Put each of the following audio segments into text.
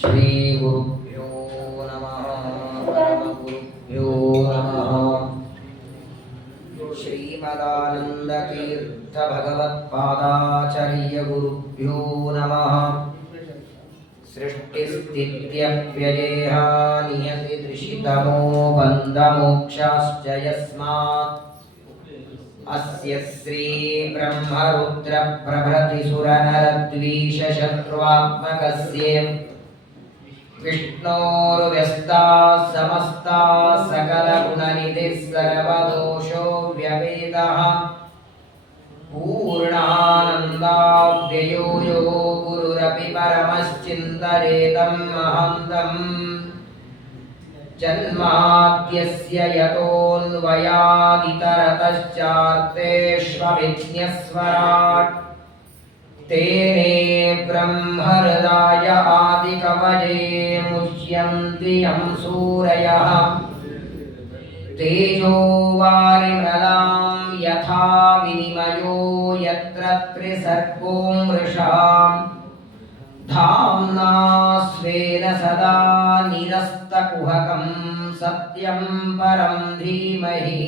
ಶ್ರೀ ಗುರುಭ್ಯೋ ನಮಃ ಪರಮಗುರುಭ್ಯೋ ನಮಃ ಶ್ರೀಮದಾನಂದತೀರ್ಥ ಭಗವತ್ಪಾದಾಚಾರ್ಯ ಗುರುಭ್ಯೋ ನಮಃ ಸೃಷ್ಟಿಸ್ಥಿತ್ಯಪ್ಯಯೇಹ ನಿಯತಿ ತ್ರಿಷಿತಮೋ ಬಂಧಮೋಕ್ಷಾಶ್ಚ ಯಸ್ಮಾತ್ ಅಸ್ಯ ಶ್ರೀ ಬ್ರಹ್ಮರುದ್ರ ಪ್ರಭೃತಿ ಸುರನರದ್ವೀಷ ಶತ್ರುವಾತ್ಮಕಸ್ಯ ವಿಷ್ಣೋರ್ವ್ಯಸ್ತಾಃ ಸಮಸ್ತಾಃ ಸಕಲಗುಣನಿಧಿಃ ಸರ್ವದೋಷೋ ವ್ಯಪೇತಃ ಪೂರ್ಣಾನಂದಾವ್ಯಯೋ ಯೋ ಗುರುರಪಿ ಪರಮಶ್ಚಿಂತಯೇತಂ ಮಹಾಂತಂ ಜನ್ಮಾದ್ಯಸ್ಯ ಯತೋನ್ವಯಾದಿತರತಶ್ಚಾರ್ಥೇಷ್ವವಿಘ್ನಸ್ವರಾಟ್ ತೇನೇ ಬ್ರಹ್ಮಹೃದಾಯ ಆದಿಕವಯೇ ಮುಹ್ಯಂತಿ ಯಂ ಸೂರಯಃ ತೇಜೋ ವಾರಿಮೃದಾಂ ಯಥಾ ವಿನಿಮಯೋ ಯತ್ರ ತ್ರಿಸರ್ಗೋ ಮೃಷಾ ಧಾಮ್ನಾ ಸ್ವೇನ ಸದಾ ನಿರಸ್ತಕುಹಕಂ ಸತ್ಯಂ ಪರಂ ಧೀಮಹಿ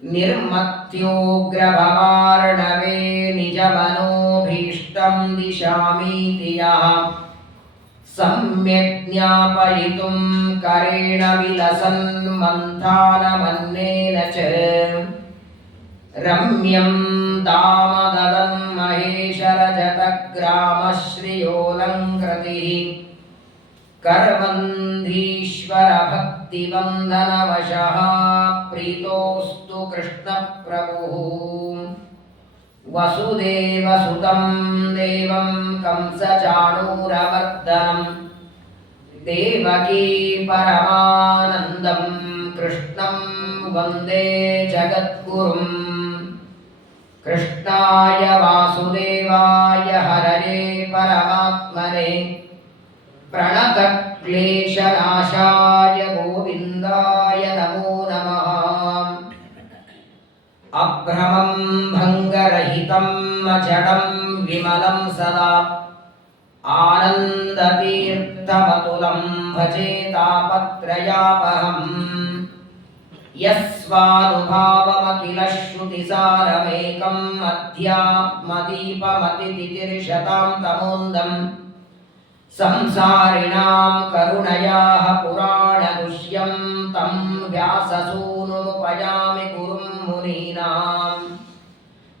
ನಿರ್ಮತ್ಯೋಗ್ರಭವಾರ್ಣವೇ ನಿಜಮನೋಭೀಷ್ಟಂ ದಿಶಾಮೀತಿ ಯಃ ಸಮ್ಯಕ್ ಜ್ಞಾಪಯಿತುಂ ಕರೇಣ ವಿಲಸನ್ ಮಂಥಾನಮನ್ನೇನ ಚ ರಮ್ಯಂ ದಾಮದಲಂ ಮಹೇಶರಜತಗ್ರಾಮಶ್ರಿಯೋಲಂಕೃತಿಃ ಕರ್ವಂಧೀಶ್ವರ ಭಕ್ತಿಬಂಧನವಶಃ ಪ್ರೀತೋಸ್ತು ಕೃಷ್ಣಪ್ರಭುಃ ವಸುದೇವಸುತಂ ದೇವಂ ಕಂಸಚಾಣೂರಮರ್ದನಂ ದೇವಕೀ ಪರಮಾನಂದಂ ಕೃಷ್ಣಂ ವಂದೇ ಜಗದ್ಗುರುಂ ಕೃಷ್ಣಾಯ ವಾಸುದೇವಾಯ ಹರಯೇ ಪರಮಾತ್ಮನೇ ಪ್ರಣತಕ್ಲೇಶನಾಶಾಯ ಗೋವಿಂದಾಯ ನಮೋ ನಮಃ ಅಭ್ರಮಂ ಭಂಗರಹಿತಂ ಅಜಡಂ ವಿಮಲಂ ಸದಾ ಆನಂದತೀರ್ಥಮತುಲಂ ಭಜೆ ತಾಪತ್ರಯಾಪಹಂ ಯಸ್ವಾನುಭಾವಮಖಿಲ ಶ್ರುತಿಸಾರಮೇಕಂ ಅಧ್ಯಾತ್ಮದೀಪಮತಿತಿತಿರ್ಷತಾಂ ತಮೋಂದಂ ಸಂಸಾರಿಣಾಂ ಕರುಣಯಾಃ ಪುರಾಣಗುಹ್ಯಂ ತಂ ವ್ಯಾಸಸೂನುಮುಪಯಾಮಿ ಗುರುಂ ಮುನೀನಾಂ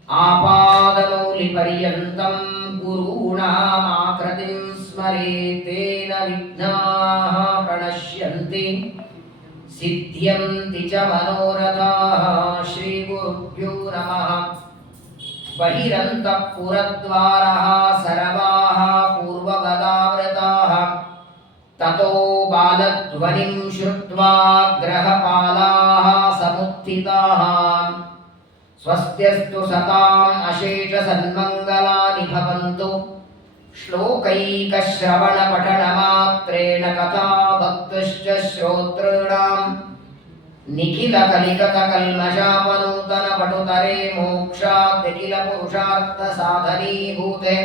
ಆಪಾದಮೌಲಿಪರ್ಯಂತಂ ಗುರೂಣಾಮಾಕೃತಿಂ ಸ್ಮರೇತ್ ತೇನ ವಿಘ್ನಾಃ ಪ್ರಣಶ್ಯಂತಿ ಸಿದ್ಧ್ಯಂತಿ ಚ ಮನೋರಥಾಃ ಶ್ರೀ ಗುರುಭ್ಯೋ ನಮಃ ಬಹಿರಂತಃ ಪುರದ್ವಾರಃ ಸರ್ವಾಃ ಪೂರ್ವವದಾವೃತಾಃ ತತೋ ಬಾಲಧ್ವನಿಂ ಶ್ರುತ್ವಾ ಗೃಹಪಾಲಾಃ ಸಮುತ್ಥಿತಾಃ ಸ್ವಸ್ತ್ಯಸ್ತು ಸತಾಂ ಅಶೇಷ ಸನ್ಮಂಗಲಾನಿ ಭವಂತು ಶ್ಲೋಕೈಕಶ್ರವಣಪಠನಮಾತ್ರೇಣ ಕಥಾ ಭಕ್ತಶ್ಚ ಶ್ರೋತॄಣಾಂ ನಿಖಿಲಕಲಿಕತಕಲ್ಮಷಾಪನೂತನ ಪಟುತರೆ ಮೋಕ್ಷಾದ್ಯಖಿಲ ಪುರುಷಾರ್ಥ ಸಾಧನೀಭೂತೆ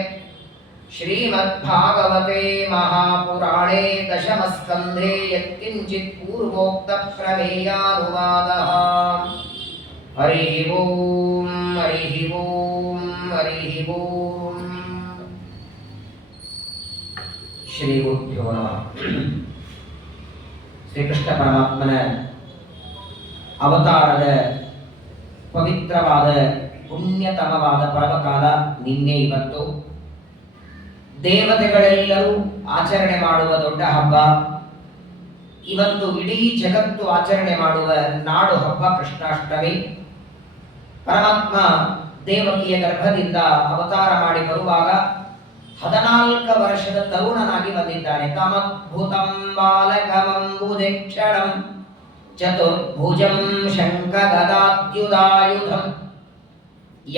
ಶ್ರೀಮದ್ಭಾಗವತೆ ಮಹಾಪುರಾಣೇ ದಶಮಸ್ಕಂಧೇ ಯತ್ಕಿಂಚಿತ್ ಪೂರ್ವೋಕ್ತ ಪ್ರಮೇಯಾನುವಾದಃ ಹರಿ ಓಂ ಹರಿ ಓಂ ಹರಿ ಓಂ ಶ್ರೀ ಗುರುಭ್ಯೋ ನಮಃ. ಶ್ರೀಕೃಷ್ಣ ಪರಮಾತ್ಮನ ಅವತಾರದ ಪವಿತ್ರವಾದ ಪುಣ್ಯತಮವಾದ ಪರ್ವಕಾಲ ನಿನ್ನೆ ಇವತ್ತು. ದೇವತೆಗಳೆಲ್ಲರೂ ಆಚರಣೆ ಮಾಡುವ ದೊಡ್ಡ ಹಬ್ಬ ಇವತ್ತು. ಇಡೀ ಜಗತ್ತು ಆಚರಣೆ ಮಾಡುವ ನಾಡು ಹಬ್ಬ ಕೃಷ್ಣಾಷ್ಟಮಿ. ಪರಮಾತ್ಮ ದೇವಕಿಯ ಗರ್ಭದಿಂದ ಅವತಾರ ಮಾಡಿ ಬರುವಾಗ 14 ವರ್ಷದ ತರುಣನಾಗಿ ಬಂದಿದ್ದಾನೆ. ತಮದ್ಭುತಂ ಬಾಲಕಮಂಬುಧೇಕ್ಷಣಂ ಚತುರ್ಭುಜಂ ಶಂಖಗದಾದ್ಯುಧಾಯುಧಂ.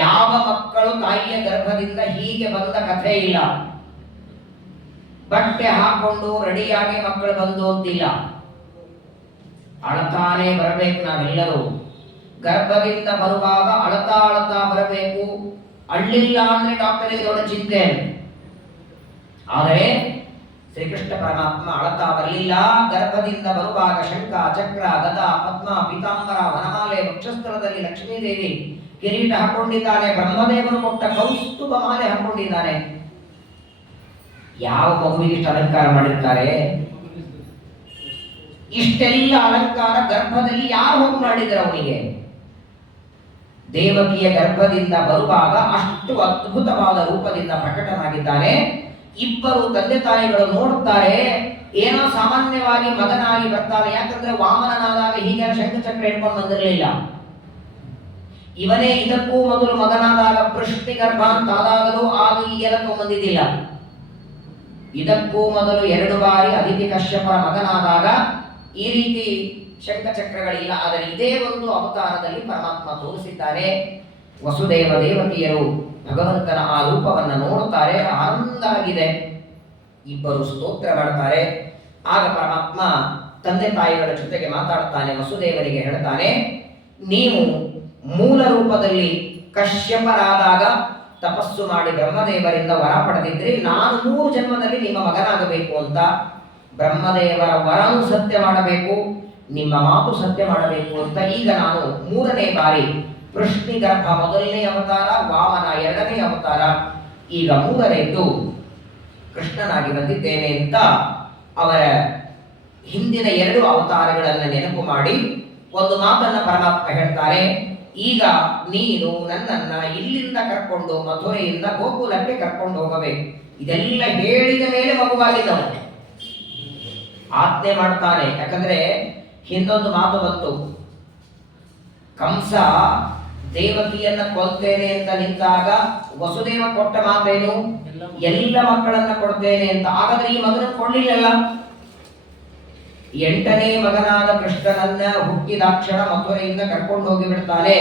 ಯಾವ ಮಕ್ಕಳು ತಾಯಿಯ ಗರ್ಭದಿಂದ ಹೀಗೆ ಬಂದ ಕಥೆ ಇಲ್ಲ. ಬಟ್ಟೆ ಹಾಕೊಂಡು ರೆಡಿಯಾಗಿ ಮಕ್ಕಳು ಬಂದು ಅಂತಿಲ್ಲ. ಅಳತಾನೆ ಬರಬೇಕು. ನಾವೆಲ್ಲರೂ ಗರ್ಭದಿಂದ ಬರುವಾಗ ಅಳತಾ ಅಳತಾ ಬರಬೇಕು. ಅಳ್ಳಿಲ್ಲ ಅಂದ್ರೆ ಡಾಕ್ಟರಿಗೆ ದೊಡ್ಡ ಚಿಂತೆ. ಆದರೆ ಶ್ರೀಕೃಷ್ಣ ಪರಮಾತ್ಮ ಅಳತಾ ಬರಲಿಲ್ಲ. ಗರ್ಭದಿಂದ ಬರುವಾಗ ಶಂಖ, ಚಕ್ರ, ಗದ, ಪದ್ಮ, ಪೀತಾಂಬರ, ವನಮಾಲೆ, ವಕ್ಷಸ್ಥಳದಲ್ಲಿ ಲಕ್ಷ್ಮೀದೇವಿ ಕಿರೀಟ ಹಾಕೊಂಡಿದ್ದಾನೆ. ಬ್ರಹ್ಮದೇವರು ಕೊಟ್ಟ ಕೌಸ್ತುಭ ಮಾಲೆ ಹಾಕೊಂಡಿದ್ದಾನೆ. ಯಾವ ಮಗುವಿಗೆ ಇಷ್ಟು ಅಲಂಕಾರ ಮಾಡಿರ್ತಾರೆ? ಇಷ್ಟೆಲ್ಲ ಅಲಂಕಾರ ಗರ್ಭದಲ್ಲಿ ಯಾರು ಹೋಗಿ ಮಾಡಿದ್ರು ಅವನಿಗೆ? ದೇವಕಿಯ ಗರ್ಭದಿಂದ ಬರುವಾಗ ಅಷ್ಟು ಅದ್ಭುತವಾದ ರೂಪದಿಂದ ಪ್ರಕಟನಾಗಿದ್ದಾನೆ. ಇಬ್ಬರು ತಂದೆ ತಾಯಿಗಳು ನೋಡುತ್ತಾರೆ. ಏನೋ ಸಾಮಾನ್ಯವಾಗಿ ಮಗನಾಗಿ ಬರ್ತಾನೆ. ಯಾಕಂದ್ರೆ ವಾಮನನಾದಾಗ ಹೀಗೆ ಶಂಖಚಕ್ರ ಹಿಡ್ಕೊಂಡು ಬಂದಿರಲಿಲ್ಲ. ಇವನೇ ಇದಕ್ಕೂ ಮೊದಲು ಮಗನಾದಾಗ ಪೃಷ್ಟಿ ಗರ್ಭ ಅಂತಾದಾಗಲೂ ಆಗ ಈಗೆಲ್ಲ ಬಂದಿದ್ದಿಲ್ಲ. ಇದಕ್ಕೂ ಮೊದಲು 2 ಬಾರಿ ಅದಿತಿ ಕಶ್ಯಪರ ಮಗನಾದಾಗ ಈ ರೀತಿ ಶಂಖಚಕ್ರಗಳಿಲ್ಲ. ಆದರೆ ಇದೇ ಒಂದು ಅವತಾರದಲ್ಲಿ ಪರಮಾತ್ಮ ತೋರಿಸಿದ್ದಾರೆ. ವಸುದೇವ ದೇವಕಿಯರು ಭಗವಂತನ ಆ ರೂಪವನ್ನು ನೋಡುತ್ತಾರೆ. ಆನಂದ ಆಗಿದೆ. ಇಬ್ಬರು ಸ್ತೋತ್ರ ಮಾಡ್ತಾರೆ. ಆಗ ಪರಮಾತ್ಮ ತಂದೆ ತಾಯಿಗಳ ಜೊತೆಗೆ ಮಾತಾಡ್ತಾನೆ. ವಸುದೇವನಿಗೆ ಹೇಳ್ತಾನೆ, ನೀವು ಮೂಲ ರೂಪದಲ್ಲಿ ಕಶ್ಯಪರಾದಾಗ ತಪಸ್ಸು ಮಾಡಿ ಬ್ರಹ್ಮದೇವರಿಂದ ವರ ಪಡೆದಿದ್ರಿ. ನಾನು 3 ಜನ್ಮದಲ್ಲಿ ನಿಮ್ಮ ಮಗನಾಗಬೇಕು ಅಂತ. ಬ್ರಹ್ಮದೇವರ ವರನು ಸತ್ಯ ಮಾಡಬೇಕು, ನಿಮ್ಮ ಮಾತು ಸತ್ಯ ಮಾಡಬೇಕು ಅಂತ ಈಗ ನಾನು 3ನೇ ಬಾರಿ ಪೃಷ್ಣಿ ಗರ್ಭ ಮೊದಲನೇ ಅವತಾರ, ವಾಮನ 2ನೇ ಅವತಾರ, ಈಗ 3ನೇದ್ದು ಕೃಷ್ಣನಾಗಿ ಬಂದಿದ್ದೇನೆ ಅಂತ ಅವರ ಹಿಂದಿನ 2 ಅವತಾರಗಳನ್ನು ನೆನಪು ಮಾಡಿ ಒಂದು ಮಾತನ್ನ ಪರಮಾತ್ಮ ಹೇಳ್ತಾರೆ. ಈಗ ನೀನು ನನ್ನನ್ನ ಇಲ್ಲಿಂದ ಕರ್ಕೊಂಡು ಮಥುರೆಯಿಂದ ಗೋಕುಲಕ್ಕೆ ಕರ್ಕೊಂಡು ಹೋಗಬೇಕು. ಇದೆಲ್ಲ ಹೇಳಿದ ಮೇಲೆ ಮಗುವಾಗಿದ್ದವನು ಆಜ್ಞೆ ಮಾಡ್ತಾನೆ. ಯಾಕಂದ್ರೆ ಹಿಂದೊಂದು ಮಾತು ಬಂತು. ಕಂಸ ದೇವಕಿಯನ್ನ ಕೊಲ್ತೇನೆ ಅಂತ ನಿಂತಾಗ ವಸುದೇವ ಕೊಟ್ಟ ಮಾತೇನು? ಎಲ್ಲ ಮಕ್ಕಳನ್ನ ಕೊಡ್ತೇನೆ ಅಂತ. ಹಾಗಾದ್ರೆ ಈ ಮಗನ ಕೊಳ್ಳಿಲ್ಲ. 8ನೇ ಮಗನಾದ ಕೃಷ್ಣನನ್ನ ಹುಟ್ಟಿದಾಕ್ಷಣ ಮಥುರೆಯಿಂದ ಕರ್ಕೊಂಡು ಹೋಗಿ ಬಿಡ್ತಾನೆ.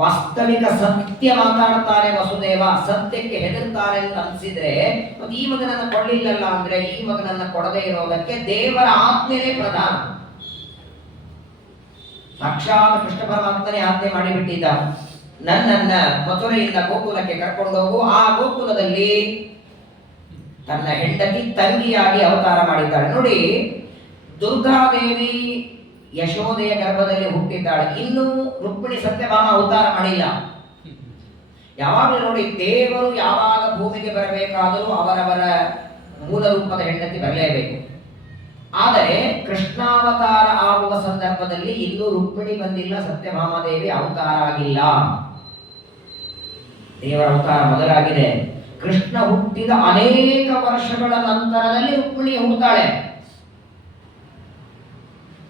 ವಾಸ್ತವಿಕ ಸತ್ಯ ಮಾತಾಡ್ತಾರೆ ವಸುದೇವ. ಸತ್ಯಕ್ಕೆ ಹೆದರ್ತಾರೆ ಅಂತ ಅನ್ಸಿದ್ರೆ ಮತ್ತೆ ಈ ಮಗನನ್ನ ಕೊಡ್ಲಿಲ್ಲಲ್ಲ ಅಂದ್ರೆ ಈ ಮಗನನ್ನ ಕೊಡದೇ ಇರೋದಕ್ಕೆ ದೇವರ ಆಜ್ಞೆನೇ ಪ್ರಧಾನ. ಸಾಕ್ಷಾತ್ ಕೃಷ್ಣ ಪರಮಾತ್ಮನೇ ಆಜ್ಞೆ ಮಾಡಿಬಿಟ್ಟಿದ್ದ. ನನ್ನನ್ನ ಮಥುರೆಯಿಂದ ಗೋಕುಲಕ್ಕೆ ಕರ್ಕೊಂಡು ಹೋಗು. ಆ ಗೋಕುಲದಲ್ಲಿ ತನ್ನ ಹೆಂಡತಿ ತಂಗಿಯಾಗಿ ಅವತಾರ ಮಾಡಿದ್ದಾಳೆ. ನೋಡಿ, ದುರ್ಗಾದೇವಿ ಯಶೋದೆಯ ಗರ್ಭದಲ್ಲಿ ಹುಟ್ಟಿದ್ದಾಳೆ. ಇನ್ನೂ ರುಕ್ಮಿಣಿ ಸತ್ಯಭಾಮ ಅವತಾರ ಮಾಡಿಲ್ಲ. ಯಾವಾಗಲೂ ನೋಡಿ, ದೇವರು ಯಾವಾಗ ಭೂಮಿಗೆ ಬರಬೇಕಾದರೂ ಅವರವರ ಮೂಲ ರೂಪದ ಹೆಂಡತಿ ಬರಲೇಬೇಕು. ಆದರೆ ಕೃಷ್ಣಾವತಾರ ಆಗುವ ಸಂದರ್ಭದಲ್ಲಿ ಇನ್ನೂ ರುಕ್ಮಿಣಿ ಬಂದಿಲ್ಲ, ಸತ್ಯಭಾಮಾದೇವಿ ಅವತಾರ ಆಗಿಲ್ಲ. ದೇವರ ಅವತಾರ ಮೊದಲಾಗಿದೆ. ಕೃಷ್ಣ ಹುಟ್ಟಿದ ಅನೇಕ ವರ್ಷಗಳ ನಂತರದಲ್ಲಿ ರುಕ್ಮಿಣಿ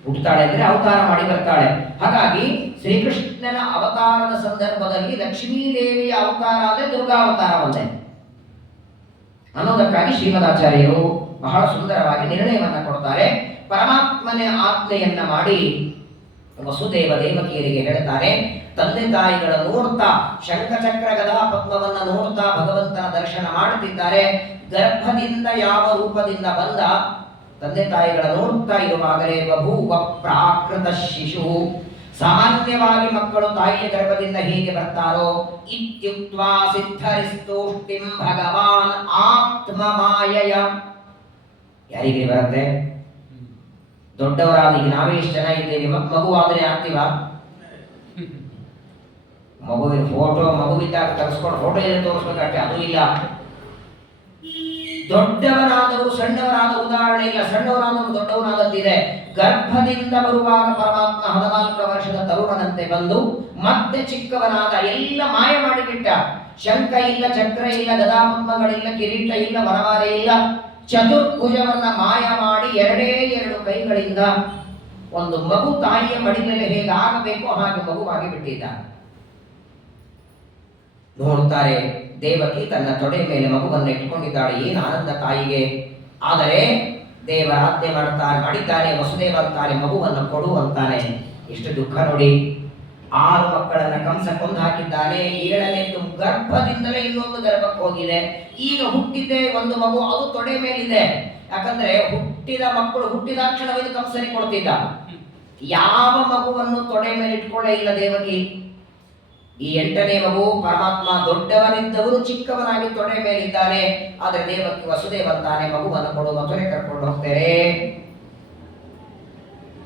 ಹುಟ್ಟುತ್ತಾಳೆ ಅಂದ್ರೆ ಅವತಾರ ಮಾಡಿ ಬರ್ತಾಳೆ. ಹಾಗಾಗಿ ಶ್ರೀಕೃಷ್ಣನ ಅವತಾರದ ಸಂದರ್ಭದಲ್ಲಿ ಲಕ್ಷ್ಮೀದೇವಿಯ ಅವತಾರ ಅಂದ್ರೆ ದುರ್ಗಾವತಾರ ಒಂದೇ ಅನ್ನೋದಕ್ಕಾಗಿ ಶ್ರೀಮದಾಚಾರ್ಯರು ಬಹಳ ಸುಂದರವಾಗಿ ನಿರ್ಣಯವನ್ನ ಕೊಡ್ತಾರೆ. ಪರಮಾತ್ಮನ ಆಜ್ಞೆಯನ್ನ ಮಾಡಿ ವಸುದೇವ ದೇವಕಿಯರಿಗೆ ಹೇಳ್ತಾರೆ. ತಂದೆ ತಾಯಿಗಳ ನೋಡ್ತಾ ಶಂಖಚಕ್ರ ಗದಾ ಪದ್ಮವನ್ನ ನೋಡ್ತಾ ಭಗವಂತನ ದರ್ಶನ ಮಾಡುತ್ತಿದ್ದಾರೆ. ಗರ್ಭದಿಂದ ಯಾವ ರೂಪದಿಂದ ಬಂದ ತಂದೆ ತಾಯಿಗಳ ನೋಡ್ತಾ ಇರುವಾಗಲೇ ಬಭೂವ ಪ್ರಾಕೃತ ಶಿಶು. ಸಾಮಾನ್ಯವಾಗಿ ಮಕ್ಕಳು ತಾಯಿಯ ಗರ್ಭದಿಂದ ಹೇಗೆ ಬರ್ತಾರೋ ಇತ್ಯುಕ್ತ್ವಾ ಸಿದ್ಧರಿಸ್ತೋಷ್ಟಿಂ ಭಗವಾನ್ ಆತ್ಮ ಮಾಯಯ. ಯಾರಿಗೆ ಬರುತ್ತೆ? ದೊಡ್ಡವರಾದ ಈಗ ನಾವೇ ಇಷ್ಟು ಜನ ಇದ್ದೇವೆ, ಮಗುವಾದ್ರೆ ಆಗ್ತೀವ? ಮಗುವಿನ ಫೋಟೋ ಮಗುವಿದ್ದಾಗ ತರಿಸ್ಕೊಂಡು ಫೋಟೋ ಇದೆ ತೋರಿಸ್ಬೇಕಷ್ಟೇ, ಅದು ಇಲ್ಲ. ದೊಡ್ಡವರಾದವರು ಸಣ್ಣವರಾದ ಉದಾಹರಣೆ ಇಲ್ಲ, ಸಣ್ಣವರಾದವರು ದೊಡ್ಡವರಾದದ್ದಿದೆ. ಗರ್ಭದಿಂದ ಬರುವಾಗ ಪರಮಾತ್ಮ 14 ವರ್ಷದ ತರುಣನಂತೆ ಬಂದು ಮತ್ತೆ ಚಿಕ್ಕವನಾದ ಎಲ್ಲ ಮಾಯ ಮಾಡಿಬಿಟ್ಟ. ಶಂಖ ಇಲ್ಲ, ಚಕ್ರ ಇಲ್ಲ, ಗದಾಪದ್ಮಗಳಿಲ್ಲ, ಕಿರೀಟ ಇಲ್ಲ, ವರಮಾಲೆ ಇಲ್ಲ. ಚತುರ್ಭುಜವನ್ನ ಮಾಯ ಮಾಡಿ 2 ಕೈಗಳಿಂದ ಒಂದು ಮಗು ತಾಯಿಯ ಮಡಿ ಮೇಲೆ ಹೇಗೆ ಆಗಬೇಕು ಹಾಗೆ ಮಗುವಾಗಿ ಬಿಟ್ಟಿದ್ದ. ನೋಡುತ್ತಾರೆ, ದೇವಕಿ ತನ್ನ ತೊಡೆ ಮೇಲೆ ಮಗುವನ್ನು ಇಟ್ಕೊಂಡಿದ್ದಾಳೆ. ಏನು ಆನಂದ ತಾಯಿಗೆ. ಆದರೆ ದೇವರ ಆಜ್ಞೆ ಮಾಡಿದ್ದಾನೆ. ವಸುದೇವ ಅಂತಾನೆ ಮಗುವನ್ನು ಕೊಡು ಅಂತಾನೆ. ಎಷ್ಟು ದುಃಖ ನೋಡಿ. 6 ಮಕ್ಕಳನ್ನ ಕಂಸ ಕೊಂದು ಹಾಕಿದ್ದಾನೆ. 7ನೇದು ಗರ್ಭದಿಂದಲೇ ಇನ್ನೊಂದು ಗರ್ಭಕ್ಕೆ ಹೋಗಿದೆ. ಈಗ ಹುಟ್ಟಿದ್ದೆ ಒಂದು ಮಗು, ಅದು ತೊಡೆ ಮೇಲಿದೆ. ಯಾಕಂದ್ರೆ ಹುಟ್ಟಿದ ಮಕ್ಕಳು ಹುಟ್ಟಿದಾಕ್ಷಣವಿದು ಕಂಸನಿಗೆ ಕೊಡ್ತಿದ್ದ. ಯಾವ ಮಗುವನ್ನು ತೊಡೆ ಮೇಲೆ ಇಟ್ಕೊಳ್ಳೇ ಇಲ್ಲ ದೇವಕಿ. ಈ 8ನೇ ಮಗು ಪರಮಾತ್ಮ ದೊಡ್ಡವನಿದ್ದವರು ಚಿಕ್ಕವನಾಗಿ ತೊಡೆ ಮೇಲಿದ್ದಾನೆ. ಆದರೆ ದೇವಕ್ಕೆ ವಸುದೇವಂತಾನೆ ಮಗುವನ್ನು ಕೊಡು, ಮಥುರೆ ಕರ್ಕೊಂಡು ಹೋಗ್ತಾರೆ.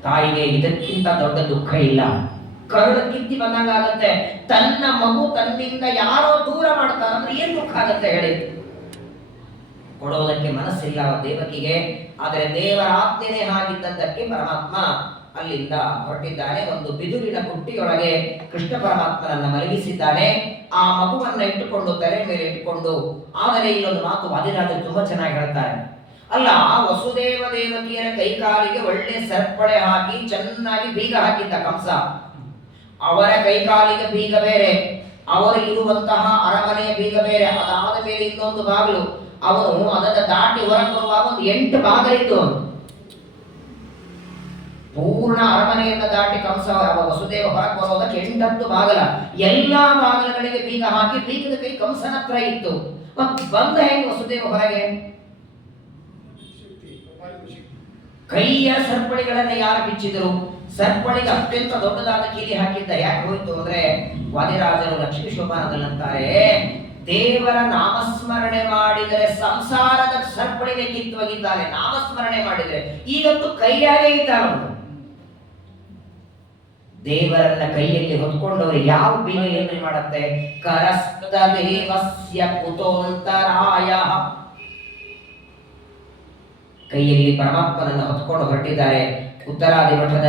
ತಾಯಿಗೆ ಇದಕ್ಕಿಂತ ದೊಡ್ಡ ದುಃಖ ಇಲ್ಲ. ಕರುಳು ಕಿತ್ತಿ ಬಂದಂಗಾಗತ್ತೆ. ತನ್ನ ಮಗು ತನ್ನಿಂದ ಯಾರೋ ದೂರ ಮಾಡ್ತಾರಂದ್ರೆ ಏನ್ ದುಃಖ ಆಗತ್ತೆ ಹೇಳಿ. ಕೊಡೋದಕ್ಕೆ ಮನಸ್ಸಿಲ್ಲ ದೇವಕಿಗೆ. ಆದರೆ ದೇವರ ಆಜ್ಞೆನೇ ಆಗಿದ್ದದ್ದಕ್ಕೆ ಪರಮಾತ್ಮ ಅಲ್ಲಿಂದ ಹೊರಟಿದ್ದಾನೆ. ಒಂದು ಬಿದುರಿನ ಬುಟ್ಟಿಯೊಳಗೆ ಕೃಷ್ಣ ಪರಮಾತ್ಮನನ್ನ ಮಲಗಿಸಿದ್ದಾನೆ. ಆ ಮಗುವನ್ನ ಇಟ್ಟುಕೊಂಡು ತಲೆ ಮೇಲೆ ಇಟ್ಟುಕೊಂಡು. ಆದರೆ ಇಲ್ಲೊಂದು ಮಾತು ವಾದಿರಾಜರು ತುಂಬಾ ಚೆನ್ನಾಗಿ ಹೇಳ್ತಾರೆ. ಅಲ್ಲ, ವಸುದೇವ ದೇವಕಿಯರ ಕೈಕಾಲಿಗೆ ಒಳ್ಳೆ ಸರ್ಪಳೆ ಹಾಕಿ ಚೆನ್ನಾಗಿ ಬೀಗ ಹಾಕಿದ್ದ ಕಂಸ. ಅವರ ಕೈಕಾಲಿಗೆ ಬೀಗ ಬೇರೆ, ಅವರು ಇರುವಂತಹ ಅರಮನೆಯ ಬೀಗ ಬೇರೆ. ಅದಾದ ಮೇಲೆ ಇನ್ನೊಂದು ಬಾಗಿಲು. ಅವನು ಅದನ್ನು ದಾಟಿ ಹೊರಗೆ ಬರುವಾಗ ಒಂದು 8 ಬಾಗಿಲಿತ್ತು. ಪೂರ್ಣ ಅರಮನೆಯನ್ನ ದಾಟಿ ಕಂಸ ವಸುದೇವ ಹೊರಗೆ ಬರೋದಕ್ಕೆ 8 ಬಾಗಲ. ಎಲ್ಲಾ ಬಾಗಿಲುಗಳಿಗೆ ಬೀಗ ಹಾಕಿ ಬೀಗದ ಕೈ ಕಂಸನ ಹತ್ರ ಇತ್ತು. ಬಂದ ಹೆಂಗ್ ವಸುದೇವ ಹೊರಗೆ? ಕೈಯ ಸರ್ಪಳಿಗಳನ್ನ ಯಾರು ಬಿಚ್ಚಿದರು? ಸರ್ಪಳಿಗೆ ಅತ್ಯಂತ ದೊಡ್ಡದಾದ ಕೀಲಿ ಹಾಕಿದ್ದ. ಯಾಕೆ ಹೋಯ್ತು ಅಂದ್ರೆ ವಾದಿರಾಜರು ಲಕ್ಷ್ಮೀ ಶೋಭಾನದಲ್ಲಂತಾರೆ, ದೇವರ ನಾಮಸ್ಮರಣೆ ಮಾಡಿದರೆ ಸಂಸಾರದ ಸರ್ಪಳಿಗೆ ಕಿತ್ತುವಾಗಿದ್ದಾನೆ. ನಾಮಸ್ಮರಣೆ ಮಾಡಿದರೆ ಈಗಂತೂ ಕೈಯಾಗೇ ಇದ್ದಾನು. ದೇವರನ್ನ ಕೈಯಲ್ಲಿ ಹೊತ್ಕೊಂಡವರು ಯಾವ ಬೀಗ ಏನ್ರಿ ಮಾಡತ್ತೆ? ಕರಸ್ತ ದೇವಸ್ಯ ಕುತೋಂತರಾಯ. ಕೈಯಲ್ಲಿ ಪರಮಾತ್ಮನನ್ನು ಹೊತ್ಕೊಂಡು ಹೊರಟಿದ್ದಾರೆ. ಉತ್ತರಾದಿ ಮಠದ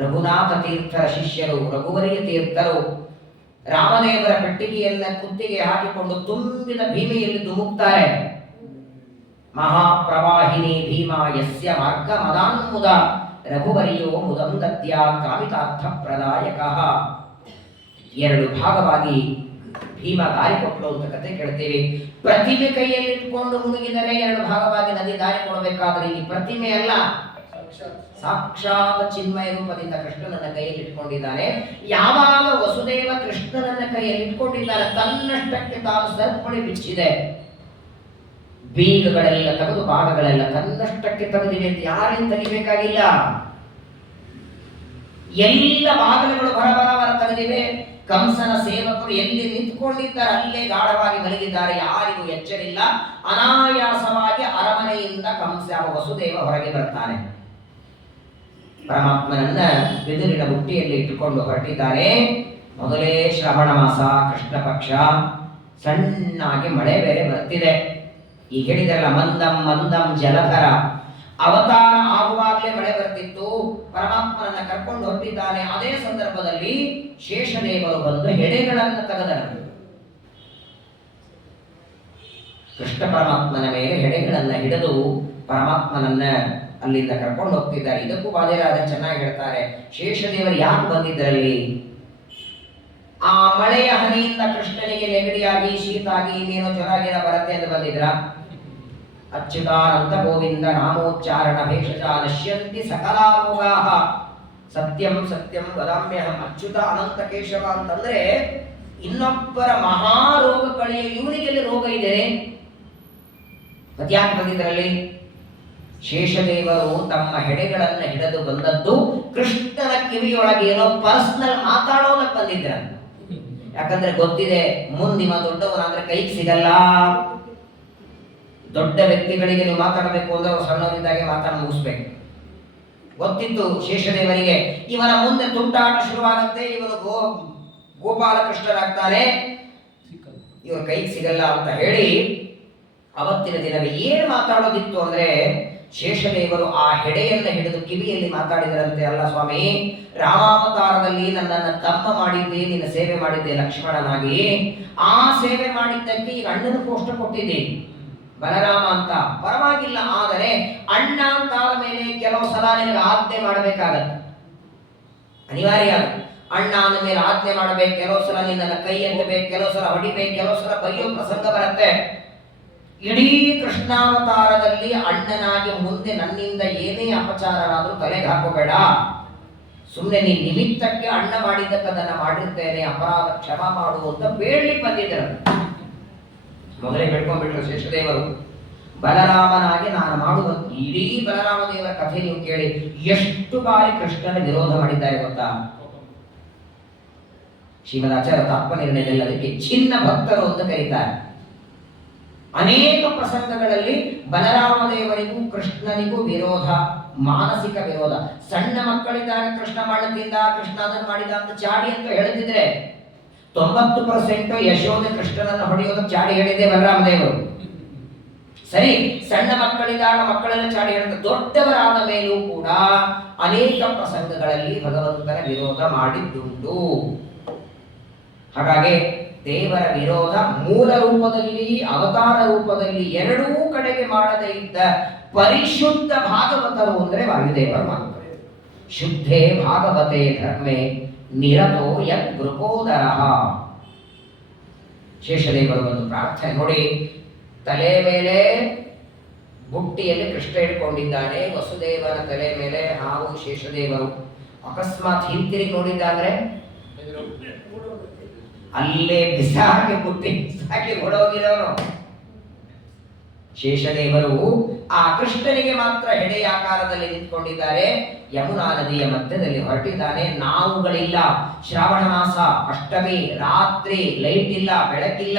ರಘುನಾಥ ತೀರ್ಥರ ಶಿಷ್ಯರು ರಘುವರಿಯ ತೀರ್ಥರು ರಾಮದೇವರ ಪೆಟ್ಟಿಗೆಯನ್ನ ಕುತ್ತಿಗೆ ಹಾಕಿಕೊಂಡು ತುಂಬಿದ ಭೀಮೆಯಲ್ಲಿ ಧುಮುಕ್ತಾರೆ. ಮಹಾಪ್ರವಾಹಿನಿ ಭೀಮಾ ಯಸ್ಯ ಮಾರ್ಗ ಮದಾನ್ಮುದ ರಘುವರಿಯೋ ಮುದಂ ದದ್ಯಾತ್ ಕಾಮಿತಾರ್ಥ ಪ್ರದಾಯಕಃ. 2 ಭಾಗವಾಗಿ ಭೀಮ ದಾರಿ ಕೊಟ್ಟರು ಅಂತ ಕಥೆ ಕೇಳ್ತೇವೆ. ಪ್ರತಿಮೆ ಕೈಯಲ್ಲಿ ಇಟ್ಕೊಂಡು ಮುಳುಗಿದರೆ 2 ಭಾಗವಾಗಿ ನದಿ ದಾರಿ ಕೊಡಬೇಕಾದ್ರೆ ಇಲ್ಲಿ ಪ್ರತಿಮೆ ಅಲ್ಲ, ಸಾಕ್ಷಾತ್ ಚಿನ್ಮಯ ರೂಪದಿಂದ ಕೃಷ್ಣನನ್ನ ಕೈಯಲ್ಲಿ ಇಟ್ಕೊಂಡಿದ್ದಾನೆ. ಯಾವಾಗ ವಸುದೇವ ಕೃಷ್ಣನನ್ನ ಕೈಯಲ್ಲಿ ಇಟ್ಕೊಂಡಿದ್ದಾರೆ, ತನ್ನಷ್ಟಕ್ಕೆ ತಾನು ಸರ್ಪಣಿ ಬಿಚ್ಚಿದೆ. ಬೀಗಗಳೆಲ್ಲ ತೆಗೆದು ಭಾಗಗಳೆಲ್ಲ ತನ್ನಷ್ಟಕ್ಕೆ ತೆಗೆದಿವೆ ಅಂತ ಯಾರೇನು ತೆಗಿಬೇಕಾಗಿಲ್ಲ. ಎಲ್ಲ ಬಾಗಿಲುಗಳು ಬರಬರವರ ತೆಗೆದಿವೆ. ಕಂಸನ ಸೇವಕರು ಎಲ್ಲಿ ನಿಂತ್ಕೊಂಡಿದ್ದಾರೆ ಅಲ್ಲೇ ಗಾಢವಾಗಿ ಮಲಗಿದ್ದಾರೆ. ಯಾರಿಗೂ ಎಚ್ಚರಿಲ್ಲ. ಅನಾಯಾಸವಾಗಿ ಅರಮನೆಯಿಂದ ಕಂಸ ವಸುದೇವ ಹೊರಗೆ ಬರ್ತಾನೆ. ಪರಮಾತ್ಮನನ್ನ ಬಿದುರಿನ ಬುಟ್ಟಿಯಲ್ಲಿ ಇಟ್ಟುಕೊಂಡು ಹೊರಟಿದ್ದಾರೆ. ಮೊದಲೇ ಶ್ರವಣ ಮಾಸ, ಕೃಷ್ಣ ಪಕ್ಷ, ಸಣ್ಣಾಗಿ ಮಳೆ ಬೇರೆ ಬರ್ತಿದೆ. ಈಗ ಹೇಳಿದ್ರಲ್ಲ ಮಂದಂ ಮಂದಂ ಜಲಧರ, ಅವತಾರ ಆಗುವಾಗಲೇ ಮಳೆ ಬರ್ತಿತ್ತು. ಪರಮಾತ್ಮನನ್ನ ಕರ್ಕೊಂಡು ಹೊರಟಿದ್ದಾನೆ. ಅದೇ ಸಂದರ್ಭದಲ್ಲಿ ಶೇಷದೇವರು ಬಂದು ಹೆಡೆಗಳನ್ನು ತೆಗೆದರು. ಕೃಷ್ಣ ಪರಮಾತ್ಮನ ಮೇಲೆ ಹೆಡೆಗಳನ್ನ ಹಿಡಿದು ಪರಮಾತ್ಮನನ್ನ ಅಲ್ಲಿಂದ ಕರ್ಕೊಂಡು ಹೋಗ್ತಿದ್ದಾರೆ. ಇದಕ್ಕೂ ವಾದಿರಾಜ ಚೆನ್ನಾಗಿ ಹೇಳ್ತಾರೆ, ಶೇಷದೇವರು ಯಾಕೆ ಬಂದಿದ್ದರಲ್ಲಿ? ಆ ಮಳೆಯ ಹನಿಯಿಂದ ಕೃಷ್ಣನಿಗೆ ನೆಗಡಿಯಾಗಿ ಶೀತಾಗಿ ಇನ್ನೇನೋ ಜ್ವರಾಗಿನ ಬರತ್ತೆ ಅಂತ ಬಂದಿದ್ರ? ಅಚ್ಯುತಾನಂತ ಗೋವಿಂದ ನಾಮೋಚ್ಚಾರಣ ಭೇಷಜ ನಶ್ಯಂತಿ ಸಕಲಾರೋಗಾಃ ಸತ್ಯಂ ಸತ್ಯಂ ವದಾಮ್ಯಹಂ. ಅಚ್ಯುತ ಅನಂತ ಕೇಶವ ಅಂತಂದ್ರೆ ಇನ್ನೊಬ್ಬರ ಮಹಾರೋಗ ಕಳೆಯ ಇವನಿಗೆಲ್ಲಿ ರೋಗ ಇದೆ? ಅದ್ಯಾಕೆ ಬಂದಿದ್ರಲ್ಲಿ? ಶೇಷದೇವರು ತಮ್ಮ ಹೆಡೆಗಳನ್ನು ಹಿಡಿದು ಬಂದದ್ದು ಕೃಷ್ಣನ ಕಿವಿಯೊಳಗೆ ಏನೋ ಪರ್ಸನಲ್ ಮಾತಾಡೋದಕ್ಕೆ ಬಂದಿದ್ರ. ಯಾಕಂದ್ರೆ ಗೊತ್ತಿದೆ, ಮುಂದಿನ ದೊಡ್ಡವನಾದ್ರೆ ಕೈಗೆ ಸಿಗಲ್ಲ. ದೊಡ್ಡ ವ್ಯಕ್ತಿಗಳಿಗೆ ನೀವು ಮಾತಾಡಬೇಕು ಅಂದ್ರೆ ಅವ್ರು ಸಣ್ಣವರಿದ್ದಾಗೆ ಮಾತಾಡ ಮುಗಿಸ್ಬೇಕು. ಗೊತ್ತಿತ್ತು ಶೇಷದೇವರಿಗೆ, ಇವನ ಮುಂದೆ ತುಂಟಾಟ ಶುರುವಾಗುತ್ತೆ, ಇವನು ಗೋಪಾಲಕೃಷ್ಣರಾಗ್ತಾರೆ, ಇವ್ರ ಕೈಗೆ ಸಿಗಲ್ಲ ಅಂತ ಹೇಳಿ ಅವತ್ತಿನ ದಿನವೇ ಏನು ಮಾತಾಡೋದಿತ್ತು ಅಂದ್ರೆ ಶೇಷದೇವರು ಆ ಹೆಡೆಯನ್ನು ಹಿಡಿದು ಕಿವಿಯಲ್ಲಿ ಮಾತಾಡಿದರಂತೆ, ಅಲ್ಲ ಸ್ವಾಮಿ, ರಾಮಾವತಾರದಲ್ಲಿ ನನ್ನನ್ನು ತಮ್ಮ ಮಾಡಿದ್ದೆ, ನಿನ್ನ ಸೇವೆ ಮಾಡಿದ್ದೆ ಲಕ್ಷ್ಮಣನಾಗಿ. ಆ ಸೇವೆ ಮಾಡಿದ್ದಕ್ಕೆ ಈಗ ಅಣ್ಣನ ಪೋಷ್ಟ ಕೊಟ್ಟಿದ್ದೆ ಬಲರಾಮ ಅಂತ, ಪರವಾಗಿಲ್ಲ. ಆದರೆ ಅಣ್ಣ ಅಂತ ಮೇಲೆ ಕೆಲವು ಸಲ ನಿನಗೆ ಆಜ್ಞೆ ಮಾಡಬೇಕಾಗತ್ತೆ, ಅನಿವಾರ್ಯ. ಅಣ್ಣ ಅಂದ ಮೇಲೆ ಆಜ್ಞೆ ಮಾಡಬೇಕು. ಕೆಲವು ಸಲ ನಿನ್ನನ್ನು ಕೈ ಎತ್ತಬೇಕು, ಕೆಲವು ಸಲ ಹೊಡಿಬೇಕು, ಕೆಲವು ಸಲ ಬೈಯೋ ಪ್ರಸಂಗ ಬರುತ್ತೆ. ಇಡೀ ಕೃಷ್ಣಾವತಾರದಲ್ಲಿ ಅಣ್ಣನಾಗಿ ಮುಂದೆ ನನ್ನಿಂದ ಏನೇ ಅಪಚಾರನಾದ್ರೂ ತಲೆಗೆ ಹಾಕೋಬೇಡ. ಸುಮ್ಮನೆ ನೀನ್ ನಿಮಿತ್ತಕ್ಕೆ ಅಣ್ಣ ಮಾಡಿದ್ದಕ್ಕೆ ಅದನ್ನ ಮಾಡಿರ್ತೇನೆ, ಅಪರಾಧ ಕ್ಷಮ ಮಾಡು ಅಂತ ಬೇಡ್ಲಿಕ್ಕೆ ಬಂದಿದ್ದರು. ಮೊದಲೇ ಬೇಡ್ಕೊಂಡ್ಬಿಟ್ರು ಶೇಷದೇವರು. ಬಲರಾಮನಾಗಿ ನಾನು ಮಾಡುವ ಇಡೀ ಬಲರಾಮ ದೇವರ ಕಥೆ ನೀವು ಕೇಳಿ, ಎಷ್ಟು ಬಾರಿ ಕೃಷ್ಣನ ವಿರೋಧ ಮಾಡಿದ್ದಾರೆ ಗೊತ್ತಾ? ಶ್ರೀಮದಾಚಾರ್ಯ ಆತ್ಮನಿರ್ಣಯದಲ್ಲಿ ಅದಕ್ಕೆ ಚಿನ್ನ ಭಕ್ತರು ಅಂತ ಕರೀತಾರೆ. ಅನೇಕ ಪ್ರಸಂಗಗಳಲ್ಲಿ ಬಲರಾಮ ದೇವರಿಗೂ ಕೃಷ್ಣನಿಗೂ ವಿರೋಧ, ಮಾನಸಿಕ ವಿರೋಧ. ಸಣ್ಣ ಮಕ್ಕಳಿದ್ದಾಗ ಕೃಷ್ಣ ಮಾಡುತ್ತಿದ್ದ, ಕೃಷ್ಣ ಅದನ್ನು ಮಾಡಿದ ಅಂತ ಚಾಡಿ ಅಂತ ಹೇಳ್ತಿದ್ರೆ 90% ಯಶೋದೆ ಕೃಷ್ಣನನ್ನು ಹೊಡೆಯೋದು ಚಾಡಿ ಹೇಳಿದೆ ಬಲರಾಮ ದೇವರು. ಸರಿ, ಸಣ್ಣ ಮಕ್ಕಳಿದ್ದಾಗ ಮಕ್ಕಳೆಲ್ಲ ಚಾಡಿ ಹೇಳಿದ, ದೊಡ್ಡವರಾದ ಮೇಲೂ ಕೂಡ ಅನೇಕ ಪ್ರಸಂಗಗಳಲ್ಲಿ ಭಗವಂತನ ವಿರೋಧ ಮಾಡಿದ್ದುಂಟು. ಹಾಗಾಗಿ ದೇವರ ವಿರೋಧ ಮೂಲ ರೂಪದಲ್ಲಿ, ಅವತಾರ ರೂಪದಲ್ಲಿ ಎರಡೂ ಕಡೆಗೆ ಮಾಡದೇ ಇದ್ದ ಪರಿಶುದ್ಧ ಭಾಗವತರು ಅಂದ್ರೆ ವಾಯುದೇವರು ಮಾತ್ರ. ಶುದ್ಧೇ ಭಾಗವತೆ ಧರ್ಮೇ ನಿರತೋ ಯತ್ ಗೃಹೋದರ. ಶೇಷದೇವರು ಒಂದು ಪ್ರಾರ್ಥನೆ ನೋಡಿ, ತಲೆ ಮೇಲೆ ಬುಟ್ಟಿಯಲ್ಲಿ ಕೃಷ್ಣ ಇಟ್ಕೊಂಡಿದ್ದಾನೆ, ವಸುದೇವನ ತಲೆ ಮೇಲೆ ಹಾವು ಶೇಷದೇವರು. ಅಕಸ್ಮಾತ್ ಹಿಂತಿರುಗಿ ನೋಡಿದ್ದಾದ್ರೆ ಅಲ್ಲೇ ಬಿಸಾಕಿ ಬುಟ್ಟಿ ಬಿಸಾಕಿ ಹೊಡೋಗಿರೋನು. ಶೇಷದೇವರು ಆ ಕೃಷ್ಣನಿಗೆ ಮಾತ್ರ ಹೆಡೆಯ ಆಕಾರದಲ್ಲಿ ನಿಂತ್ಕೊಂಡಿದ್ದಾರೆ. ಯಮುನಾ ನದಿಯ ಮಧ್ಯದಲ್ಲಿ ಹೊರಟಿದ್ದಾನೆ. ನಾವುಗಳಿಲ್ಲ, ಶ್ರಾವಣ ಮಾಸ, ಅಷ್ಟಮಿ ರಾತ್ರಿ, ಲೈಟ್ ಇಲ್ಲ, ಬೆಳಕಿಲ್ಲ,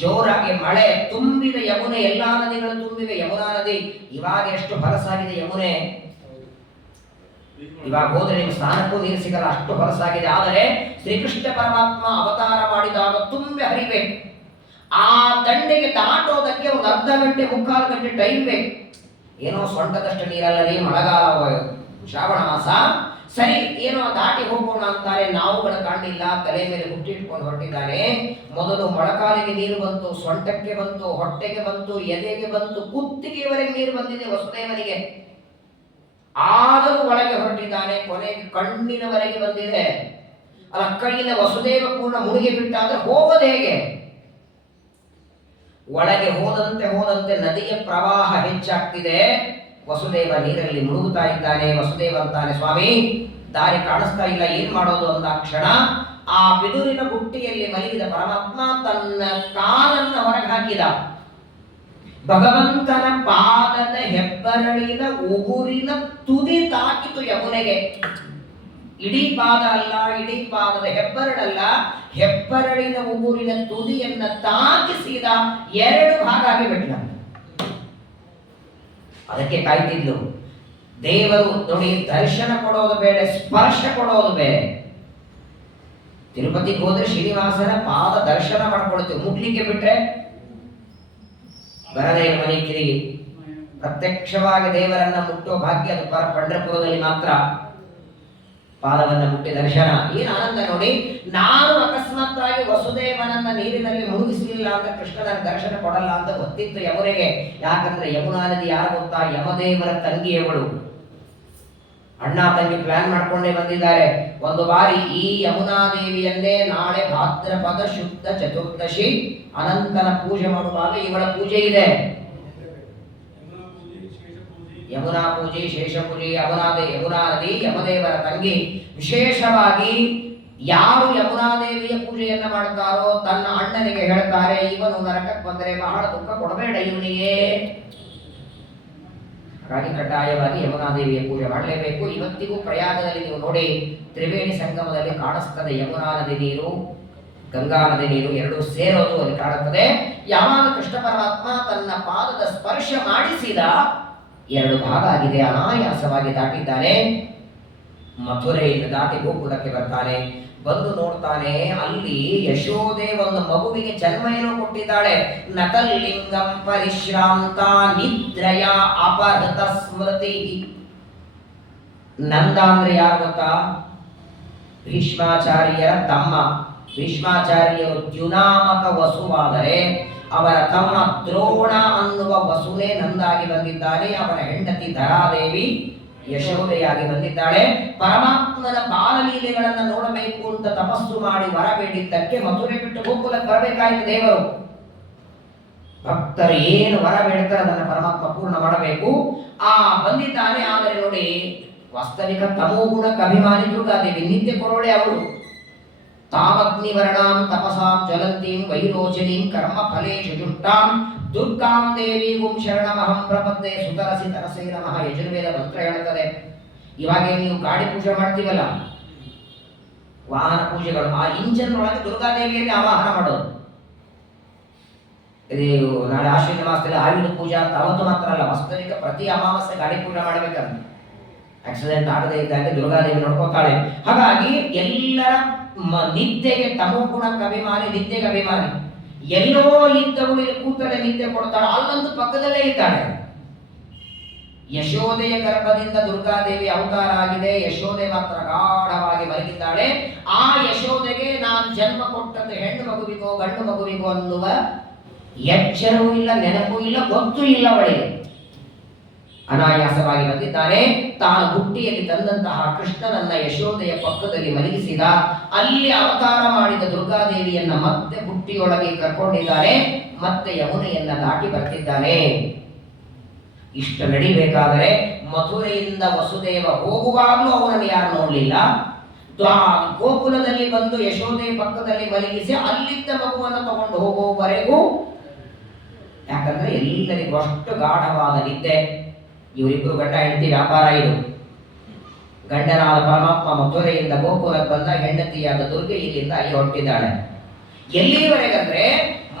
ಜೋರಾಗಿ ಮಳೆ, ತುಂಬಿದ ಯಮುನೆ, ಎಲ್ಲಾ ನದಿಗಳು ತುಂಬಿವೆ. ಯಮುನಾ ನದಿ ಇವಾಗ ಎಷ್ಟು ಹೊಲಸಾಗಿದೆ ಯಮುನೆ. ಇವಾಗ ಹೋದ್ರೆ ನಿಮ್ಮ ಸ್ನಾನಕ್ಕೂ ನೀರು ಸಿಗಲ್ಲ, ಅಷ್ಟು ಹೊಲಸಾಗಿದೆ. ಆದರೆ ಶ್ರೀಕೃಷ್ಣ ಪರಮಾತ್ಮ ಅವತಾರ ಮಾಡಿದಾಗ ತುಂಬಿ ಹರಿಬೇಕು. ಆ ದಂಡೆಗೆ ದಾಟೋದಕ್ಕೆ ಒಂದು ಅರ್ಧ ಗಂಟೆ, ಮುಕ್ಕಾಲು ಗಂಟೆ ಟೈಮ್ ಬೇಕು. ಏನೋ ಸೊಂಟದಷ್ಟು ನೀರಲ್ಲ ರೀ, ಮಳೆಗಾಲ, ಶ್ರಾವಣ ಮಾಸ, ಸರಿ ಏನೋ ದಾಟಿ ಹೋಗೋಣ ಅಂತಾರೆ. ನಾವುಗಳ ಕಾಣಿಲ್ಲ, ತಲೆ ಮೇಲೆ ಬುಟ್ಟಿ ಇಟ್ಕೊಂಡು ಹೊರಟಿದ್ದಾನೆ. ಮೊದಲು ಮೊಳಕಾಲಿಗೆ ನೀರು ಬಂತು, ಸೊಂಟಕ್ಕೆ ಬಂತು, ಹೊಟ್ಟೆಗೆ ಬಂತು, ಎದೆಗೆ ಬಂತು, ಕುತ್ತಿಗೆಯವರೆಗೆ ನೀರು ಬಂದಿದೆ ವಸುದೇವನಿಗೆ. ಆದರೂ ಒಳಗೆ ಹೊರಟಿದ್ದಾನೆ. ಕೊನೆಗೆ ಕಣ್ಣಿನವರೆಗೆ ಬಂದಿದೆ. ಅಲ್ಲ, ಕಣ್ಣಿನ ವಸುದೇವ ಪೂರ್ಣ ಮುಳುಗಿ ಬಿಟ್ಟಾದ್ರೆ ಹೋಗೋದು ಹೇಗೆ? ಒಳಗೆ ಹೋದಂತೆ ಹೋದಂತೆ ನದಿಯ ಪ್ರವಾಹ ಹೆಚ್ಚಾಗ್ತಿದೆ. ವಸುದೇವ ನೀರಲ್ಲಿ ಮುಳುಗುತ್ತಾ ಇದ್ದಾನೆ. ವಸುದೇವ ಅಂತಾನೆ, ಸ್ವಾಮಿ ದಾರಿ ಕಾಣಿಸ್ತಾ ಇಲ್ಲ, ಏನ್ ಮಾಡೋದು ಅಂದ ಕ್ಷಣ ಆ ಬಿದುರಿನ ಬುಟ್ಟಿಯಲ್ಲಿ ಮಲಗಿದ ಪರಮಾತ್ಮ ತನ್ನ ಕಾಲನ್ನು ಹೊರಗೆ ಹಾಕಿದ. ಭಗವಂತನ ಪಾದದ ಹೆಬ್ಬರಳಿನ ಉಗುರಿನ ತುದಿ ತಾಕಿತು ಯಮುನೆಗೆ. ಇಡೀ ಪಾದ ಅಲ್ಲ, ಇಡೀ ಪಾದದ ಹೆಬ್ಬರಳಲ್ಲ, ಹೆಬ್ಬರಳಿನ ಉಗುರಿನ ತುದಿಯನ್ನ ತಾಕಿಸಿದ. ಎರಡು ಭಾಗ ಆಗಿಬಿಟ್ಟ. ಅದಕ್ಕೆ ಕಾಯ್ತಿದ್ಲು ದೇವರು. ನೋಡಿ, ದರ್ಶನ ಕೊಡೋದು ಬೇಡ, ಸ್ಪರ್ಶ ಕೊಡೋದು ಬೇರೆ. ತಿರುಪತಿಗೆ ಹೋದ್ರೆ ಶ್ರೀನಿವಾಸನ ಪಾದ ದರ್ಶನ ಮಾಡ್ಕೊಳ್ತೀವಿ, ಮುಟ್ಲಿಕ್ಕೆ ಬಿಟ್ರೆ ಬರದೇ ಮನೆ ಕಿರಿಗಿ. ಪ್ರತ್ಯಕ್ಷವಾಗಿ ದೇವರನ್ನ ಮುಟ್ಟೋ ಭಾಗ್ಯ ಅದು ಪಂಢರಪುರದಲ್ಲಿ ಮಾತ್ರ. ಪಾದವನ್ನ ಮುಟ್ಟಿ ದರ್ಶನ, ಏನು ಆನಂದ ನೋಡಿ. ನಾನು ಅಕಸ್ಮಾತ್ ಆಗಿ ವಸುದೇವನನ್ನ ನೀರಿನಲ್ಲಿ ಮುಳುಗಿಸಲಿಲ್ಲ ಅಂದ್ರೆ ಕೃಷ್ಣನ ದರ್ಶನ ಕೊಡಲ್ಲ ಅಂತ ಗೊತ್ತಿತ್ತು ಯಮುನೆಗೆ. ಯಾಕಂದ್ರೆ ಯಮುನಾ ನದಿ ಯಾರು ಗೊತ್ತಾ? ಯಮದೇವರ ತಂಗಿಯವಳು. ಅಣ್ಣ ತಂಗಿ ಪ್ಲಾನ್ ಮಾಡ್ಕೊಂಡೇ ಬಂದಿದ್ದಾರೆ. ಒಂದು ಬಾರಿ ಈ ಯಮುನಾ ದೇವಿಯನ್ನೇ ನಾಳೆ ಭಾದ್ರಪದ ಶುದ್ಧ ಚತುರ್ದಶಿ ಅನಂತನ ಪೂಜೆ ಮಾಡುವಾಗ ಇವಳ ಪೂಜೆ ಇದೆ. ಯಮುನಾ ಪೂಜೆ, ಶೇಷ ಪೂಜೆ, ಯಮುನಾ ನದಿ ಯಮದೇವರ ತಂಗಿ. ವಿಶೇಷವಾಗಿ ಯಾರು ಯಮುನಾ ದೇವಿಯ ಪೂಜೆಯನ್ನ ಮಾಡ್ತಾರೋ ತನ್ನ ಅಣ್ಣನಿಗೆ ಹೇಳ್ತಾರೆ, ಇವನು ನರಕಕ್ಕೆ ಬಂದರೆ ಬಹಳ ದುಃಖ ಕೊಡಬೇಡ ಇವನಿಗೆ. ಹಾಗಾಗಿ ಕಡ್ಡಾಯವಾಗಿ ಯಮುನಾ ದೇವಿಯ ಪೂಜೆ ಮಾಡಲೇಬೇಕು. ಇವತ್ತಿಗೂ ಪ್ರಯಾಗದಲ್ಲಿ ನೀವು ನೋಡಿ, ತ್ರಿವೇಣಿ ಸಂಗಮದಲ್ಲಿ ಕಾಣಿಸ್ತದೆ ಯಮುನಾ ನದಿ ನೀರು, ಗಂಗಾ ನದಿ ನೀರು ಎರಡೂ ಸೇರೋದು ಅಲ್ಲಿ ಕಾಣುತ್ತದೆ. ಯಾವಾಗ ಕೃಷ್ಣ ಪರಮಾತ್ಮ ತನ್ನ ಪಾದದ ಸ್ಪರ್ಶ ಮಾಡಿಸಿದ, ಎರಡು ಭಾಗ ಆಗಿದೆ, ಅನಾಯಾಸವಾಗಿ ದಾಟಿದ್ದಾನೆ. ಮಥುರೆಯಿಂದ ದಾಟಿ ಗೋಕುಲಕ್ಕೆ ಬರ್ತಾನೆ. ಬಂದು ನೋಡ್ತಾನೆ, ಅಲ್ಲಿ ಯಶೋದೆ ಒಂದು ಮಗುವಿಗೆ ಜನ್ಮ ಏನೋ ಕೊಟ್ಟಿದ್ದಾಳೆ. ನಕಲ್ಲಿಂಗಂ ಪರಿಶ್ರಾಂತ ನಿದ್ರಯ ಅಪಹೃತ ಸ್ಮೃತಿ. ನಂದ ಅಂದ್ರೆ ಯಾರು ಗೊತ್ತಾ? ಭೀಷ್ಮಾಚಾರ್ಯರ ತಮ್ಮ. ಭೀಷ್ಮಾಚಾರ್ಯರು ದ್ಯುನಾಮಕ ವಸುವಾದರೆ ಅವರ ತಮ್ಮ ದ್ರೋಣ ಅನ್ನುವ ವಸುನೇ ನಂದಾಗಿ ಬಂದಿದ್ದಾನೆ. ಅವನ ಹೆಂಡತಿ ಧರಾದೇವಿ ಯಶೋದೆಯಾಗಿ ಬಂದಿದ್ದಾಳೆ. ಪರಮಾತ್ಮನ ಬಾಲಲೀಲೆಗಳನ್ನು ನೋಡಬೇಕು ಅಂತ ತಪಸ್ಸು ಮಾಡಿ ವರ ಬೇಡಿದ್ದಕ್ಕೆ ಮಥುರೆ ಬಿಟ್ಟು ಗೋಕುಲಕ್ಕೆ ಬರಬೇಕಾಯಿತು ದೇವರು. ಭಕ್ತರು ಏನು ವರ ಬೇಡ್ತಾರೆ ಅದನ್ನು ಪರಮಾತ್ಮ ಪೂರ್ಣ ಮಾಡಬೇಕು. ಬಂದಿದ್ದಾನೆ. ಆದರೆ ನೋಡಿ, ವಾಸ್ತವಿಕ ತಮೋಗುಣಕ್ಕೆ ಅಭಿಮಾನಿ ದುರ್ಗಾದೇವಿ, ನಿತ್ಯ ಕೊರೋಳೆ ಅವಳು. ತಾಮಗ್ನಿವರ್ಣಾಂ ತಪಸಾಂ ಜ್ವಲಂತೀಂ ವೈರೋಚನೀಂ ಕರ್ಮ ಫಲೇಷು ಜುಷ್ಟಾಂ ದುರ್ಗಾಂ ದೇವೀಂ ಶರಣಮಹಂ ಪ್ರಪದ್ಯೆ ಸುತರಸಿ ತರಸೇ ನಮಃ. ಯಜುರ್ವೇದ ಮಂತ್ರ ಹೇಳುತ್ತದೆ. ಇವಾಗ ನೀವು ಗಾಡಿ ಪೂಜೆ ಮಾಡ್ತೀವಲ್ಲ, ವಾಹನ ಪೂಜೆಗಳು. ಆ ಇಂಜನ್ ಒಳಗೆ ದುರ್ಗಾದೇವಿಯಲ್ಲಿ ಆವಾಹನ ಮಾಡೋದು. ಇದು ನಾಳೆ ಆಶ್ವಿನ ಮಾಸದಲ್ಲಿ ಆಯುಧ ಪೂಜಾ ಅಂತ ಅವತ್ತು ಮಾತ್ರ ಅಲ್ಲ, ವಾಸ್ತವಿಕ ಪ್ರತಿ ಅಮಾವಾಸ್ಯೆ ಗಾಡಿ ಪೂಜೆ ಮಾಡಬೇಕಂತ. ಆಕ್ಸಿಡೆಂಟ್ ಆಗದೇ ಇದ್ದಾಗ ದುರ್ಗಾದೇವಿ ನೋಡ್ಕೊತಾಳೆ. ಹಾಗಾಗಿ ಎಲ್ಲರ ನಿದ್ದೆಗೆ ತಮೋ ಗುಣಕ್ಕೆ ಅಭಿಮಾನಿ, ನಿದ್ದೆಗೆ ಅಭಿಮಾನಿ. ಎಲ್ಲೋ ಇದ್ದವಳು ಕೂತಳೆ ನಿದ್ದೆ ಕೊಡ್ತಾಳೆ, ಅಲ್ಲೊಂದು ಪಕ್ಕದಲ್ಲೇ ಇದ್ದಾಳೆ. ಯಶೋದೆಯ ಗರ್ಭದಿಂದ ದುರ್ಗಾದೇವಿ ಅವತಾರ ಆಗಿದೆ. ಯಶೋದೆ ಮಾತ್ರ ಗಾಢವಾಗಿ ಮಲಗಿದ್ದಾಳೆ. ಆ ಯಶೋದೆಗೆ ನಾನು ಜನ್ಮ ಕೊಟ್ಟದ್ದು ಹೆಣ್ಣು ಮಗುವಿಗೋ ಗಂಡು ಮಗುವಿಗೋ ಅನ್ನುವ ಎಚ್ಚರವೂ ಇಲ್ಲ, ನೆನಪೂ ಇಲ್ಲ, ಗೊತ್ತೂ ಇಲ್ಲ. ಅವಳಿಗೆ ಅನಾಯಾಸವಾಗಿ ಬಂದಿದ್ದಾನೆ. ತಾನು ಬುಟ್ಟಿಯಲ್ಲಿ ತಂದಂತಹ ಕೃಷ್ಣನನ್ನ ಯಶೋದೆಯ ಪಕ್ಕದಲ್ಲಿ ಮಲಗಿಸಿದ. ಅಲ್ಲಿ ಅವತಾರ ಮಾಡಿದ ದುರ್ಗಾದೇವಿಯನ್ನ ಮತ್ತೆ ಬುಟ್ಟಿಯೊಳಗೆ ಕರ್ಕೊಂಡಿದ್ದಾನೆ. ಮತ್ತೆ ಯಮುನೆಯನ್ನ ದಾಟಿ ಬರ್ತಿದ್ದಾನೆ. ಇಷ್ಟ ನಡಿಬೇಕಾದರೆ ಮಥುರೆಯಿಂದ ವಸುದೇವ ಹೋಗುವಾಗಲೂ ಅವನನ್ನು ಯಾರು ನೋಡಲಿಲ್ಲ. ಗೋಕುಲದಲ್ಲಿ ಬಂದು ಯಶೋದೆ ಪಕ್ಕದಲ್ಲಿ ಮಲಗಿಸಿ ಅಲ್ಲಿದ್ದ ಮಗುವನ್ನು ತಗೊಂಡು ಹೋಗುವವರೆಗೂ, ಯಾಕಂದ್ರೆ ಎಲ್ಲರಿಗೂ ಅಷ್ಟು ಗಾಢವಾದ ನಿದ್ದೆ. ಇವರಿಬ್ಬರು ಗಂಡ ಹೆಂಡತಿ ವ್ಯಾಪಾರ ಇದು. ಗಂಡನಾದ ಪರಮಾತ್ಮ ಮಥುರೆಯಿಂದ ಗೋಕುಲಕ್ಕೆ ಬಂದ, ಹೆಂಡತಿಯಾದ ದುರ್ಗೆ ಇಲ್ಲಿಂದ ಅಲ್ಲಿ ಹೊರಟಿದ್ದಾಳೆ. ಎಲ್ಲಿವರೆಗಂದ್ರೆ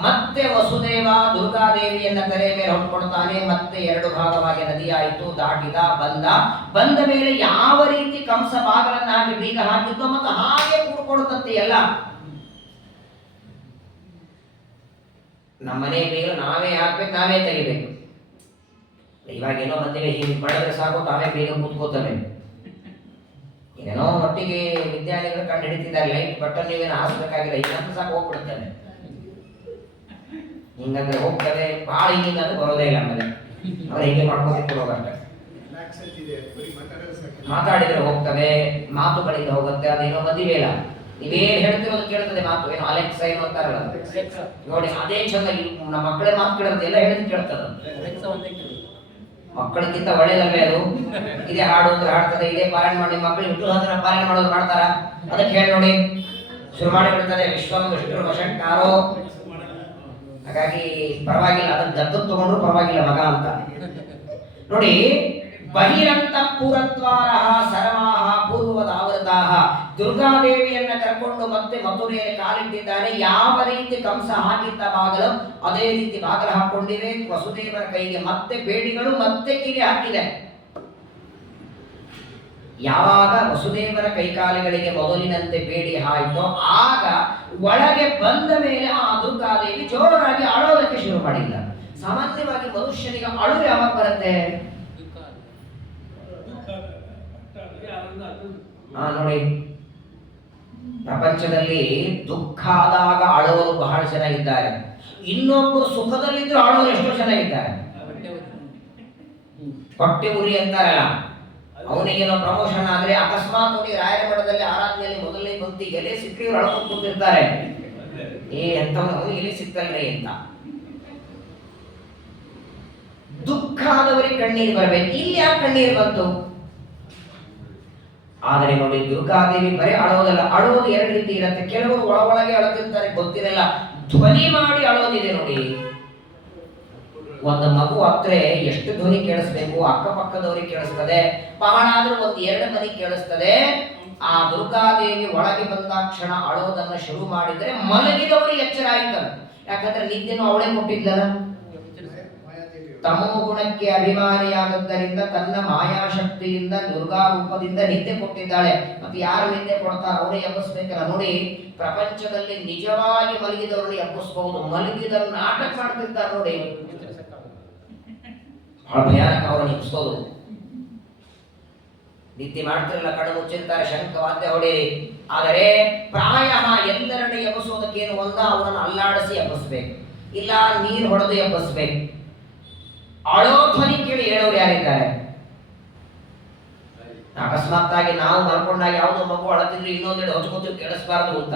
ಮತ್ತೆ ವಸುದೇವ ದುರ್ಗಾದೇವಿಯನ್ನ ತಲೆ ಮೇಲೆ ಹೊಟ್ಕೊಡ್ತಾನೆ. ಮತ್ತೆ ಎರಡು ಭಾಗವಾಗಿ ನದಿಯಾಯಿತು, ದಾಟಿದ, ಬಂದ ಮೇಲೆ ಯಾವ ರೀತಿ ಕಂಸ ಬಾಗಲನ್ನ ಹಾಕಿ ಬೀಗ ಹಾಕಿದ್ದು ಮತ್ತು ಹಾಗೆ ಕೂಡ್ಕೊಡುತ್ತಂತೆ ಎಲ್ಲ. ನಮ್ಮನೆ ಬೀಗ ನಾವೇ ಹಾಕ್ಬೇಕು, ನಾವೇ ತೆಗಿಬೇಕು. ಇವಾಗ ಏನೋ ಬಂದಿವೆ, ಹೀಗೆ ಮಾಡಿದ್ರೆ ಸಾಕು, ತಾವೇ ಬೇಗ ಕೂತ್ಕೋತವೆ. ಏನೋ ಒಟ್ಟಿಗೆ ವಿದ್ಯಾರ್ಥಿಗಳು ಕಂಡು ಹಿಡಿತಿದ್ದಾರೆ, ಲೈಟ್ ಬಟನ್ ನೀವೇನು ಹಾಸ್ಬೇಕಾಗಿಲ್ಲ, ಹಿಂಗಂತ ಸಾಕು ಹೋಗ್ಬಿಡ್ತೇವೆ. ಹಿಂಗಂದ್ರೆ ಹೋಗ್ತವೆ, ಭಾಳ ಹಿಂಗಂದ್ರೆ ಬರೋದೇ ಇಲ್ಲ. ಆಮೇಲೆ ಅವ್ರು ಹೀಗೆ ಮಾಡ್ಕೊಂಡು ಹೋಗಂತೆ, ಮಾತಾಡಿದ್ರೆ ಹೋಗ್ತವೆ, ಮಾತುಗಳಿಂದ ಹೋಗುತ್ತೆ. ಅದೇನೋ ಬಂದಿವೆ ಇಲ್ಲ, ನೀವೇನ್ ಹೇಳ್ತಿರೋದು ಕೇಳ್ತದೆ ಮಾತು. ಏನೋ ಅಲೆಕ್ಸ ಏನು ಅಂತಾರಲ್ಲ ನೋಡಿ, ಅದೇ ಚಂದ. ನಮ್ಮ ಮಕ್ಕಳೇ ಮಾತು ಕೇಳುತ್ತೆ, ಎಲ್ಲ ಹೇಳಿದ್ ಕೇಳ್ತದ. ಮಕ್ಕಳಕ್ಕಿಂತ ಒಳ್ಳೇದಲ್ವೇ ಅದು? ಇದೇ ಹಾಡು ಅಂದ್ರೆ ಹಾಡ್ತದೆ, ಇದೇ ಪಾರಾಯಣ ಮಾಡಿ. ಮಕ್ಕಳು ಹುಟ್ಟು ಹತ್ರ ಪಾರಾಯಣ ಮಾಡೋದು ಮಾಡ್ತಾರ? ಅದಕ್ಕೆ ಹೇಳಿ ನೋಡಿ, ಶುರು ಮಾಡಿ ಬಿಡ್ತದೆ ವಿಶ್ವಂ ವಿಷ್ಣು ವಶಂಕಾರೋ. ಹಾಗಾಗಿ ಪರವಾಗಿಲ್ಲ, ಅದನ್ನ ದತ್ತು ತಗೊಂಡ್ರು ಪರವಾಗಿಲ್ಲ ಮಗ ಅಂತ ನೋಡಿ. ಬಹಿರಂತ ಪೂರದ್ವಾರ ಸರ್ವಾಹ ಪೂರ್ವದಾವೃತಾಹ. ದುರ್ಗಾದೇವಿಯನ್ನ ಕರ್ಕೊಂಡು ಮತ್ತೆ ಮಥುರೆಯಲ್ಲಿ ಕಾಲಿಟ್ಟಿದ್ದಾನೆ. ಯಾವ ರೀತಿ ಕಂಸ ಹಾಕಿದ್ದ ಬಾಗಲು ಅದೇ ರೀತಿ ಬಾಗಲು ಹಾಕೊಂಡಿವೆ. ವಸುದೇವರ ಕೈಗೆ ಮತ್ತೆ ಬೇಡಿಗಳು, ಮತ್ತೆ ಕೀಲಿ ಹಾಕಿದೆ. ಯಾವಾಗ ವಸುದೇವರ ಕೈಕಾಲಿಗಳಿಗೆ ಮೊದಲಿನಂತೆ ಬೇಡಿ ಆಯಿತೋ ಆಗ ಒಳಗೆ ಬಂದ ಮೇಲೆ ಆ ದುರ್ಗಾದೇವಿ ಜೋರಾಗಿ ಅಳೋದಕ್ಕೆ ಶುರು ಮಾಡಿಲ್ಲ. ಸಾಮಾನ್ಯವಾಗಿ ಮನುಷ್ಯನಿಗೆ ಅಳು ಯಾವಾಗ ಬರುತ್ತೆ? ನೋಡಿ, ಪ್ರಪಂಚದಲ್ಲಿ ದುಃಖ ಆದಾಗ ಅಳೋರು ಬಹಳ ಜನ ಇದ್ದಾರೆ. ಇನ್ನೊಬ್ಬರು ಸುಖದಲ್ಲಿದ್ರು ಅಳೋರು ಎಷ್ಟೋ ಜನ ಇದ್ದಾರೆ. ಹೊಟ್ಟೆ ಉರಿ ಅಂತಾರಲ್ಲ, ಅವನಿಗೇನೋ ಪ್ರಮೋಷನ್ ಆದ್ರೆ ಅಕಸ್ಮಾತ್ ಅವನಿಗೆ ರಾಯರ ಮಠದಲ್ಲಿ ಆರಾಧನೆಯಲ್ಲಿ ಮೊದಲನೇ ಪಂಕ್ತಿ ಎಲೆ ಸಿಕ್ಕಿ ಅಳ್ಕೊಂಡು ಕೂತಿರ್ತಾರೆ. ಎಂತವನು ಎಲೆ ಸಿಕ್ಕಲ್ರಿ ಅಂತ. ದುಃಖ ಆದವರಿಗೆ ಕಣ್ಣೀರು ಬರಬೇಕು, ಇಲ್ಲಿ ಯಾಕೆ ಕಣ್ಣೀರು ಬಂತು? ಆದರೆ ನೋಡಿ, ದುರ್ಗಾದೇವಿ ಬರೀ ಅಳೋದಲ್ಲ, ಅಳೋದು ಎರಡು ರೀತಿ ಇರುತ್ತೆ. ಕೆಲವರು ಒಳಗೆ ಅಳುತ್ತಿರ್ತಾರೆ, ಗೊತ್ತಿರಲ್ಲ. ಧ್ವನಿ ಮಾಡಿ ಅಳೋದಿದೆ ನೋಡಿ. ಒಂದು ಮಗು ಹತ್ರೆ ಎಷ್ಟು ಧ್ವನಿ ಕೇಳಿಸ್ಬೇಕು, ಅಕ್ಕಪಕ್ಕದವ್ರಿಗೆ ಕೇಳಿಸ್ತದೆ, ಬಹಳ ಆದ್ರೂ ಒಂದು ಎರಡು ಮನೆ ಕೇಳಿಸ್ತದೆ. ಆ ದುರ್ಗಾದೇವಿ ಒಳಗೆ ಬಂದಾಕ್ಷಣ ಅಳೋದನ್ನ ಶುರು ಮಾಡಿದ್ರೆ ಮಲಗಿದವರಿಗೆ ಎಚ್ಚರ ಆಯ್ತಾರೆ. ಯಾಕಂದ್ರೆ ನಿದ್ದೆನೂ ಅವಳೇ ಕೊಟ್ಟಿದ್ಲಲ್ಲ. ತಮೋ ಗುಣಕ್ಕೆ ಅಭಿಮಾನಿಯಾದದ್ದರಿಂದ ತನ್ನ ಮಾಯಾಶಕ್ತಿಯಿಂದ ದುರ್ಗಾ ರೂಪದಿಂದ ನಿದ್ದೆ ಕೊಟ್ಟಿದ್ದಾಳೆ. ಮತ್ತೆ ಯಾರು ನಿದ್ದೆ ಕೊಡ್ತಾರ ಅವರೇ ಎಬ್ಬಿಸ್ಬೇಕಲ್ಲ. ನೋಡಿ, ಪ್ರಪಂಚದಲ್ಲಿ ನಿಜವಾಗಿ ಮಲಗಿದವರನ್ನು ಎಬ್ಬಿಸಬಹುದು, ಮಲಗಿದವರು ನಾಟಕ ಮಾಡ್ತಿರ್ತಾರೆ ನೋಡಿ, ಬಹಳ ಭಯಾನಕ ಅವರನ್ನು ಎಬ್ಬಿಸೋದು. ನಿದ್ದೆ ಮಾಡ್ತಿರಲ್ಲ, ಕಣ್ಣು ಮುಚ್ಚಿರ್ತಾರೆ, ಶಂಖವಾದ್ಯ ಹೊಡೆಯಿರಿ. ಆದರೆ ಪ್ರಾಯ ಎಲ್ಲರನ್ನು ಎಬ್ಬಿಸೋದಕ್ಕೇನು ಒಂದ ಅವರನ್ನು ಅಲ್ಲಾಡಿಸಿ ಎಬ್ಬಿಸ್ಬೇಕು, ಇಲ್ಲ ನೀರು ಹೊಡೆದು ಎಬ್ಬಿಸ್ಬೇಕು. ಅಳೋ ಧ್ವನಿ ಕೇಳಿ ಹೇಳೋರು ಯಾರಿದ್ದಾರೆ? ಅಕಸ್ಮಾತ್ತಾಗಿ ನಾವು ಮಲ್ಕೊಂಡಾಗ ಯಾವುದೋ ಮಗು ಅಳತಿದ್ರೆ ಇನ್ನೊಂದೆರಡು ಹೊಚ್ಕೋತೀವಿ, ಕೇಳಿಸ್ಬಾರ್ದು ಅಂತ.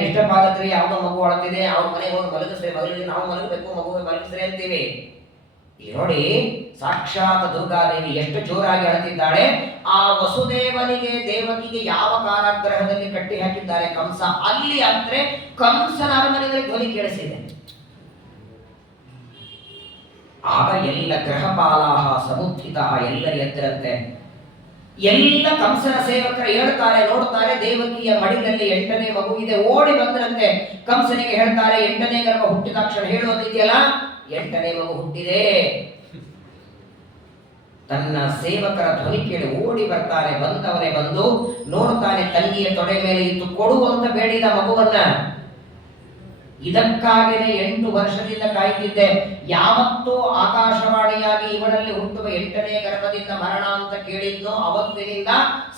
ಡಿಸ್ಟರ್ಬ್ ಆಗತ್ರಿ, ಯಾವುದೋ ಮಗು ಅಳತಿದೆ, ಅವ್ರ ಮನೆಗೆ ಹೋಗಿ ಮಲಗಿಸ್ರಿ, ಮಗಳಿಗೆ ನಾವು ಮಲಗಬೇಕು, ಮಗುವೆ ಮಲಗಿಸ್ರಿ ಅಂತೀವಿ. ಈ ನೋಡಿ, ಸಾಕ್ಷಾತ್ ದುರ್ಗಾದೇವಿ ಎಷ್ಟು ಜೋರಾಗಿ ಅಳತಿದ್ದಾಳೆ. ಆ ವಸುದೇವನಿಗೆ ದೇವಕಿಗೆ ಯಾವ ಕಾರಾಗೃಹದಲ್ಲಿ ಕಟ್ಟಿ ಹಾಕಿದ್ದಾರೆ ಕಂಸ, ಅಲ್ಲಿ ಅಂದ್ರೆ ಕಂಸನ ಅರಮನೆಯಲ್ಲಿ ಧ್ವನಿ ಕೇಳಿಸಿದೆ. ಆಗ ಎಲ್ಲ ಗ್ರಹಪಾಲಾಹ ಸಮುತ್ಥಿತ, ಎಲ್ಲರ ಎದ್ದರಂತೆ. ಎಲ್ಲ ಕಂಸನ ಸೇವಕರು ಹೇಳ್ತಾರೆ, ನೋಡ್ತಾರೆ, ದೇವಕಿಯ ಮಡಿಲಲ್ಲಿ 8ನೇ ಮಗು ಇದೆ. ಓಡಿ ಬಂದ್ರಂತೆ ಕಂಸನಿಗೆ ಹೇಳ್ತಾರೆ, 8ನೇ ಗರ್ಭ ಹುಟ್ಟಿದ ತಕ್ಷಣ ಹೇಳೋದಿದೆಯಲ್ಲ, 8ನೇ ಮಗು ಹುಟ್ಟಿದೆ. ತನ್ನ ಸೇವಕರ ಧ್ವನಿ ಕೇಳಿ ಓಡಿ ಬರ್ತಾನೆ. ಬಂದವನೇ ಬಂದು ನೋಡ್ತಾನೆ, ತಂಗಿಯ ತೊಡೆ ಮೇಲೆ ಇತ್ತು. ಕೊಡುವಂತ ಬೇಡಿದ ಮಗುವನ್ನ. ಇದಕ್ಕಾಗಿಯೇ 8 ವರ್ಷದಿಂದ ಕಾಯ್ತಿದ್ದೆ. ಯಾವತ್ತೋ ಆಕಾಶವಾಣಿಯಾಗಿ ಇವರಲ್ಲಿ ಹುಟ್ಟುವ 8ನೇ ಗರ್ಭದಿಂದ ಮರಣ ಅಂತ ಕೇಳಿದ್ನೋ ಅವತ್ತಿನಿಂದ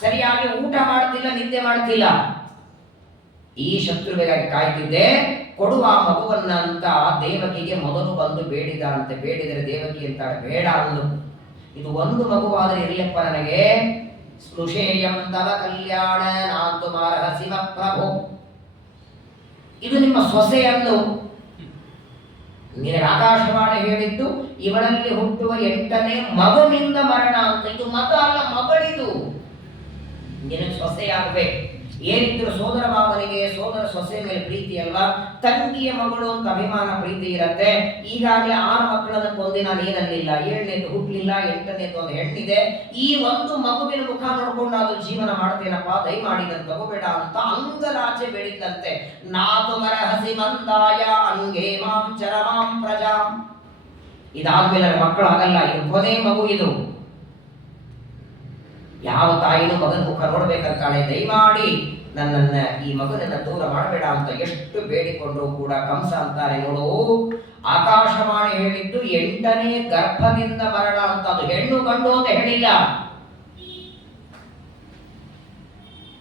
ಸರಿಯಾಗಿ ಊಟ ಮಾಡ್ತಿಲ್ಲ, ನಿದ್ದೆ ಮಾಡ್ತಿಲ್ಲ. ಈ ಶತ್ರುವಿಗಾಗಿ ಕಾಯ್ತಿದ್ದೆ. ಕೊಡುವ ಮಗುವನ್ನ ಅಂತ ದೇವಕಿಗೆ ಮೊದಲು ಬಂದು ಬೇಡಿದ ಅಂತೆ. ಬೇಡಿದರೆ ದೇವಕಿ ಅಂತಾಳೆ, ಬೇಡ ಅಂದು. ಇದು ಒಂದು ಮಗುವಾದರೆ ಇರ್ಲಿಪ್ಪ ನನಗೆ. ಸ್ಪೃಶೇಯಂ ತವ ಕಲ್ಯಾಣ ನಾಂತು ಮಾರಹಸಿಮ ಪ್ರಭು. ಇದು ನಿಮ್ಮ ಸೊಸೆಯನ್ನು ನಿನಗೆ ಆಕಾಶವಾಣಿ ಹೇಳಿದ್ದು ಇವರಲ್ಲಿ ಹುಟ್ಟುವ 8ನೇ ಮಗನಿಂದ ಮರಣ ಅಂತ. ಇದು ಮಗ ಅಲ್ಲ, ಮಗಳಿದು. ನಿನಗೆ ಸೊಸೆಯಾಗಬೇಕು. ಏನಿದ್ರು ಸೋದರ ಮಾವನಿಗೆ ಸೋದರ ಸೊಸೆ ಮೇಲೆ ಪ್ರೀತಿ ಅಲ್ವಾ, ತಂಗಿಯ ಮಗಳು ಅಂತ ಅಭಿಮಾನ ಪ್ರೀತಿ ಇರತ್ತೆ. ಈಗಾಗಲೇ 6 ಮಕ್ಕಳನ್ನ ಕೊಂದಿ ನಾನು ಏನಲ್ಲಿಲ್ಲ. 7ನೇದು ಹುಟ್ಟಲಿಲ್ಲ, 8ನೇದು ಒಂದು ಹೆಣ್ಣಿದೆ. ಈ ಒಂದು ಮಗುವಿನ ಮುಖ ನೋಡ್ಕೊಂಡು ಅದು ಜೀವನ ಮಾಡ್ತೇನಪ್ಪ, ದಯಮಾಡಿದ ತಗೋಬೇಡ ಅಂತ ಅಂಗಲಾಚೆ ಬೇಡಿದ್ದಂತೆ. ನಾತು ಮರಹಸಿ ಮಂದಾಯ ಅಂಗೇ ಮಾಂ ಚರಮಾಂ ಪ್ರಜಾಂ. ಇದಾದ್ಮೇಲೆ ಮಕ್ಕಳಾಗಲ್ಲ, ಇದು ಕೊನೆ ಮಗು. ಇದು ಯಾವ ತಾಯಿನೂ ಮಗನ ಮುಖ ನೋಡ್ಬೇಕಂತಾಳೆ, ದಯಮಾಡಿ ನನ್ನನ್ನ ಈ ಮಗನನ್ನ ದೂರ ಮಾಡಬೇಡ ಅಂತ ಎಷ್ಟು ಬೇಡಿಕೊಂಡ್ರು ಕೂಡ ಕಂಸ ಅಂತಾನೆ, ನೋಡು ಆಕಾಶವಾಣಿ ಹೇಳಿದ್ದು 8ನೇ ಗರ್ಭದಿಂದ ಮರಣ ಅಂತ. ಅದು ಹೆಣ್ಣು ಗಂಡು ಅಂತ ಹೇಳಿಲ್ಲ.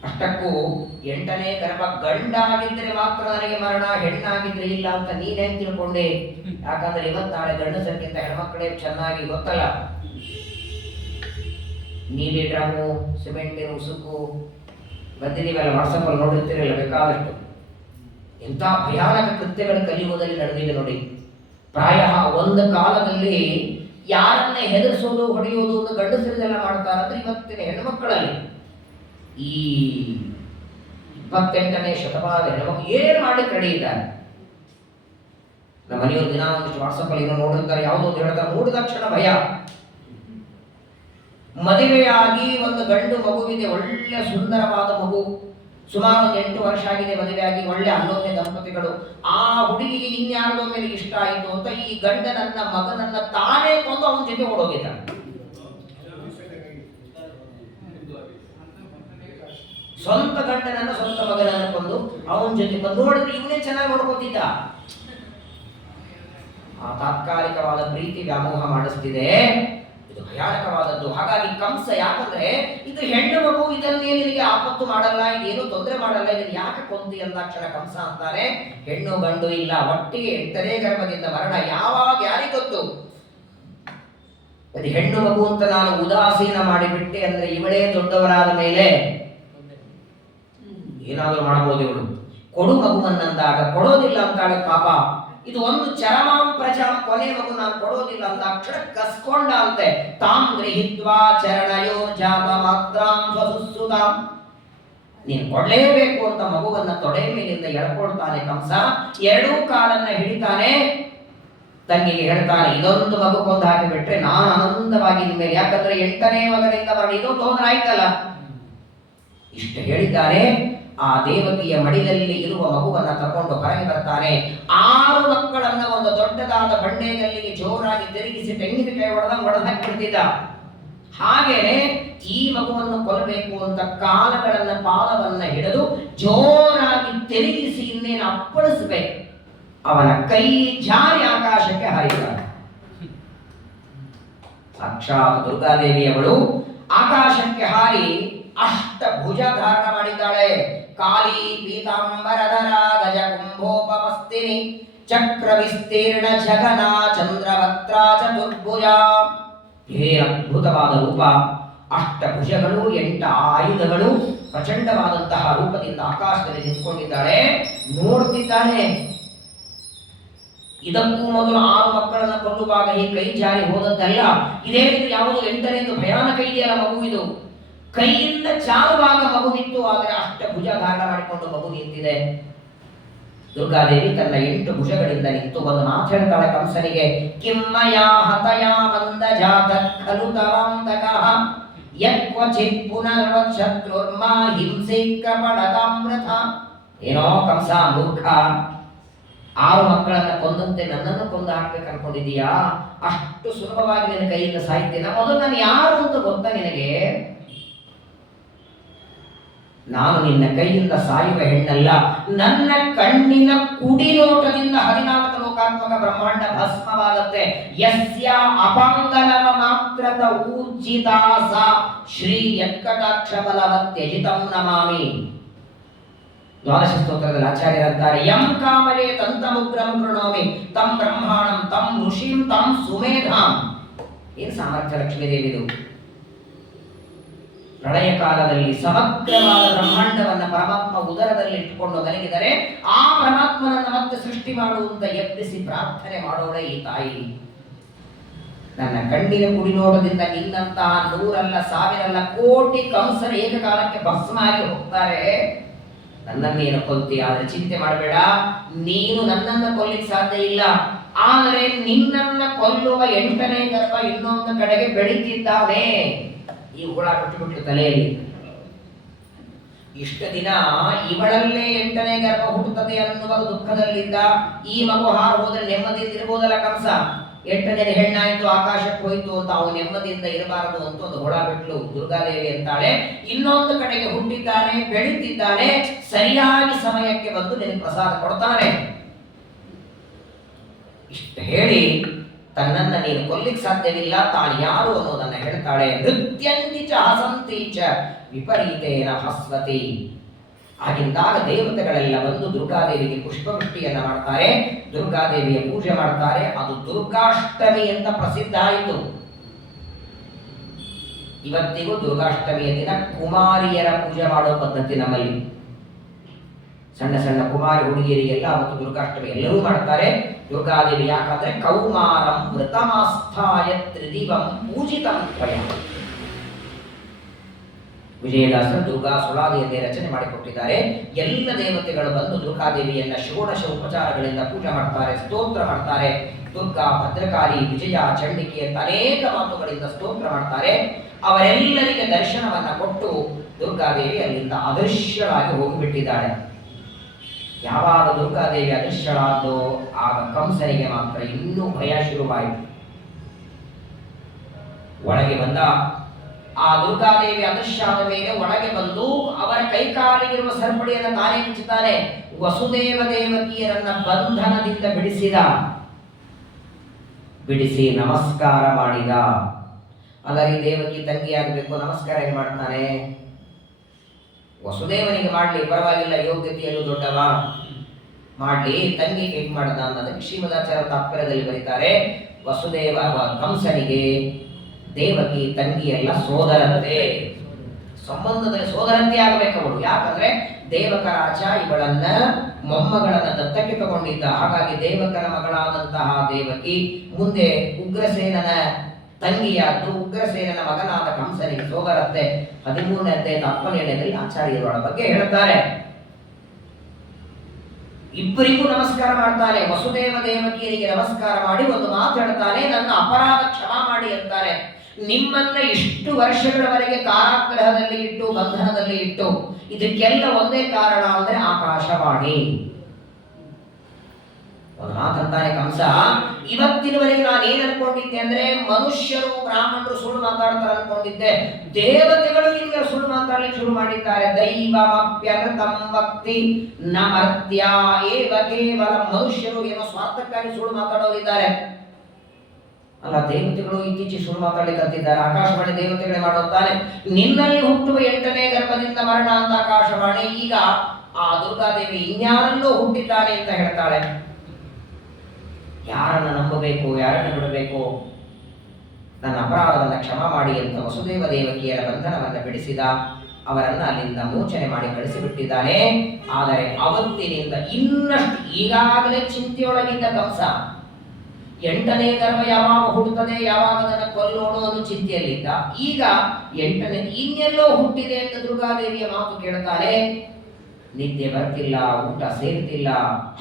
ಅಷ್ಟಕ್ಕೂ 8ನೇ ಗರ್ಭ ಗಂಡಾಗಿದ್ರೆ ಮಾತ್ರ ನನಗೆ ಮರಣ, ಹೆಣ್ಣಾಗಿದ್ರೆ ಇಲ್ಲ ಅಂತ ನೀನೇನ್ ತಿಳ್ಕೊಂಡೆ? ಯಾಕಂದ್ರೆ ಇವತ್ತಾಳೆ ಗಂಡಸರಿಗಿಂತ ಹೆಣ್ಮಕ್ಳೇ ಚೆನ್ನಾಗಿ ಗೊತ್ತಲ್ಲ. ನೀಲಿ ಡ್ರಮ್ಮು, ಸಿಮೆಂಟಿನ ಉಸುಕು ಬಂದಿದ್ದೀವಲ್ಲ, ವಾಟ್ಸಪ್ಪಲ್ಲಿ ನೋಡಿರ್ತೀರಲ್ಲ ಬೇಕಾದಷ್ಟು. ಎಂಥ ಭಯಾನಕ ಕೃತ್ಯಗಳು ಕಲಿಯುವುದರಲ್ಲಿ ನಡೆದಿವೆ ನೋಡಿ. ಪ್ರಾಯ ಒಂದು ಕಾಲದಲ್ಲಿ ಯಾರನ್ನೇ ಹೆದರಿಸೋದು, ಹೊಡೆಯೋದು ಒಂದು ಗಂಡಸರಿಗೆಲ್ಲ ಮಾಡ್ತಾರಂದ್ರೆ ಇವತ್ತಿನ ಹೆಣ್ಮಕ್ಕಳಲ್ಲಿ. ಈ 28ನೇ ಶತಮಾನದ ಹೆಣ್ಮಕ್ಳು ಏನ್ ಮಾಡಿ ಕಡಿಯಿದ್ದಾರೆ. ನಮ್ಮ ಮನೆಯವರು ದಿನ ಒಂದಿಷ್ಟು ವಾಟ್ಸಪ್ಪಲ್ಲಿ ಏನೋ ನೋಡಿರ್ತಾರೆ, ಯಾವುದೋ ಒಂದು ಹೇಳ್ತಾರೆ, ನೋಡಿದ ತಕ್ಷಣ ಭಯ. ಮದುವೆಯಾಗಿ ಒಂದು ಗಂಡು ಮಗುವಿದೆ, ಒಳ್ಳೆ ಸುಂದರವಾದ ಮಗು, ಸುಮಾರು 8 ವರ್ಷ ಆಗಿದೆ ಮದುವೆಯಾಗಿ, ಒಳ್ಳೆ ಅಲ್ಲೊಮ್ಮೆ ದಂಪತಿಗಳು. ಆ ಹುಡುಗಿಗೆ ಇನ್ಯಾರದೋ ಮೇಲೆ ಇಷ್ಟ ಆಯಿತು ಅಂತ ಈ ಗಂಡನನ್ನ ಮಗನನ್ನ ತಾನೇ ಕೊಂದು ಅವನ ಜೊತೆ ಓಡೋಗಿದ್ದಾನೆ. ಸ್ವಂತ ಗಂಡನನ್ನ ಸ್ವಂತ ಮಗನನ್ನ ಕೊಂದು ಅವನ ಜೊತೆ ಬಂದು ನೋಡಿದ್ರೆ ಇವನೇ ಚೆನ್ನಾಗಿ ನೋಡ್ಕೋತಿದ್ದ. ಆ ತಾತ್ಕಾಲಿಕವಾದ ಪ್ರೀತಿ ವ್ಯಾಮೋಹ ಮಾಡಿಸ್ತಿದೆ. ಭಯಾನಕವಾದದ್ದು. ಹಾಗಾಗಿ ಕಂಸ, ಯಾಕಂದ್ರೆ ಇದು ಹೆಣ್ಣು ಮಗು, ಇದನ್ನೇ ನಿನಗೆ ಆಪತ್ತು ಮಾಡಲ್ಲ, ಇದೇನು ತೊಂದರೆ ಮಾಡಲ್ಲ, ಇದನ್ನು ಯಾಕೆ ಕೊಂದಿ ಅಂದಾಕ್ಷಣ ಕಂಸ ಅಂತಾನೆ, ಹೆಣ್ಣು ಗಂಡು ಇಲ್ಲ, ಒಟ್ಟಿಗೆ 8ನೇ ಗರ್ಭದಿಂದ ಮರಣ. ಯಾವಾಗ ಯಾರಿಗೆ ಗೊತ್ತು? ಅದು ಹೆಣ್ಣು ಮಗು ಅಂತ ನಾನು ಉದಾಸೀನ ಮಾಡಿಬಿಟ್ಟೆ ಅಂದ್ರೆ ಇವಳೇ ದೊಡ್ಡವರಾದ ಮೇಲೆ ಏನಾದರೂ ಮಾಡಬಹುದು ಇವಳು. ಕೊಡು ಮಗುವನ್ನಂದಾಗ ಕೊಡೋದಿಲ್ಲ ಅಂತಾಳೆ ಪಾಪ. ಇದು ಒಂದು ಚರಮಾಂ ಪ್ರಜಾಂ, ಕೊನೆ ಮಗು ನಾನು ಕೊಡೋದಿಲ್ಲ ಅಂತ ಅಕ್ಷರ ಕಸ್ಕೊಂಡ ಅಂತೆ. ತಾಂ ಗೃಹೀತ್ವಾ ಚರಣಯೋ ಜಾತ ಮಾತ್ರಾಂ ಸ್ವಸುಸುತಾಂ. ನೀನು ಕೊಡ್ಲೇಬೇಕು ಅಂತ ಮಗುವನ್ನ ತೊಡೆ ಮೇಲಿಂದ ಎಳ್ಕೊಳ್ತಾನೆ ಕಂಸ. 2 ಕಾಲನ್ನ ಹಿಡಿತಾನೆ. ತಂಗಿಗೆ ಹೇಳ್ತಾನೆ, ಇದೊಂದು ಮಗು ಕೊಂದು ಹಾಕಿಬಿಟ್ರೆ ನಾನು ಆನಂದವಾಗಿ ನಿಮ್ಮೇಲೆ, ಯಾಕಂದ್ರೆ 8ನೇ ಮಗನಿಂದ ಬರಲಿ, ಇದೊಂದು ತೊಂದರೆ ಆಯ್ತಲ್ಲ. ಇಷ್ಟು ಹೇಳಿದ್ದಾನೆ. ಆ ದೇವಕಿಯ ಮಡಿಲಲ್ಲಿ ಇರುವ ಮಗುವನ್ನ ತಗೊಂಡು ಹೊರಗೆ ಬರ್ತಾನೆ. 6 ಮಕ್ಕಳನ್ನ ಒಂದು ದೊಡ್ಡದಾದ ಬಂಡೆಗಲ್ಲಿಗೆ ಜೋರಾಗಿ ತಿರುಗಿಸಿ ತೆಂಗಿನಕಾಯಿ ಹೊಡೆದಾಕ್ಬಿಡ್ತಿದ್ದ. ಹಾಗೇನೆ ಈ ಮಗುವನ್ನು ಕೊಲ್ಲಬೇಕು ಅಂತ ಕಾಲಗಳನ್ನ, ಪಾದವನ್ನ ಹಿಡಿದು ಜೋರಾಗಿ ತಿರುಗಿಸಿ ಇನ್ನೇನು ಅಪ್ಪಳಿಸ್ಬೇಕು. ಅವನ ಕೈ ಜಾರಿ ಆಕಾಶಕ್ಕೆ ಹಾರಿದ್ದಾನೆ. ಸಾಕ್ಷಾತ್ ದುರ್ಗಾದೇವಿಯವಳು ಆಕಾಶಕ್ಕೆ ಹಾರಿ ಅಷ್ಟಭುಜ ಧಾರಣ ಮಾಡಿದ್ದಾಳೆ. ಕಾಲಿ ಪೀತಾಂಬರಧರ ಗಜ ಕುಂಭೋಪಮಸ್ತಿನಿ ಚಕ್ರ ವಿಸ್ತೀರ್ಣ ಜಗನ ಚಂದ್ರವಕ್ತ್ರ ಚತುರ್ಭುಜ. ಹೇ ಅದ್ಭುತವಾದ ರೂಪ. ಅಷ್ಟಭುಜಗಳು, 8 ಆಯುಧಗಳು, ಪ್ರಚಂಡವಾದಂತಹ ರೂಪದಿಂದ ಆಕಾಶದಲ್ಲಿ ನಿಂತ್ಕೊಂಡಿದ್ದಾಳೆ. ನೋಡ್ತಿದ್ದಾನೆ. ಇದಕ್ಕೂ ಮೊದಲು 6 ಮಕ್ಕಳನ್ನು ಕೊಲ್ಲುವಾಗ ಈ ಕೈ ಜಾರಿ ಹೋದದ್ದಲ್ಲ. ಇದೇ ರೀತಿ ಯಾವುದು 8ನೇದು ಭಯಾನಕ ಇದೆಯಲ್ಲ ಮಗು, ಇದು ಕೈಯಿಂದ ಚಾರುವಾಗ ಮಗುವಿತ್ತು. ಆದರೆ ಅಷ್ಟಭುಜ ಧಾರಣ ಮಾಡಿಕೊಂಡು ಮಗು ನಿಂತಿದೆ. ದುರ್ಗಾದೇವಿ ತನ್ನ 8 ಭುಜಗಳಿಂದ ನಿಂತು ಒಂದು ಮಾತು ಹೇಳ್ತಾಳೆ ಕಂಸನಿಗೆ, ಕಿಮ್ಮಯ ಹತಯ ಮಂದ ಜಾತ ಖಲು ತವಾಂತಕಃ. ಯತ್ಕ್ವಚಿತ್ ಪುನರ್ವಕ್ಷತ್ರುರ್ಮಾ ಹಿಂಸೈಕಪಣತಾಮೃತ. ಏನೋ ಕಂಸ ಮೂರ್ಖ, 6 ಮಕ್ಕಳನ್ನ ಕೊಂದಂತೆ ನನ್ನನ್ನು ಕೊಂದು ಹಾಕ್ಬೇಕು ಅನ್ಕೊಂಡಿದೀಯಾ? ಅಷ್ಟು ಸುಲಭವಾಗಿ ನಿನ್ನ ಕೈಯಿಂದ ಸಾಯ್ತೇನೆ? ಮೊದಲು ನಾನು ಯಾರು ಅಂತ ಗೊತ್ತಾ ನಿನಗೆ? ನಾನು ನಿನ್ನ ಕೈಯಿಂದ ಸಾಯುವ ಹೆಣ್ಣಲ್ಲ. ನನ್ನ ಕಣ್ಣಿನ ಕುಡಿನೋಟದಿಂದ 14 ಲೋಕಾತ್ಮಕ ಬ್ರಹ್ಮಾಂಡ ಭಸ್ಮವಾಗುತ್ತೆ. ಯಸ್ಯ ಅಪಂಗಲವ ಮಾತ್ರತ ಊರ್ಜಿತಾಸ ಶ್ರೀ ಯತ್ಕಟಾಕ್ಷ ಬಲವತ್ಯಜಿತಂ ನಮಾಮಿ. ದ್ವಾದಶ ಸ್ತೋತ್ರದಲ್ಲಿ ಆಚಾರ್ಯರಂತಾರೆ, ಯಂ ಕಾಮರೇ ತಂತಮುಗ್ರಂ ಕೃಣೋಮಿ ತಂ ಬ್ರಹ್ಮಾಣಂ ತಂ ಋಷಿಂ ತಂ ಸುಮೇಧಾಂ. ಏನು ಸಾಮರ್ಥ್ಯ ಲಕ್ಷ್ಮೀದೇವಿದು! ಪ್ರಳಯ ಕಾಲದಲ್ಲಿ ಸಮಗ್ರವಾದ ಬ್ರಹ್ಮಾಂಡವನ್ನ ಪರಮಾತ್ಮ ಉದರದಲ್ಲಿ ಇಟ್ಟುಕೊಂಡು ಮಲಗಿದರೆ ಆ ಪರಮಾತ್ಮನನ್ನು ಮತ್ತೆ ಸೃಷ್ಟಿ ಮಾಡುವಂತ ಯತ್ನಿಸಿ ಪ್ರಾರ್ಥನೆ ಮಾಡೋಳೆ ಈ ತಾಯಿ. ನನ್ನ ಕಣ್ಣಿನ ಕುಡಿನೋಟದಿಂದ ನಿನ್ನಂತಹ 100 ಅಲ್ಲ 1000 ಅಲ್ಲ ಕೋಟಿ ಕಂಸರ ಏಕಕಾಲಕ್ಕೆ ಭಸ್ಮ ಆಗಿ ಹೋಗ್ತಾರೆ. ನನ್ನನ್ನೇನು ಕೊಲ್ತಿ, ಆದ್ರೆ ಚಿಂತೆ ಮಾಡಬೇಡ, ನೀನು ನನ್ನನ್ನು ಕೊಲ್ಲಿಕ್ಕೆ ಸಾಧ್ಯ ಇಲ್ಲ. ಆದರೆ ನಿನ್ನನ್ನ ಕೊಲ್ಲುವ 8ನೇ ಗರ್ಭ ಇನ್ನೊಂದು ಕಡೆಗೆ ಬೆಳೀತಿದ್ದಾನೆ. ಈ ಹುಳ ಬಿಟ್ಟು ತಲೆಯಲ್ಲಿ ಇಷ್ಟ ದಿನ ಇವಳಲ್ಲೇ 8ನೇ ಗರ್ಭ ಹುಟ್ಟುತ್ತದೆ ಅನ್ನುವ ದುಃಖದಲ್ಲಿದ್ದ. ಈ ಮಗು ಹಾರು ಹೋದ್ರೆ ನೆಮ್ಮದಿಯಿಂದ ಇರ್ಬೋದಲ್ಲ ಕಂಸ. 8ನೇ ಹೆಣ್ಣಾಯ್ತು, ಆಕಾಶಕ್ಕೆ ಹೋಯ್ತು ಅಂತ ಅವನು ನೆಮ್ಮದಿಯಿಂದ ಇರಬಾರದು ಅಂತ ಒಂದು ಹುಳ ಬಿಟ್ಲು ದುರ್ಗಾದೇವಿ ಅಂತಾಳೆ. ಇನ್ನೊಂದು ಕಡೆಗೆ ಹುಟ್ಟಿದ್ದಾನೆ, ಬೆಳೀತಿದ್ದಾನೆ, ಸರಿಯಾಗಿ ಸಮಯಕ್ಕೆ ಬಂದು ನಿನಗೆ ಪ್ರಸಾದ ಕೊಡ್ತಾನೆ. ಇಷ್ಟು ಹೇಳಿ ತನ್ನನ್ನ ನೀನು ಕೊಲ್ಲಿಕ್ಕೆ ಸಾಧ್ಯವಿಲ್ಲ, ತಾನು ಯಾರು ಅನ್ನೋದನ್ನ ಹೇಳ್ತಾಳೆ. ನೃತ್ಯಂತಿ ಚ ಹಸಂತಿ ಚ ವಿಪರೀತೇನ ಹಸ್ವತಿ. ಆಗಿದ್ದಾಗ ದೇವತೆಗಳೆಲ್ಲ ಬಂದು ದುರ್ಗಾದೇವಿಗೆ ಪುಷ್ಪವೃಷ್ಟಿಯನ್ನ ಮಾಡ್ತಾರೆ, ದುರ್ಗಾದೇವಿಯ ಪೂಜೆ ಮಾಡ್ತಾರೆ. ಅದು ದುರ್ಗಾಷ್ಟಮಿ ಅಂತ ಪ್ರಸಿದ್ಧ ಆಯಿತು. ಇವತ್ತಿಗೂ ದುರ್ಗಾಷ್ಟಮಿಯ ದಿನ ಕುಮಾರಿಯರ ಪೂಜೆ ಮಾಡೋ ಪದ್ಧತಿ ನಮ್ಮಲ್ಲಿ. ಸಣ್ಣ ಸಣ್ಣ ಕುಮಾರಿ ಹುಡುಗಿಯರಿಗೆಲ್ಲ ಅವತ್ತು ದುರ್ಗಾಷ್ಟಮಿ ಎಲ್ಲರೂ ಮಾಡ್ತಾರೆ. ದುರ್ಗಾದೇವಿ ಯಾಕಂದ್ರೆ ಕೌಮಾರಂ ವೃತಮಾಸ್ಥಾಯ ತ್ರಿದಿವಂ ಪೂಜಿತಂ ತ್ವಯಾ. ವಿಜಯದಾಸರು ದುರ್ಗಾ ಸುಳಾದಿಯನ್ನೇ ರಚನೆ ಮಾಡಿಕೊಟ್ಟಿದ್ದಾರೆ. ಎಲ್ಲ ದೇವತೆಗಳು ಬಂದು ದುರ್ಗಾದೇವಿಯನ್ನ ಷೋಡಶ ಉಪಚಾರಗಳಿಂದ ಪೂಜೆ ಮಾಡ್ತಾರೆ, ಸ್ತೋತ್ರ ಮಾಡ್ತಾರೆ. ದುರ್ಗಾ, ಭದ್ರಕಾಳಿ, ವಿಜಯ, ಚಂಡಿಕೆ ಅಂತ ಅನೇಕ ಮಾತುಗಳಿಂದ ಸ್ತೋತ್ರ ಮಾಡ್ತಾರೆ. ಅವರೆಲ್ಲರಿಗೆ ದರ್ಶನವನ್ನ ಕೊಟ್ಟು ದುರ್ಗಾದೇವಿ ಅಲ್ಲಿಂದ ಅದೃಶ್ಯವಾಗಿ ಹೋಗಿಬಿಟ್ಟಿದ್ದಾಳೆ. ಯಾವಾಗ ದುರ್ಗಾದೇವಿ ಅದೃಶ್ಯಳಾದೋ ಆಗ ಕಂಸನಿಗೆ ಮಾತ್ರ ಇನ್ನೂ ಭಯ ಶುರುವಾಯಿತು. ಒಳಗೆ ಬಂದ. ಆ ದುರ್ಗಾದೇವಿ ಅದೃಶ್ಯ ಆದ ಮೇಲೆ ಒಳಗೆ ಬಂದು ಅವರ ಕೈಕಾಲಿಗಿರುವ ಸರಪಳಿಯನ್ನು ತಾನೇ ಬಿಚ್ಚುತ್ತಾನೆ. ವಸುದೇವ ದೇವಕಿಯರನ್ನ ಬಂಧನದಿಂದ ಬಿಡಿಸಿ ನಮಸ್ಕಾರ ಮಾಡಿದ. ಅಲ್ಲರಿ ದೇವಕಿ ತಂಗಿಯಾಗಬೇಕು, ನಮಸ್ಕಾರ ಹೇಗೆ ಮಾಡ್ತಾನೆ? ವಸುದೇವನಿಗೆ ಮಾಡ್ಲಿ ಪರವಾಗಿಲ್ಲ, ಯೋಗ್ಯತೆಯಲ್ಲೂ ದೊಡ್ಡವ, ಮಾಡ್ಲಿ. ತಂಗಿಗೆ ಹೇಗೆ ಮಾಡ್ದ ಅನ್ನೋದಕ್ಕೆ ಶ್ರೀಮದಾಚಾರ್ಯ ತಾತ್ಪರ್ಯದಲ್ಲಿ ಬರೀತಾರೆ. ವಸುದೇವ ಕಂಸನಿಗೆ ದೇವಕಿ ತಂಗಿಯೆಲ್ಲ ಸೋದರತೆ, ಸಂಬಂಧದಲ್ಲಿ ಸೋದರಂತೆ ಆಗಬೇಕವಳು. ಯಾಕಂದ್ರೆ ದೇವಕರಾಜ ಇವಳನ್ನ ಮೊಮ್ಮಗಳನ್ನ ದತ್ತಕ್ಕೆ ತಗೊಂಡಿದ್ದ. ಹಾಗಾಗಿ ದೇವಕರ ಮಗಳಾದಂತಹ ದೇವಕಿ ಮುಂದೆ ಉಗ್ರಸೇನನ ತಂಗಿಯಾದ್ದು, ಉಗ್ರಸೇನನ ಮಗನಾದ ಕಂಸನಿಗೆ ಸೋದರತ್ತೆ. 13ನೇ ಅಧ್ಯಾಯ 20ನೇದಲ್ಲಿ ಆಚಾರ್ಯರ ಬಗ್ಗೆ ಹೇಳ್ತಾರೆ. ಇಬ್ಬರಿಗೂ ನಮಸ್ಕಾರ ಮಾಡ್ತಾನೆ. ವಸುದೇವ ದೇವಕಿಯರಿಗೆ ನಮಸ್ಕಾರ ಮಾಡಿ ಒಂದು ಮಾತು ಹೇಳ್ತಾನೆ, ನನ್ನ ಅಪರಾಧ ಕ್ಷಮಾ ಮಾಡಿ ಅಂತಾರೆ. ನಿಮ್ಮನ್ನ ಇಷ್ಟು ವರ್ಷಗಳವರೆಗೆ ಕಾರಾಗೃಹದಲ್ಲಿ ಇಟ್ಟು, ಬಂಧನದಲ್ಲಿ ಇಟ್ಟು, ಇದಕ್ಕೆಲ್ಲ ಒಂದೇ ಕಾರಣ ಅಂದ್ರೆ ಆಕಾಶವಾಣಿ. ಒಂದು ಮಾತಂತಾನೆ ಕಂಸ, ಇವತ್ತಿನವರೆಗೆ ನಾನು ಏನ್ ಅನ್ಕೊಂಡಿದ್ದೆ ಅಂದ್ರೆ ಮನುಷ್ಯರು ಬ್ರಾಹ್ಮಣರು ಸುಳ್ಳು ಮಾತಾಡ್ತಾರೆ ಅನ್ಕೊಂಡಿದ್ದೆ. ದೇವತೆಗಳು ಈಗ ಸುಳ್ಳು ಮಾತಾಡ್ಲಿಕ್ಕೆ ಶುರು ಮಾಡಿದ್ದಾರೆ. ದೈವಮಪ್ಯನೃತಂ ವಕ್ತಿ ನ ಮರ್ತ್ಯ ಏವ ಕೇವಲ. ಮನುಷ್ಯರು ಏನೋ ಸ್ವಾರ್ಥಕ್ಕಾಗಿ ಸುಳ್ಳು ಮಾತಾಡೋರಿದ್ದಾರೆ ಅಲ್ಲ, ದೇವತೆಗಳು ಇತ್ತೀಚೆಗೆ ಸುಳ್ಳು ಮಾತಾಡ್ಲಿಕ್ಕೆ ಅಂತಿದ್ದಾರೆ. ಆಕಾಶವಾಣಿ ದೇವತೆಗಳೇ ಮಾಡುತ್ತಾನೆ. ನಿನ್ನಲ್ಲಿ ಹುಟ್ಟುವ 8ನೇ ಗರ್ಭದಿಂದ ಮರಣ ಅಂತ ಆಕಾಶವಾಣಿ. ಈಗ ಆ ದುರ್ಗಾದೇವಿ ಇನ್ಯಾರಲ್ಲೋ ಹುಟ್ಟಿದ್ದಾನೆ ಅಂತ ಹೇಳ್ತಾಳೆ. ಯಾರನ್ನ ನಂಬಬೇಕು, ಯಾರನ್ನು ಬಿಡಬೇಕು? ನನ್ನ ಅಪರಾಧವನ್ನ ಕ್ಷಮಾ ಮಾಡಿ ಅಂತ ವಸುದೇವ ದೇವಕಿಯರ ಬಂಧನವನ್ನ ಬಿಡಿಸಿದ. ಅವರನ್ನ ಅಲ್ಲಿಂದ ಮೋಚನೆ ಮಾಡಿ ಕಳಿಸಿಬಿಟ್ಟಿದ್ದಾನೆ. ಆದರೆ ಅವತ್ತಿನಿಂದ ಇನ್ನಷ್ಟು ಈಗಾಗಲೇ ಚಿಂತೆಯೊಳಗಿದ್ದ ಕಂಸ 8ನೇ ಗರ್ಭ ಯಾವಾಗ ಹುಟ್ಟುತ್ತದೆ, ಯಾವಾಗ ಅದನ್ನು ಕೊಲ್ಲೋಣ ಅನ್ನೋ ಚಿಂತೆಯಲ್ಲಿದ್ದ. ಈಗ 8ನೇ ಇನ್ನೆಲ್ಲೋ ಹುಟ್ಟಿದೆ ಅಂತ ದುರ್ಗಾದೇವಿಯ ಮಾತು ಕೇಳ್ತಾನೆ. ನಿದ್ದೆ ಬರ್ತಿಲ್ಲ, ಊಟ ಸೇರ್ತಿಲ್ಲ,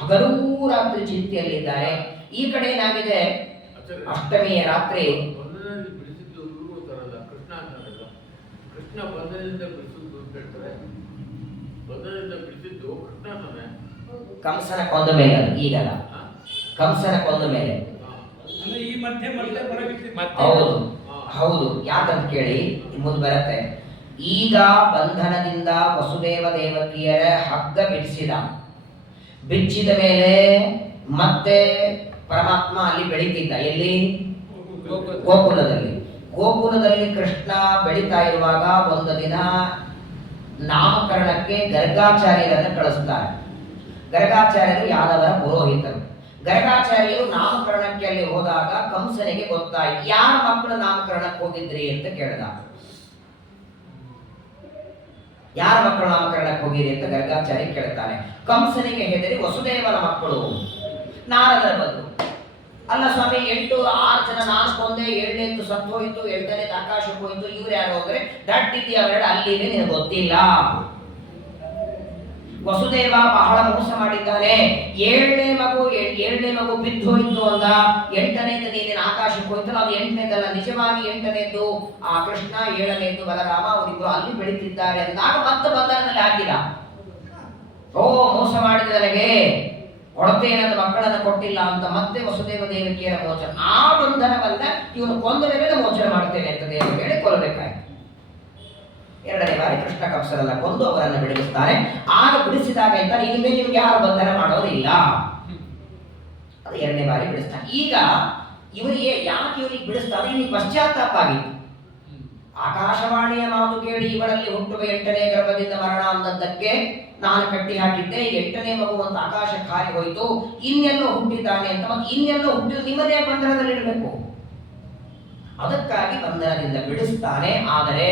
ಹಗಲೂ ರಾತ್ರಿ ಚಿಂತೆಯಲ್ಲಿದ್ದಾರೆ. ಈ ಕಡೆ ಏನಾಗಿದೆ, ಅಷ್ಟಮಿಯ ರಾತ್ರಿ ಕೃಷ್ಣ ಬಂಧನದಿಂದ ಬಿಡಿಸಿದ್ದು ಅಂತ ಹೇಳ್ತಾರೆ. ಬಂಧನದಿಂದ ಬಿಡಿಸಿದ್ದು ಕೃಷ್ಣ ತಾನೆ. ಕಂಸನ ಕೊಂದ ಮೇಲೆ ಅದು, ಈಗಲ್ಲ, ಕಂಸನ ಕೊಂದ ಮೇಲೆ. ಈ ಮಧ್ಯೆ ಹೌದು ಹೌದು. ಯಾಕಂತ ಕೇಳಿ, ಮುಂದೆ ಬರುತ್ತೆ. ಈಗ ಬಂಧನದಿಂದ ವಸುದೇವ ದೇವಕಿಯರ ಹಗ್ಗ ಬಿಚ್ಚಿದ ಮೇಲೆ ಮತ್ತೆ ಪರಮಾತ್ಮ ಅಲ್ಲಿ ಬೆಳೀತಿದ್ದ. ಎಲ್ಲಿ? ಗೋಕುಲದಲ್ಲಿ ಕೃಷ್ಣ ಬೆಳೀತಾ ಇರುವಾಗ ಒಂದು ದಿನ ನಾಮಕರಣಕ್ಕೆ ಗರ್ಗಾಚಾರ್ಯರನ್ನು ಕಳಿಸ್ತಾರೆ. ಗರ್ಗಾಚಾರ್ಯರು ಯಾದವರ ಪುರೋಹಿತರು. ಗರ್ಗಾಚಾರ್ಯರು ನಾಮಕರಣಕ್ಕೆ ಅಲ್ಲಿ ಹೋದಾಗ ಕಂಸನಿಗೆ ಗೊತ್ತಾಯ್ತು. ಯಾರ ಮಕ್ಕಳು ನಾಮಕರಣಕ್ಕೆ ಹೋಗಿದ್ರಿ ಅಂತ ಕೇಳಿದ. ಯಾರ ಮಕ್ಕಳು ನಾಮಕರಣಕ್ಕೆ ಹೋಗಿರಿ ಅಂತ ಗರ್ಗಾಚಾರ್ಯ ಕೇಳ್ತಾನೆ. ಕಂಸನಿಗೆ ಹೆದರಿ ವಸುದೇವನ ಮಕ್ಕಳು. ನಾರದರ ಬಂದರು. ಅಲ್ಲ ಸ್ವಾಮಿ, 6 ಜನ ನಾನು ಕೊಂದೆ, 7ನೇದು ಸತ್ತು ಹೋಯ್ತು, 8ನೇದು ಆಕಾಶಕ್ಕೆ ಹೋಯ್ತು, ಇವ್ರು ಯಾರು ಅಂದ್ರೆ ದಡ್ಡಿದ್ದಿ ಅವೆರಡು ಅಲ್ಲಿದೆ, ನಿನಗೆ ಗೊತ್ತಿಲ್ಲ. ವಸುದೇವ ಬಹಳ ಮೋಸ ಮಾಡಿದ್ದಾನೆ. 7ನೇ ಮಗು ಬಿದ್ದು ಹೋಯ್ತು ಅಂದ, 8ನೇದು ನೀನೇನು ಆಕಾಶಕ್ಕೆ ಹೋಯ್ತಲ್ಲ, ಅದು 8ನೇದಲ್ಲ, ನಿಜವಾಗಿ 8ನೇದು ಆ ಕೃಷ್ಣ, 7ನೇದು ಬಲರಾಮ, ಅವರಿಬ್ರು ಅಲ್ಲಿ ಬೆಳೀತಿದ್ದಾರೆ ಅಂದಾಗ ಮತ್ತೆ ಬಂಧನದಲ್ಲಿ ಹಾಕಿದ. ಓ, ಮೋಸ ಮಾಡಿದ ನನಗೆ ಹೊರತೆ ಏನಂತ ಮಕ್ಕಳನ್ನ ಕೊಟ್ಟಿಲ್ಲ ಅಂತ ಮತ್ತೆ ವಸುದೇವ ದೇವಕಿಯರ ಮೋಚನ. ಆ ಬಂಧನವನ್ನ ಇವನು ಕೊಂದ ಮೇಲೆ ಮೋಚನ ಮಾಡ್ತೇನೆ ಅಂತ ದೇವರು ಹೇಳಿ ಕೊಲ್ಲಬೇಕಾಯ್ತು. 2ನೇ ಬಾರಿ ಕೃಷ್ಣ ಕಂಸರನ್ನ ಕೊಂದು ಅವರನ್ನು ಬಿಡಿಸ್ತಾನೆ. ಆಗ ಬಿಡಿಸಿದಾಗ ಇರ್ತಾರೆ, ಇನ್ಮೇಲೆ ನಿಮ್ಗೆ ಯಾರು ಬಂಧನ ಮಾಡೋದಿಲ್ಲ. ಅದು 2ನೇ ಬಾರಿ ಬಿಡಿಸ್ತಾನೆ. ಈಗ ಇವರಿಗೆ ಯಾಕೆ ಇವರಿಗೆ ಬಿಡಿಸ್ತಾರೆ? ಇವನಿಗೆ ಪಶ್ಚಾತ್ತಾಪ ಆಗಿತ್ತು. ಆಕಾಶವಾಣಿಯ ಮಾತು ಕೇಳಿ ಇವರಲ್ಲಿ ಹುಟ್ಟುವ 8ನೇ ಗರ್ಭದಿಂದ ಮರಣ ಅಂದದ್ದಕ್ಕೆ ನಾನು ಕಟ್ಟಿ ಹಾಕಿದ್ದೆ. 8ನೇ ಮಗು ಅಂತ ಆಕಾಶಕ್ಕೆ ಹಾರಿ ಹೋಯಿತು, ಇನ್ನೆಲ್ಲೋ ಹುಟ್ಟಿದ್ದಾನೆ ಅಂತ. ಮತ್ತೆ ಇನ್ನೆಲ್ಲೋ ಹುಟ್ಟಿದ ನಿಮ್ಮದೇ ಬಂಧನದಲ್ಲಿ ಇಡಬೇಕು. ಅದಕ್ಕಾಗಿ ಬಂಧನದಿಂದ ಬಿಡಿಸ್ತಾನೆ. ಆದರೆ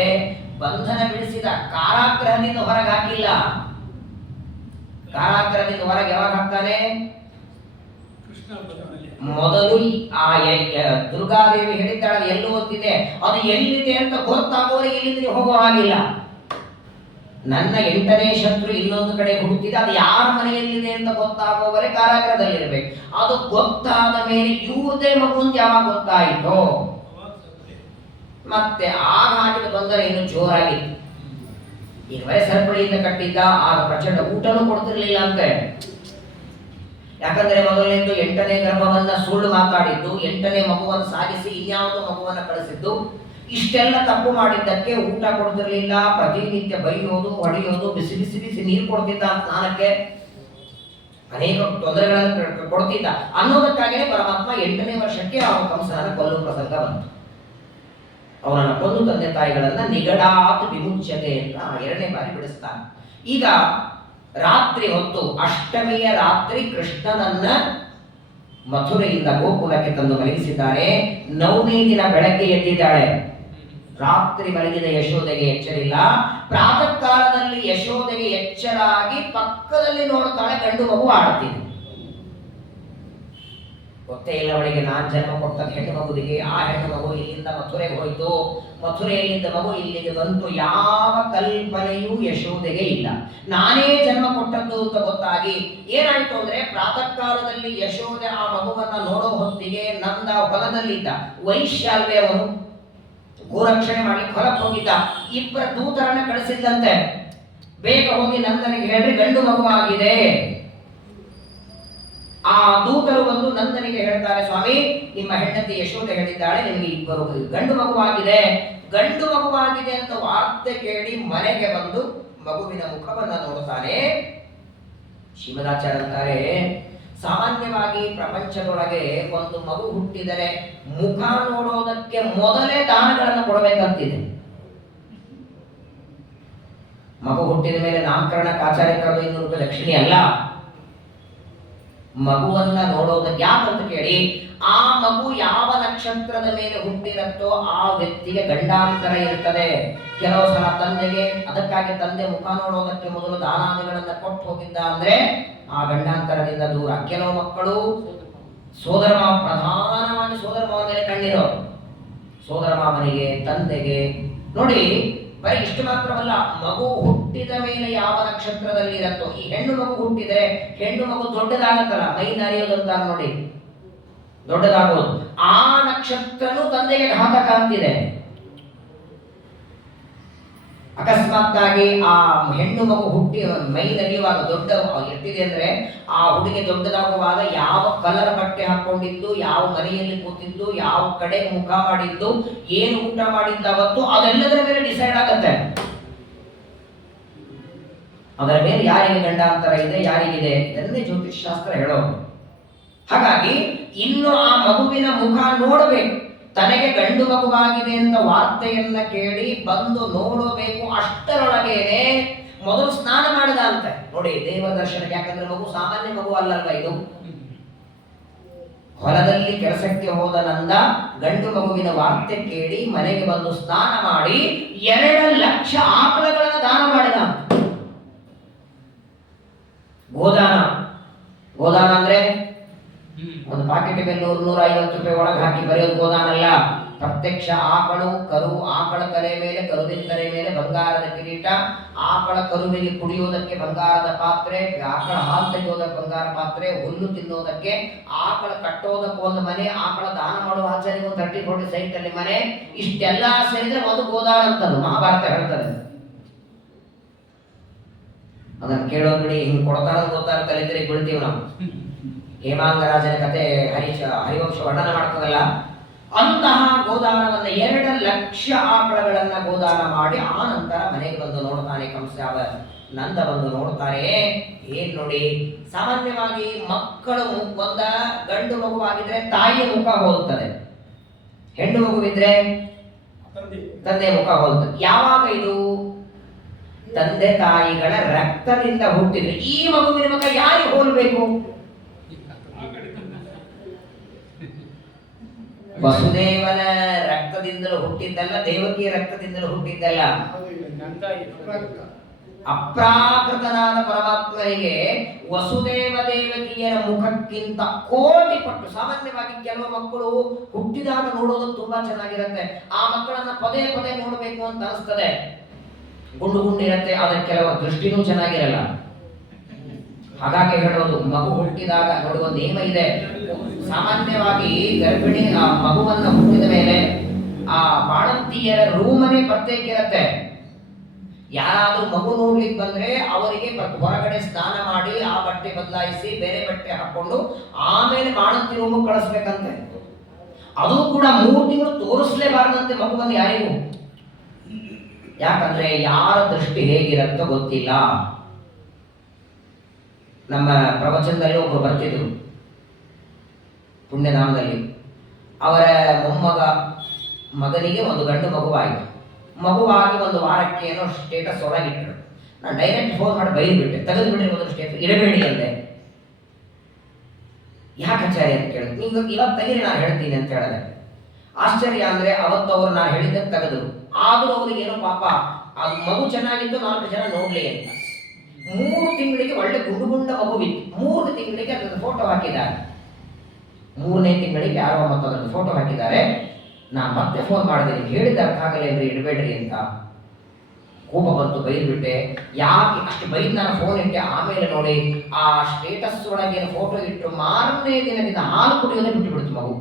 ಬಂಧನ ಬಿಡಿಸಿದ ಕಾರಾಗೃಹದಿಂದ ಹೊರಗೆ ಹಾಕಿಲ್ಲ. ಕಾರಾಗೃಹದಿಂದ ಹೊರಗೆ ಯಾವಾಗ ಹಾಕ್ತಾನೆ? ಮೊದಲು ಆ ದುರ್ಗಾದೇವಿ ಹೇಳಿದ್ದಾಳೆ, ಎಲ್ಲೂ ಗೊತ್ತಿದೆ, ಅದು ಎಲ್ಲಿದೆ ಅಂತ ಗೊತ್ತಾಗುವವರೆಗೆ ಇಲ್ಲಿಂದ ಹೋಗೋ ಹಾಗಿಲ್ಲ. ನನ್ನ 8ನೇ ಶತ್ರು ಇನ್ನೊಂದು ಕಡೆ ಹುಡುಕಿದೆ, ಅದು ಯಾರ ಮನೆಯಲ್ಲಿದೆ ಅಂತ ಗೊತ್ತಾಗುವವರೆಗೆ ಕಾರಾಗೃಹದಲ್ಲಿರ್ಬೇಕು. ಅದು ಗೊತ್ತಾದ ಮೇಲೆ ಇವ್ರದೇ ಮಗು ಅಂತ ಯಾವಾಗ ಗೊತ್ತಾಯಿತೋ ಮತ್ತೆ ಆಗ ಹಾಕಿದ ಬಂದರೆ ಇನ್ನು ಜೋರಾಗಿತ್ತು. ಈಗ ಸರಪಳಿಯಿಂದ ಕಟ್ಟಿದ್ದ, ಆಗ ಪ್ರಚಂಡ ಊಟನೂ ಕೊಡ್ತಿರ್ಲಿಲ್ಲ ಅಂತೆ. ಯಾಕಂದ್ರೆ ಮೊದಲನೇದು 8ನೇ ಗರ್ಭವನ್ನ ಸುಳ್ಳು ಮಾತಾಡಿದ್ದು, 8ನೇ ಮಗುವನ್ನು ಸಾಗಿಸಿ ಇನ್ಯಾವುದೋ ಮಗುವನ್ನ ಕಳಿಸಿದ್ದು, ಇಷ್ಟೆಲ್ಲ ತಪ್ಪು ಮಾಡಿದ್ದಕ್ಕೆ ಊಟ ಕೊಡ್ತಿರ್ಲಿಲ್ಲ. ಪ್ರತಿನಿತ್ಯ ಬೈಯೋದು, ಹೊಡೆಯೋದು, ಬಿಸಿ ಬಿಸಿ ಬಿಸಿ ನೀರು ಕೊಡ್ತಿದ್ದ, ಸ್ನಾನಕ್ಕೆ ಅನೇಕ ತೊಂದರೆಗಳನ್ನು ಕೊಡ್ತಿದ್ದ. ಅನ್ನೋದಕ್ಕಾಗಿಯೇ ಪರಮಾತ್ಮ 8ನೇ ವರ್ಷಕ್ಕೆ ಅವನ ಕಂಸನನ್ನ ಕೊಲ್ಲುವ ಪ್ರಸಂಗ ಬಂತು. ಅವನನ್ನ ಕೊಂದು ತಂದೆ ತಾಯಿಗಳನ್ನ ನಿಗಡಾತ್ ವಿಮುಚ್ಯತೆ ಅಂತ 2ನೇ ಬಾರಿ ಬಿಡಿಸ್ತಾನೆ. ಈಗ ರಾತ್ರಿ ಹೊತ್ತು, ಅಷ್ಟಮಿಯ ರಾತ್ರಿ ಕೃಷ್ಣನನ್ನ ಮಥುರೆಯಿಂದ ಗೋಕುಲಕ್ಕೆ ತಂದು ಮಲಗಿಸಿದ್ದಾನೆ. 9ನೇ ದಿನ ಬೆಳಗ್ಗೆ ಎದ್ದಿದ್ದಾಳೆ. ರಾತ್ರಿ ಮಲಗಿದ ಯಶೋದೆಗೆ ಎಚ್ಚರಿಲ್ಲ. ಪ್ರಾತಃ ಕಾಲದಲ್ಲಿ ಯಶೋದೆಗೆ ಎಚ್ಚರಾಗಿ ಪಕ್ಕದಲ್ಲಿ ನೋಡ್ತಾಳೆ, ಗಂಡು ಮಗು ಆಡ್ತಿದೆ. ಗೊತ್ತೇ ಇಲ್ಲ ಅವಳಿಗೆ, ನಾನು ಜನ್ಮ ಕೊಟ್ಟದ್ದು ಹೆಣ್ಣು ಮಗುವಿಗೆ. ಆ ಹೆಣ್ಣು ಮಗು ಇಲ್ಲಿಂದ ಮಥುರೆಗೆ ಹೋಯ್ತು, ಮಥುರೆಯಲ್ಲಿದ್ದ ಮಗು ಇಲ್ಲಿಗೆ ಬಂತು. ಯಾವ ಕಲ್ಪನೆಯೂ ಯಶೋದೆಗೆ ಇಲ್ಲ. ನಾನೇ ಜನ್ಮ ಕೊಟ್ಟದ್ದು ಅಂತ ಗೊತ್ತಾಗಿ ಏನಾಯ್ತು ಅಂದ್ರೆ, ಪ್ರಾತಃ ಕಾಲದಲ್ಲಿ ಯಶೋದೆ ಆ ಮಗುವನ್ನ ನೋಡೋ ಹೊತ್ತಿಗೆ ನಂದ ಹೊಲದಲ್ಲಿದ್ದ. ವೈಶ್ಯಾಲ್ವೇ ಅವನು ಗೋರಕ್ಷಣೆ ಮಾಡ್ಲಿಕ್ಕೆ ಹೊಲಕ್ಕೆ ಹೋಗಿದ್ದ. 2 ದೂತರನ್ನ ಕಳಿಸಿದ್ದಂತೆ, ಬೇಗ ಹೋಗಿ ನಂದನಿಗೆ ಹೇಳ್ರಿ ಗಂಡು ಮಗುವಾಗಿದೆ. ಆ ದೂತರು ಬಂದು ನಂದನಿಗೆ ಹೇಳ್ತಾರೆ, ಸ್ವಾಮಿ ನಿಮ್ಮ ಹೆಂಡತಿ ಯಶೋದೆ ಹೇಳಿದ್ದಾಳೆ ನಿಮಗೆ 2 ಗಂಡು ಮಗುವಾಗಿದೆ. ಗಂಡು ಮಗುವಾಗಿದೆ ಅಂತ ವಾರ್ತೆ ಕೇಳಿ ಮನೆಗೆ ಬಂದು ಮಗುವಿನ ಮುಖವನ್ನ ನೋಡುತ್ತಾನೆ. ಶ್ರೀಮದಾಚಾರ್ಯ ಅಂತಾರೆ, ಸಾಮಾನ್ಯವಾಗಿ ಪ್ರಪಂಚದೊಳಗೆ ಒಂದು ಮಗು ಹುಟ್ಟಿದರೆ ಮುಖ ನೋಡೋದಕ್ಕೆ ಮೊದಲೇ ದಾನಗಳನ್ನು ಕೊಡಬೇಕಂತಿದೆ. ಮಗು ಹುಟ್ಟಿದ ಮೇಲೆ ನಾಮಕರಣಕ್ಕೆ ಆಚಾರ್ಯ ಕರೆದು 200 ರೂಪಾಯಿ ದಕ್ಷಿಣೆ ಅಲ್ಲ, ಮಗುವನ್ನ ನೋಡೋದಕ್ಕೆ. ಯಾಕಂತ ಕೇಳಿ, ಆ ಮಗು ಯಾವ ನಕ್ಷತ್ರದ ಮೇಲೆ ಹುಟ್ಟಿರತ್ತೋ ಆ ವ್ಯಕ್ತಿಗೆ ಗಂಡಾಂತರ ಇರ್ತದೆ. ಕೆಲವು ಸಲ ತಂದೆಗೆ, ಅದಕ್ಕಾಗಿ ತಂದೆ ಮುಖ ನೋಡೋದಕ್ಕೆ ಮೊದಲು ದಾನಾದಿಗಳನ್ನ ಕೊಟ್ಟು ಹೋಗಿದ್ದ ಅಂದ್ರೆ ಆ ಗಂಡಾಂತರದಿಂದ ದೂರ. ಕೆಲವು ಮಕ್ಕಳು ಸೋದರ ಮಾವ, ಪ್ರಧಾನವಾಗಿ ಸೋದರ ಮಾವನ ಮೇಲೆ ಕಣ್ಣಿರೋ, ಸೋದರ ಮಾವನಿಗೆ, ತಂದೆಗೆ. ನೋಡಿ, ಬರೀ ಇಷ್ಟು ಮಾತ್ರವಲ್ಲ, ಮಗು ಹುಟ್ಟಿದ ಮೇಲೆ ಯಾವ ನಕ್ಷತ್ರದಲ್ಲಿ ಇರತ್ತೋ, ಈ ಹೆಣ್ಣು ಮಗು ಹುಟ್ಟಿದರೆ ಹೆಣ್ಣು ಮಗು ದೊಡ್ಡದಾಗತ್ತಲ್ಲ, ಮೈ ನರಿಯೋದಂತ ನೋಡಿ, ದೊಡ್ಡದಾಗೋದು. ಆ ನಕ್ಷತ್ರನು ತಂದೆಗೆ ಘಾತಕ ಅಂತಿದೆ. ಅಕಸ್ಮಾತ್ತಾಗಿ ಆ ಹೆಣ್ಣು ಮಗು ಹುಟ್ಟಿ ಮೈ ನಲಿಯುವಾಗ ದೊಡ್ಡ ಎಷ್ಟಿದೆ ಅಂದ್ರೆ ಆ ಹುಡುಗಿ ದೊಡ್ಡದಾಗುವಾಗ ಯಾವ ಕಲರ್ ಬಟ್ಟೆ ಹಾಕೊಂಡಿದ್ದು, ಯಾವ ಮನೆಯಲ್ಲಿ ಕೂತಿದ್ದು, ಯಾವ ಕಡೆ ಮುಖ ಮಾಡಿದ್ದು, ಏನು ಊಟ ಮಾಡಿದ್ದು ಅವತ್ತು ಅದೆಲ್ಲದರ ಮೇಲೆ ಡಿಸೈಡ್ ಆಗತ್ತೆ. ಅದರ ಮೇಲೆ ಯಾರಿಗೆ ಗಂಡಾಂತರ ಇದೆ, ಯಾರಿಗಿದೆ ಇದನ್ನೇ ಜ್ಯೋತಿಷ್ ಶಾಸ್ತ್ರ ಹೇಳೋದು. ಹಾಗಾಗಿ ಇನ್ನು ಆ ಮಗುವಿನ ಮುಖ ನೋಡಬೇಕು. ತನಗೆ ಗಂಡು ಮಗುವಾಗಿದೆ ಅಂತ ವಾರ್ತೆಯನ್ನ ಕೇಳಿ ಬಂದು ನೋಡಬೇಕು. ಅಷ್ಟರೊಳಗೇನೆ ಮೊದಲು ಸ್ನಾನ ಮಾಡಿದ ಅಂತೆ ನೋಡಿ ದೇವ ದರ್ಶನಕ್ಕೆ. ಯಾಕಂದ್ರೆ ಮಗು ಸಾಮಾನ್ಯ ಮಗು ಅಲ್ಲಲ್ವ ಇದು. ಹೊಲದಲ್ಲಿ ಕೆಲಸಕ್ಕೆ ಹೋದ ನಂದ ಗಂಡು ಮಗುವಿನ ವಾರ್ತೆ ಕೇಳಿ ಮನೆಗೆ ಬಂದು ಸ್ನಾನ ಮಾಡಿ 2 ಲಕ್ಷ ಆಕಳಗಳನ್ನು ದಾನ ಮಾಡಿದ. ಗೋದಾನ. ಗೋದಾನ ಅಂದ್ರೆ ಒಂದು ಪಾಕೆಟ್ ಮೇಲೆ 100-150 ರೂಪಾಯಿ ಒಳಗೆ ಹಾಕಿ ಬರೆಯೋದು ಗೋದಾನ ಅಲ್ಲ. ಪ್ರತ್ಯಕ್ಷ ಆಕಳು, ಕರು, ಆಕಳ ತಲೆ ಮೇಲೆ, ಕರುವಿನ ತಲೆ ಮೇಲೆ ಬಂಗಾರದ ಕಿರೀಟ, ಆಕಳ ಕರುವಿಗೆ ಕುಡಿಯೋದಕ್ಕೆ ಬಂಗಾರದ ಪಾತ್ರೆ, ಆಕಳ ಹಾಲು ತೆಗೆಯೋದಕ್ಕೆ ಬಂಗಾರ ಪಾತ್ರೆ, ಹುಲ್ಲು ತಿನ್ನೋದಕ್ಕೆ, ಆಕಳ ಕಟ್ಟೋದಕ್ಕೆ ಒಂದು ಮನೆ, ಆಕಳ ದಾನ ಮಾಡುವ ಆಚಾರ್ಯ 30-40 ಸೈಟ್ ಅಲ್ಲಿ ಮನೆ, ಇಷ್ಟೆಲ್ಲ ಸೇರಿದ್ರೆ ಒಂದು ಗೋದಾನ ಅಂತದ್ದು ಮಹಾಭಾರತ ಹೇಳ್ತದೆ. ಅದನ್ನ ಕೇಳೋದ್ ಬಿಡಿ, ಹಿಂಗ್ ಕೊಡ್ತಾರ ಗೊತ್ತಾರ ತಲೆತಿರಿ ಬೀಳ್ತೀವಿ ನಾವು. ಹೇಮಾಂಗರಾಜನ ಕತೆ ಹರಿವಂಶ ವರ್ಣನ ಮಾಡ್ತದಲ್ಲ, ಅಂತಹ ಗೋದಾನವನ್ನ 2 ಲಕ್ಷ ಆಕಳಗಳನ್ನ ಗೋದಾನ ಮಾಡಿ ಆ ನಂತರ ಮನೆಗೆ ಬಂದು ನೋಡ್ತಾನೆ ಕಂಸ. ನಂದ ಬಂದು ನೋಡ್ತಾರೆ. ಏನ್ ನೋಡಿ, ಸಾಮಾನ್ಯವಾಗಿ ಮಕ್ಕಳು ಒಂದ ಗಂಡು ಮಗುವಾಗಿದ್ರೆ ತಾಯಿಯ ಮುಖ ಹೋಲ್ತದೆ, ಹೆಣ್ಣು ಮಗುವಿದ್ರೆ ತಂದೆ ಮುಖ ಹೋಲ್ತದೆ. ಯಾವಾಗ ಇದು ತಂದೆ ತಾಯಿಗಳ ರಕ್ತದಿಂದ ಹುಟ್ಟಿದ್ರೆ ಈ ಮಗುವಿನ ಮುಖ ಯಾರಿಗೆ ಹೋಲ್ಬೇಕು? ವಸುದೇವನ ರಕ್ತದಿಂದಲೂ ಹುಟ್ಟಿದ್ದಲ್ಲ, ದೇವಕಿಯ ರಕ್ತದಿಂದಲೂ ಹುಟ್ಟಿದ್ದಲ್ಲ. ಅಪ್ರಾಕೃತನಾದ ಪರಮಾತ್ಮನಿಗೆ ವಸುದೇವ ದೇವಕಿಯರ ಮುಖಕ್ಕಿಂತ ಕೋಟಿ ಪಟ್ಟು. ಸಾಮಾನ್ಯವಾಗಿ ಕೆಲವು ಮಕ್ಕಳು ಹುಟ್ಟಿದಾಗ ನೋಡೋದು ತುಂಬಾ ಚೆನ್ನಾಗಿರುತ್ತೆ, ಆ ಮಕ್ಕಳನ್ನ ಪದೇ ಪದೇ ನೋಡ್ಬೇಕು ಅಂತ ಅನಿಸ್ತದೆ. ಗುಂಡು ಗುಂಡಿರತ್ತೆ, ಆದ್ರೆ ಕೆಲವು ದೃಷ್ಟಿನೂ ಚೆನ್ನಾಗಿರಲ್ಲ. ಹಾಗಾಗಿ ಹೇಳೋದು ಮಗು ಹುಟ್ಟಿದಾಗ ನೋಡುವ ನಿಯಮ ಇದೆ. ಸಾಮಾನ್ಯವಾಗಿ ಗರ್ಭಿಣಿ ಆ ಮಗುವನ್ನ ಹುಟ್ಟಿದ ಮೇಲೆ ಆ ಬಾಣಂತಿಯರ ರೂಮನೆ ಪ್ರತ್ಯೇಕ ಇರತ್ತೆ. ಯಾರಾದ್ರೂ ಮಗು ನೋಡ್ಲಿಕ್ಕೆ ಬಂದ್ರೆ ಅವರಿಗೆ ಹೊರಗಡೆ ಸ್ನಾನ ಮಾಡಿ ಆ ಬಟ್ಟೆ ಬದಲಾಯಿಸಿ ಬೇರೆ ಬಟ್ಟೆ ಹಾಕೊಂಡು ಆಮೇಲೆ ಬಾಣಂತಿ ರೂಮ್ ಕಳಿಸ್ಬೇಕಂತೆ. ಅದು ಕೂಡ 3 ತಿಂಗಳು ತೋರಿಸ್ಲೇಬಾರದಂತೆ ಮಗುವನ್ನು ಯಾರಿಗೂ. ಯಾಕಂದ್ರೆ ಯಾರ ದೃಷ್ಟಿ ಹೇಗಿರತ್ತೋ ಗೊತ್ತಿಲ್ಲ. ನಮ್ಮ ಪ್ರವಚನದಲ್ಲಿ ಒಬ್ರು ಬರ್ತಿದ್ರು ಪುಣ್ಯಧಾಮದಲ್ಲಿ. ಅವರ ಮಗನಿಗೆ ಒಂದು ಗಂಡು ಮಗುವಾಯಿತು. ಮಗುವಾಗಿ 1 ವಾರಕ್ಕೆ ಏನೋ ಸ್ಟೇಟಸ್ ಒಳಗಿಟ್ಟರು. ನಾನು ಡೈರೆಕ್ಟ್ ಫೋನ್ ಮಾಡಿ ಬೈದ್ಬಿಟ್ಟೆ, ತೆಗೆದು ಬಿಡ್ರಿ ಒಂದು ಸ್ಟೇಟಸ್, ಇಡಬೇಡಿ ಅಂದೆ. ಯಾಕಾಚಾರ್ಯ ಅಂತ ಕೇಳಿದ್ರು. ನೀವು ಇವಾಗ ತೆಗೀರಿ, ನಾನು ಹೇಳ್ತೀನಿ ಅಂತ ಹೇಳಿದೆ. ಆಶ್ಚರ್ಯ ಅಂದ್ರೆ ಅವತ್ತು ಅವರು ನಾನು ಹೇಳಿದ್ದಕ್ಕೆ ತೆಗೆದ್ರು. ಆದ್ರೂ ಅವ್ರಿಗೆ ಏನೋ ಪಾಪ ಅದು ಮಗು ಚೆನ್ನಾಗಿದ್ದು 4 ಜನ ನೋಡ್ಲಿ ಅಂತ. 3 ತಿಂಗಳಿಗೆ ಒಳ್ಳೆ ಗುಂಡು ಗುಂಡ ಮಗುವಿತ್ತು. 3 ತಿಂಗಳಿಗೆ ಅದರ ಫೋಟೋ ಹಾಕಿದ್ದಾರೆ. 3ನೇ ತಿಂಗಳಿಗೆ ಯಾರೋ ಮತ್ತು ಅದರ ಫೋಟೋ ಹಾಕಿದ್ದಾರೆ. ನಾನು ಮತ್ತೆ ಫೋನ್ ಮಾಡಿದ್ದೀನಿ, ಹೇಳಿದ ಅರ್ಥ ಆಗಲೇನ್ರಿ, ಇಡಬೇಡ್ರಿ ಅಂತ. ಕೋಪ ಬಂತು, ಬೈದ್ಬಿಟ್ಟೆ. ಯಾಕೆ ಅಷ್ಟು ಬೈದ್ ನಾನು ಫೋನ್ ಇಟ್ಟೆ. ಆಮೇಲೆ ನೋಡಿ ಆ ಸ್ಟೇಟಸ್ ಒಳಗೆ ಫೋಟೋ ಇಟ್ಟು 4ನೇ ದಿನದಿಂದ ಹಾಲು ಕುಡಿಯೋದೇ ಬಿಟ್ಟು ಬಿಡ್ತು ಮಗು.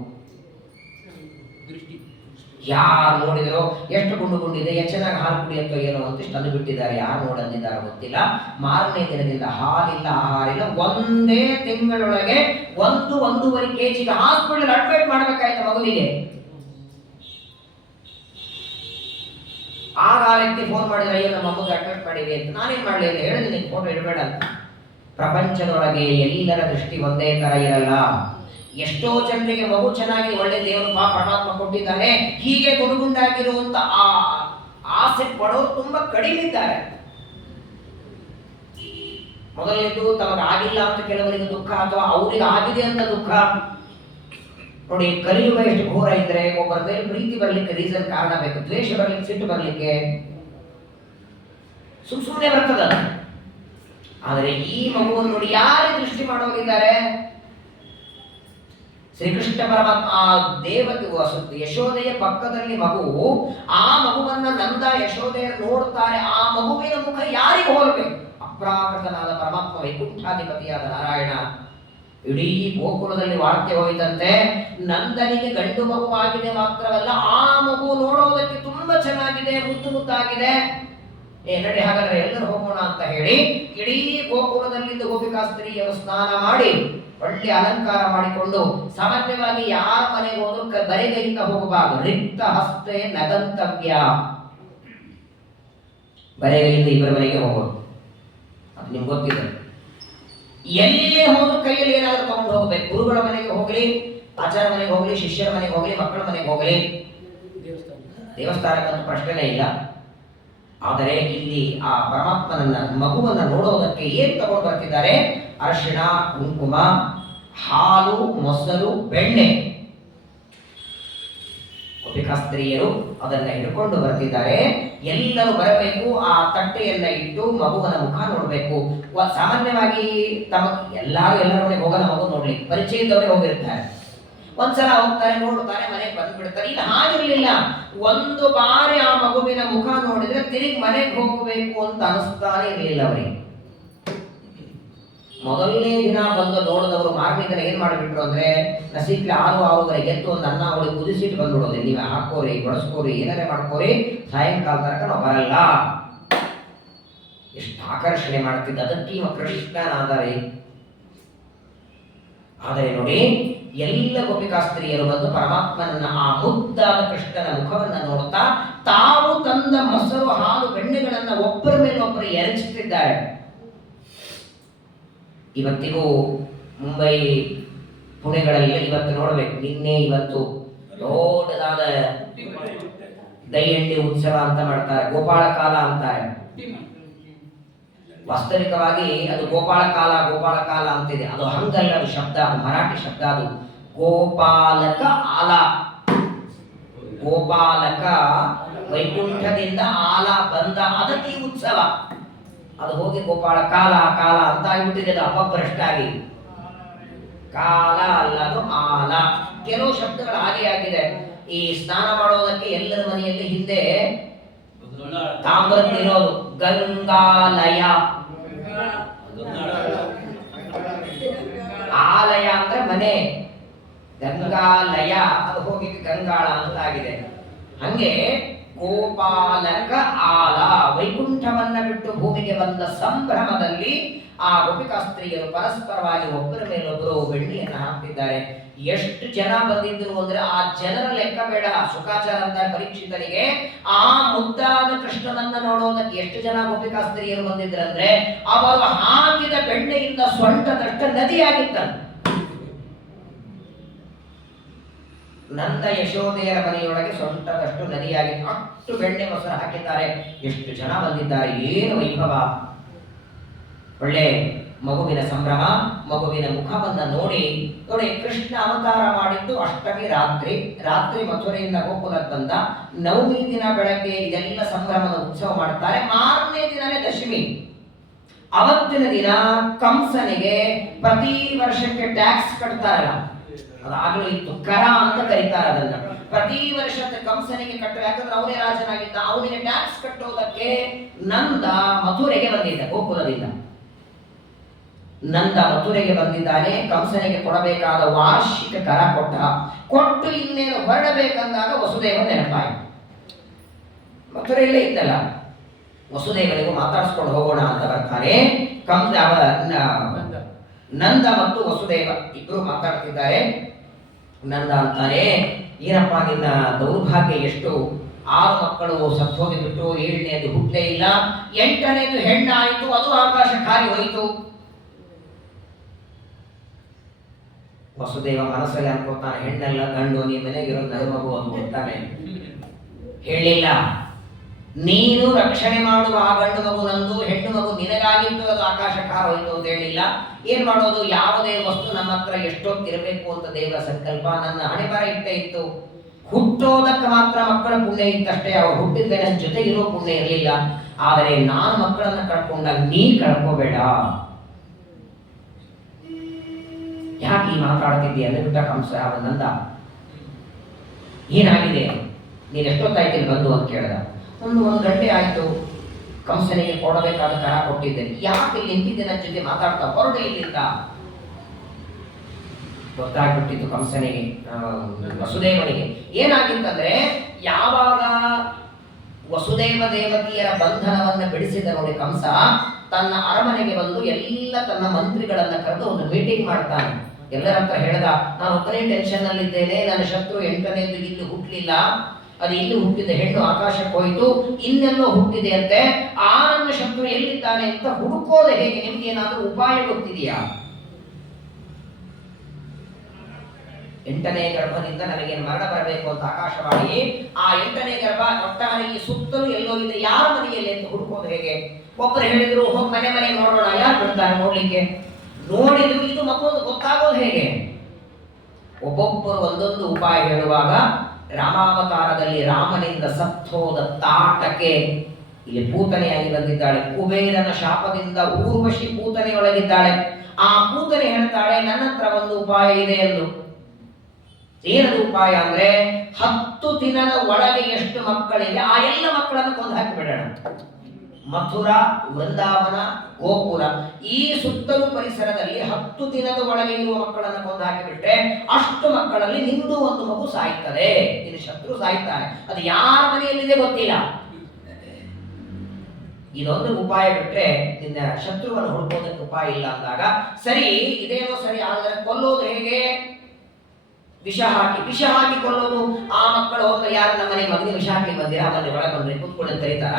ಯಾರು ನೋಡಿದ್ರು ಎಷ್ಟು ಗುಂಡು ಗುಂಡಿದೆ, ಎಷ್ಟು ಚೆನ್ನಾಗಿ ಹಾಲು ಕುಡಿಯತ್ತೋ ಏನೋ ಅಂತ ಇಷ್ಟು ಬಿಟ್ಟಿದ್ದಾರೆ. ಯಾರು ನೋಡಂದಿದ್ದಾರೆ ಗೊತ್ತಿಲ್ಲ. 4ನೇ ದಿನದಿಂದ ಹಾಲಿಲ್ಲ, ಆಹಾರ ಇಲ್ಲ. 1 ತಿಂಗಳೊಳಗೆ 1-1.5 kg ಹಾಸ್ಪಿಟಲ್ ಅಡ್ಮಿಟ್ ಮಾಡ್ಬೇಕಾಯ್ತು ಮಗುವಿಗೆ. ಆಗ ಆ ವ್ಯಕ್ತಿ ಫೋನ್ ಮಾಡಿದ್ರೆ, ಅಯ್ಯೋ ನಮ್ಮ ಮಗುಗೆ ಅಡ್ಮಿಟ್ ಮಾಡಿದೆ ಅಂತ. ನಾನೇನ್ ಮಾಡಲಿ ಅಂತ ಹೇಳಿದ್ರೆ, ನೀನು ಫೋಟೋ ಇಡಬೇಡ ಅಂತ. ಪ್ರಪಂಚದೊಳಗೆ ಎಲ್ಲರ ದೃಷ್ಟಿ ಒಂದೇ ತರ ಇರಲ್ಲ. ಎಷ್ಟೋ ಜನರಿಗೆ ಮಗು ಚೆನ್ನಾಗಿ ಒಳ್ಳೆ ದೇವರು ಪರಮಾತ್ಮ ಕೊಟ್ಟಿದ್ದಾನೆ, ಹೀಗೆ ಗುಡುಗುಂಡಾಗಿರುವಂತ ಆ ಆಸೆ ಪಡೋರು ತುಂಬಾ ಕಡಿಮೆ ಇದ್ದಾರೆ. ಮೊದಲನೇದು ತಮಗಾಗಿಲ್ಲ ಅಂತ ಕೆಲವರಿಗೆ ದುಃಖ, ಅಥವಾ ಅವರಿಗೆ ಆಗಿದೆ ಅಂತ ದುಃಖ. ನೋಡಿ, ಕಲಿಯುಗ ಎಷ್ಟು ಘೋರ ಇದ್ರೆ ಒಬ್ಬರ ಮೇಲೆ ಪ್ರೀತಿ ಬರ್ಲಿಕ್ಕೆ ರೀಸನ್ ಕಾರಣ ಬೇಕು, ದ್ವೇಷ ಬರ್ಲಿಕ್ಕೆ, ಸಿಟ್ಟು ಬರ್ಲಿಕ್ಕೆ ಸುಮ್ಮನೆ ಬರ್ತದ. ಆದರೆ ಈ ಮಗುವನ್ನು ನೋಡಿ ಯಾರೇ ದೃಷ್ಟಿ ಮಾಡೋರಿದ್ದಾರೆ? ಶ್ರೀಕೃಷ್ಣ ಪರಮಾತ್ಮ ಆ ದೇವತೆ ಯಶೋದೆಯ ಪಕ್ಕದಲ್ಲಿ ಮಗು, ಆ ಮಗುವನ್ನ ನಂದ ಯಶೋದೆಯ ನೋಡ್ತಾರೆ. ಆ ಮಗುವಿನ ಮುಖ ಯಾರಿಗೆ ಹೋಗಬೇಕು? ಅಪ್ರಾಕೃತನಾದ ಪರಮಾತ್ಮ ವೈಕುಂಠಾಧಿಪತಿಯಾದ ನಾರಾಯಣ. ಇಡೀ ಗೋಕುಲದಲ್ಲಿ ವಾರ್ತೆ ಹೋಯಿತಂತೆ, ನಂದನಿಗೆ ಗಂಡು ಮಗುವಾಗಿದೆ ಮಾತ್ರವಲ್ಲ, ಆ ಮಗು ನೋಡೋದಕ್ಕೆ ತುಂಬಾ ಚೆನ್ನಾಗಿದೆ, ಮುದ್ದು ಮುದ್ದಾಗಿದೆ. ನಡಿ ಹಾಗಾದ್ರೆ ಎಲ್ಲರೂ ಹೋಗೋಣ ಅಂತ ಹೇಳಿ ಇಡೀ ಗೋಕುಲದಲ್ಲಿದ್ದ ಗೋಪಿಕಾಸ್ತ್ರೀಯರು ಸ್ನಾನ ಮಾಡಿ ಒಳ್ಳೆ ಅಲಂಕಾರ ಮಾಡಿಕೊಂಡು, ಸಾಮಾನ್ಯವಾಗಿ ಯಾರ ಮನೆಗೆ ಹೋದ್ರು ಬರೆಗೈಯಿಂದ ಹೋಗಬಾರದು, ರಿಕ್ತ ಹಸ್ತೆ ನಗಂತವ್ಯ. ಬರೆಗೈಯಿಂದ ಇಬ್ಬರ ಮನೆಗೆ ಹೋಗೋದು ಅದು ನಿಮ್ಗೆ ಗೊತ್ತಿದೆ. ಎಲ್ಲೇ ಹೋದ್ರು ಕೈಯಲ್ಲಿ ಏನಾದ್ರೂ ತಗೊಂಡು ಹೋಗ್ಬೇಕು. ಗುರುಗಳ ಮನೆಗೆ ಹೋಗ್ಲಿ, ಆಚಾರ ಮನೆಗೆ ಹೋಗ್ಲಿ, ಶಿಷ್ಯರ ಮನೆಗೆ ಹೋಗ್ಲಿ, ಮಕ್ಕಳ ಮನೆಗೆ ಹೋಗ್ಲಿ, ದೇವಸ್ಥಾನಕ್ಕಂತೂ ಪ್ರಶ್ನೆನೇ ಇಲ್ಲ. ಆದರೆ ಇಲ್ಲಿ ಆ ಪರಮಾತ್ಮನನ್ನ ಮಗುವನ್ನ ನೋಡೋದಕ್ಕೆ ಏನ್ ತಗೊಂಡು ಬರ್ತಿದ್ದಾರೆ? ಅರಿಶಿಣ, ಕುಂಕುಮ, ಹಾಲು, ಮೊಸರು, ಬೆಣ್ಣೆ. ಗೋಪಿಕಾಸ್ತ್ರೀಯರು ಅದನ್ನ ಹಿಡ್ಕೊಂಡು ಬರ್ತಿದ್ದಾರೆ. ಎಲ್ಲರೂ ಬರಬೇಕು, ಆ ತಟ್ಟೆಯನ್ನ ಇಟ್ಟು ಮಗುವನ ಮುಖ ನೋಡ್ಬೇಕು. ಸಾಮಾನ್ಯವಾಗಿ ಎಲ್ಲರ ಮನೆಗೆ ಹೋಗಲ್ಲ, ಮಗು ನೋಡ್ಲಿ ಪರಿಚಯದವರೇ ಹೋಗಿರ್ತಾರೆ. ಒಂದ್ಸಲ ಹೋಗ್ತಾರೆ, ನೋಡ್ತಾರೆ, ಮನೆಗೆ ಬಂದ್ಬಿಡ್ತಾರೆ. ಇಲ್ಲ ಹಾಗಿರ್ಲಿಲ್ಲ, ಒಂದು ಬಾರಿ ಆ ಮಗುವಿನ ಮುಖ ನೋಡಿದ್ರೆ ತಿರುಗಿ ಮನೆಗೆ ಹೋಗಬೇಕು ಅಂತ ಅನಿಸ್ತಾನೆ ಇರಲಿಲ್ಲ ಅವರಿಗೆ. ಮೊದಲನೇ ದಿನ ಬಂದು ನೋಡಿದವರು ಮಾರನೇ ದಿನ ಏನ್ ಮಾಡಿಬಿಟ್ರು ಅಂದ್ರೆ, ನಸೀಕ್ಲೆ 6 ಎದ್ದು ಒಂದು ಅನ್ನ ಅವಳಿ ಕುದಿಸಿಟ್ಟು ಬಂದ್ಬಿಡೋದು. ನೀವೇ ಹಾಕೋರಿ, ಬಡಿಸ್ಕೋರಿ, ಏನಾರೇ ಮಾಡ್ಕೋರಿ, ಸಾಯಂಕಾಲ ತನಕ ನಾವು ಬರಲ್ಲ. ಎಷ್ಟು ಆಕರ್ಷಣೆ ಮಾಡ್ತಿದ್ದ, ಅದಕ್ಕೆ ಕೃಷ್ಣನಾದರೆ. ಆದರೆ ನೋಡಿ, ಎಲ್ಲ ಗೋಪಿಕಾಸ್ತ್ರೀಯರು ಬಂದು ಪರಮಾತ್ಮನನ್ನ, ಆ ಮುದ್ದಾದ ಕೃಷ್ಣನ ಮುಖವನ್ನ ನೋಡ್ತಾ ತಾವು ತಂದ ಮೊಸರು, ಹಾಲು, ಬೆಣ್ಣೆಗಳನ್ನ ಒಬ್ಬರ ಮೇಲೆ ಒಬ್ಬರು ಎರಚಿಟ್ಟಿದ್ದಾರೆ. ಇವತ್ತಿಗೂ ಮುಂಬೈ, ಪುಣೆಗಳಲ್ಲಿ ಇವತ್ತು ನೋಡ್ಬೇಕು, ನಿನ್ನೆ ಇವತ್ತು ದೊಡ್ಡದಾದ ದೈಯಂಡಿ ಉತ್ಸವ ಅಂತ ಮಾಡ್ತಾರೆ, ಗೋಪಾಳ ಕಾಲ ಅಂತಾರೆ. ವಾಸ್ತವಿಕವಾಗಿ ಅದು ಗೋಪಾಳ ಕಾಲ ಅಂತಿದೆ. ಅದು ಹಂಗಲ್ಲ, ಅದು ಶಬ್ದ, ಅದು ಮರಾಠಿ ಶಬ್ದ. ಅದು ಗೋಪಾಲಕ ಆಲ. ಗೋಪಾಲಕ ವೈಕುಂಠದಿಂದ ಆಲ ಬಂದ, ಅದಕ್ಕೆ ಈ ಉತ್ಸವ. ಅದು ಹೋಗಿ ಗೋಪಾಳ ಕಾಲ ಅಂತ ಆಗ್ಬಿಟ್ಟಿದೆ. ಅದು ಅಪಭ್ರಷ್ಟಾಗಿ ಕಾಲ ಅಲ್ಲ, ಅದು ಆಲ. ಕೆಲವು ಶಬ್ದಗಳು ಹಾಗೆ ಆಗಿದೆ. ಈ ಸ್ನಾನ ಮಾಡೋದಕ್ಕೆ ಎಲ್ಲರ ಮನೆಯಲ್ಲಿ ಹಿಂದೆ ತಾಮ್ರದ್ದಿರೋದು ಗಂಗಾಲಯ. ಆಲಯ ಅಂದ್ರೆ ಮನೆ, ಗಂಗಾಲಯ ಅದು ಹೋಗಿ ಗಂಗಾಳ ಅಂತ ಆಗಿದೆ. ಹಂಗೆ ಗೋಪಾಲಕ ಆಲ, ವೈಕುಂಠವನ್ನ ಬಿಟ್ಟು ಭೂಮಿಗೆ ಬಂದ ಸಂಭ್ರಮದಲ್ಲಿ ಆ ಗೋಪಿಕಾಸ್ತ್ರೀಯರು ಪರಸ್ಪರವಾಗಿ ಒಬ್ಬರ ಮೇಲೊಬ್ಬರು ಬೆಳ್ಳಿಯನ್ನು ಹಾಕ್ತಿದ್ದಾರೆ. ಎಷ್ಟು ಜನ ಬಂದಿದ್ರು ಅಂದ್ರೆ ಆ ಜನರ ಲೆಕ್ಕ ಬೇಡ. ಶುಕಾಚಾರ ಅಂತ ಪರೀಕ್ಷಿತರಿಗೆ ಆ ಮುದ್ದಾದ ಕೃಷ್ಣನನ್ನ ನೋಡೋದಕ್ಕೆ ಎಷ್ಟು ಜನ ಗೋಪಿಕಾಸ್ತ್ರೀಯರು ಬಂದಿದ್ರಂದ್ರೆ, ಅವರು ಹಾಕಿದ ಬೆಣ್ಣೆಯಿಂದ ಸೊಂಟದಷ್ಟು ನದಿಯಾಗಿತ್ತಂತೆ. ನಂದ ಯಶೋದೆಯರ ಮನೆಯೊಳಗೆ ಸೊಂಟದಷ್ಟು ನದಿಯಾಗಿತ್ತು. ಅಷ್ಟು ಬೆಣ್ಣೆ ಮೊಸರು ಹಾಕಿದ್ದಾರೆ. ಎಷ್ಟು ಜನ ಬಂದಿದ್ದಾರೆ, ಏನು ವೈಭವ! ಒಳ್ಳೆ ಮಗುವಿನ ಸಂಭ್ರಮ. ಮಗುವಿನ ಮುಖವನ್ನ ನೋಡಿ ಕೃಷ್ಣ ಅವತಾರ ಮಾಡಿದ್ದು ಅಷ್ಟಮಿ ರಾತ್ರಿ ಮಥುರೆಯಿಂದ ಗೋಕುಲಕ್ಕೆ ಬಂದ. ನವಮಿ ದಿನ ಬೆಳಗ್ಗೆ ಇದೆಲ್ಲ ಸಂಭ್ರಮದ ಉತ್ಸವ ಮಾಡ್ತಾರೆ. ಮಾರನೇ ದಿನನೇ ದಶಮಿ. ಅವತ್ತಿನ ದಿನ ಕಂಸನಿಗೆ ಪ್ರತಿ ವರ್ಷಕ್ಕೆ ಟ್ಯಾಕ್ಸ್ ಕಟ್ತಾರಲ್ಲ, ಅದಾಗಲೂ ಇತ್ತು, ಕರ ಅಂತ ಕರೀತಾರೆ ಅದನ್ನ. ಪ್ರತಿ ವರ್ಷದ ಕಂಸನಿಗೆ ಕಟ್ಟೋ, ಯಾಕಂದ್ರೆ ಅವನೇ ರಾಜನಾಗಿದ್ದ. ಅವನಿಗೆ ಟ್ಯಾಕ್ಸ್ ಕಟ್ಟೋದಕ್ಕೆ ನಂದ ಮಥುರೆಗೆ ಬಂದಿದ್ದ. ಗೋಕುಲದಿಂದ ನಂದ ಮಥುರೆಗೆ ಬಂದಿದ್ದಾನೆ. ಕಂಸನಿಗೆ ಕೊಡಬೇಕಾದ ವಾರ್ಷಿಕ ಕರ ಕೊಟ್ಟು ಇನ್ನೇನು ಹೊರಡಬೇಕಂದಾಗ ವಸುದೇವ ನೆನಪಾಯಿತು. ಮಥುರೆಯಲ್ಲೇ ಇದ್ದಲ್ಲ, ವಸುದೇವನಿಗೂ ಮಾತಾಡಿಸ್ಕೊಂಡು ಹೋಗೋಣ ಅಂತ ಬರ್ತಾನೆ. ನಂದ ಮತ್ತು ವಸುದೇವ ಇಬ್ರು ಮಾತಾಡ್ತಿದ್ದಾರೆ. ನಂದ ಅಂತಾನೆ, ಏನಪ್ಪ ನಿನ್ನ ದೌರ್ಭಾಗ್ಯ ಎಷ್ಟು! 6 ಮಕ್ಕಳು ಸತ್ತೋಗಿಬಿಟ್ಟು 7ನೇದು ಹುಟ್ಟಲೇ ಇಲ್ಲ, 8ನೇದು ಹೆಣ್ಣಾಯಿತು, ಅದು ಆಕಾಶ ಖಾಲಿ ಹೋಯಿತು. ವಸುದೇವ ಮನಸ್ಸಲ್ಲಿ ಅನ್ಕೋತಾನೆ, ಹೆಣ್ಣೆಲ್ಲ ಗಂಡು, ನೀ ಮನೆಗಿರೋದು ನನ್ನ ಮಗು ಅಂತ ಗೊತ್ತಾನೆ. ಹೇಳಿಲ್ಲ, ನೀನು ರಕ್ಷಣೆ ಮಾಡುವ ಆ ಗಂಡು ಮಗು ನಂದು, ಹೆಣ್ಣು ಮಗು ನಿನಗಾಗಿತ್ತು, ಅದು ಆಕಾಶ ಖಾರ ಹೋಯ್ತು ಅಂತ ಹೇಳಿಲ್ಲ. ಏನ್ ಮಾಡೋದು? ಯಾವುದೇ ವಸ್ತು ನಮ್ಮ ಹತ್ರ ಎಷ್ಟೊತ್ತಿರಬೇಕು ಅಂತ ದೇವರ ಸಂಕಲ್ಪ. ನನ್ನ ಹಣೆ ಬರ ಇಟ್ಟೇ ಇತ್ತು. ಹುಟ್ಟೋದಕ್ಕೆ ಮಾತ್ರ ಮಕ್ಕಳ ಪುಣ್ಯ ಇತ್ತಷ್ಟೇ, ಅವ್ರು ಹುಟ್ಟಿದ ನನ್ನ ಜೊತೆ ಇರೋ ಪುಣ್ಯ ಇರಲಿಲ್ಲ. ಆದರೆ ನಾನು ಮಕ್ಕಳನ್ನ ಕಳ್ಕೊಂಡಾಗ ನೀ ಕಳ್ಕೋಬೇಡ. ಯಾಕೆ ಈ ಮಾತಾಡ್ತಿದ್ದೀಯ ಅಂದ್ಬಿಟ್ಟ ಕಂಸ. ಅವನಂದ, ಏನಾಗಿದೆ, ನೀನ್ ಎಷ್ಟೊತ್ತಾಯ್ತು ಬಂದು ಅಂತ ಕೇಳಿದ. ಒಂದು ಗಂಟೆ ಆಯ್ತು, ಕಂಸನಿಗೆ ಕೊಡಬೇಕಾದ ಕರ ಕೊಟ್ಟಿದ್ದೇನೆ. ಯಾಕೆ ಇಲ್ಲಿ ನಿಂತಿದ್ದೆ ನನ್ನ ಜೊತೆ ಮಾತಾಡ್ತಾ, ಹೊರಡೆ ಇಲ್ಲಿಂದ. ಗೊತ್ತಾಗ್ಬಿಟ್ಟಿತ್ತು ಕಂಸನಿಗೆ, ವಸುದೇವನಿಗೆ. ಏನಾಗಿತ್ತಂದ್ರೆ, ಯಾವಾಗ ವಸುದೇವ ದೇವಕಿಯರ ಬಂಧನವನ್ನು ಬಿಡಿಸಿದ ನೋಡಿ ಕಂಸ. ತನ್ನ ಅರಮನೆಗೆ ಬಂದು ಎಲ್ಲ ತನ್ನ ಮಂತ್ರಿಗಳನ್ನ ಕರೆದು ಒಂದು ಮೀಟಿಂಗ್ ಮಾಡ್ತಾನೆ. ಎಲ್ಲರ ಹತ್ರ ಹೇಳ್ದ, ನಾನು ಒಬ್ಬನೇ ಟೆನ್ಷನ್ ನಲ್ಲಿದ್ದೇನೆ, ನನ್ನ ಶತ್ರು 8ನೇದು ಇಲ್ಲಿ ಹುಟ್ಟಲಿಲ್ಲ, ಅದು ಇಲ್ಲಿ ಹುಟ್ಟಿದ ಹೆಣ್ಣು ಆಕಾಶಕ್ಕೆ ಹೋಯಿತು, ಇನ್ನೆಲ್ಲೋ ಹುಟ್ಟಿದೆ ಅಂತೆ. ಆ ನನ್ನ ಶತ್ರು ಎಲ್ಲಿದ್ದಾನೆ ಅಂತ ಹುಡುಕೋದು ಹೇಗೆ? ನಿಮ್ಗೆ ಏನಾದ್ರೂ ಉಪಾಯ ಗೊತ್ತಿದೆಯಾ? 8ನೇ ಗರ್ಭದಿಂದ ನನಗೇನು ಮರಣ ಬರಬೇಕು ಅಂತ ಆಕಾಶವಾಣಿ. ಆ 8ನೇ ಗರ್ಭ ಒಟ್ಟಾರೆ ಈ ಸುತ್ತಲೂ ಎಲ್ಲೋ ಇದೆ, ಯಾರ ಮನೆಯಲ್ಲಿ ಅಂತ ಹುಡುಕೋದು ಹೇಗೆ? ಒಬ್ಬರು ಹೇಳಿದ್ರು, ಹೋಗಿ ಮನೆ ಮನೆ ನೋಡೋಣ. ಯಾರು ಬಿಡ್ತಾರೆ ನೋಡ್ಲಿಕ್ಕೆ? ನೋಡಿದ್ರು ಇದು ಮಕ್ಕಳು ಗೊತ್ತಾಗೋದು ಹೇಗೆ? ಒಬ್ಬೊಬ್ಬರು ಒಂದೊಂದು ಉಪಾಯ ಹೇಳುವಾಗ ರಾಮಾವತಾರದಲ್ಲಿ ರಾಮನಿಂದ ಸತ್ತೋದ ತಾಟಕೆ ಇಲ್ಲಿ ಪೂತನೆಯಾಗಿ ಬಂದಿದ್ದಾಳೆ. ಕುಬೇರನ ಶಾಪದಿಂದ ಊರ್ವಶಿ ಪೂತನೆಯೊಳಗಿದ್ದಾಳೆ. ಆ ಪೂತನೆ ಹೇಳ್ತಾಳೆ, ನನ್ನ ಹತ್ರ ಒಂದು ಉಪಾಯ ಇದೆ ಎಂದು. ಏನದು ಉಪಾಯ ಅಂದ್ರೆ, 10 ದಿನದ ಒಳಗೆ ಎಷ್ಟು ಮಕ್ಕಳಿಗೆ ಆ ಎಲ್ಲ ಮಕ್ಕಳನ್ನು ಕೊಂದು ಹಾಕಿ ಬಿಡೋಣ. ಮಥುರಾ, ವೃಂದಾವನ, ಗೋಪುರ ಈ ಸುತ್ತಲೂ ಪರಿಸರದಲ್ಲಿ 10 ದಿನದ ಒಳಗೆ ಇರುವ ಮಕ್ಕಳನ್ನು ಕೊಂದು ಹಾಕಿಬಿಟ್ರೆ ಅಷ್ಟು ಮಕ್ಕಳಲ್ಲಿ ನಿಂದು ಒಂದು ಮಗು ಸಾಯ್ತದೆ. ಇದು ಶತ್ರು ಸಾಯ್ತಾನೆ, ಅದು ಯಾರ ಮನೆಯಲ್ಲಿದೆ ಗೊತ್ತಿಲ್ಲ. ಇದೊಂದು ಉಪಾಯ ಬಿಟ್ರೆ ನಿನ್ನ ಶತ್ರುವನ್ನು ಹುಡುಕೋದಕ್ಕೆ ಉಪಾಯ ಇಲ್ಲ ಅಂದಾಗ, ಸರಿ ಇದೇನೋ ಸರಿ, ಆದರೆ ಕೊಲ್ಲೋದು ಹೇಗೆ? ವಿಷ ಹಾಕಿ ಕೊಲ್ಲೋದು. ಆ ಮಕ್ಕಳು ಹೋದ್ರೆ ಯಾರು ನಮ್ಮ ಮನೆ ಮಗನಿಗೆ ವಿಷ ಹಾಕಿ ಬಂದಿರಾ, ಆಮೇಲೆ ಒಳಗೆ ಬಂದ್ರೆ ಕೂತ್ಕೊಂಡು ತೆರೀತಾರ?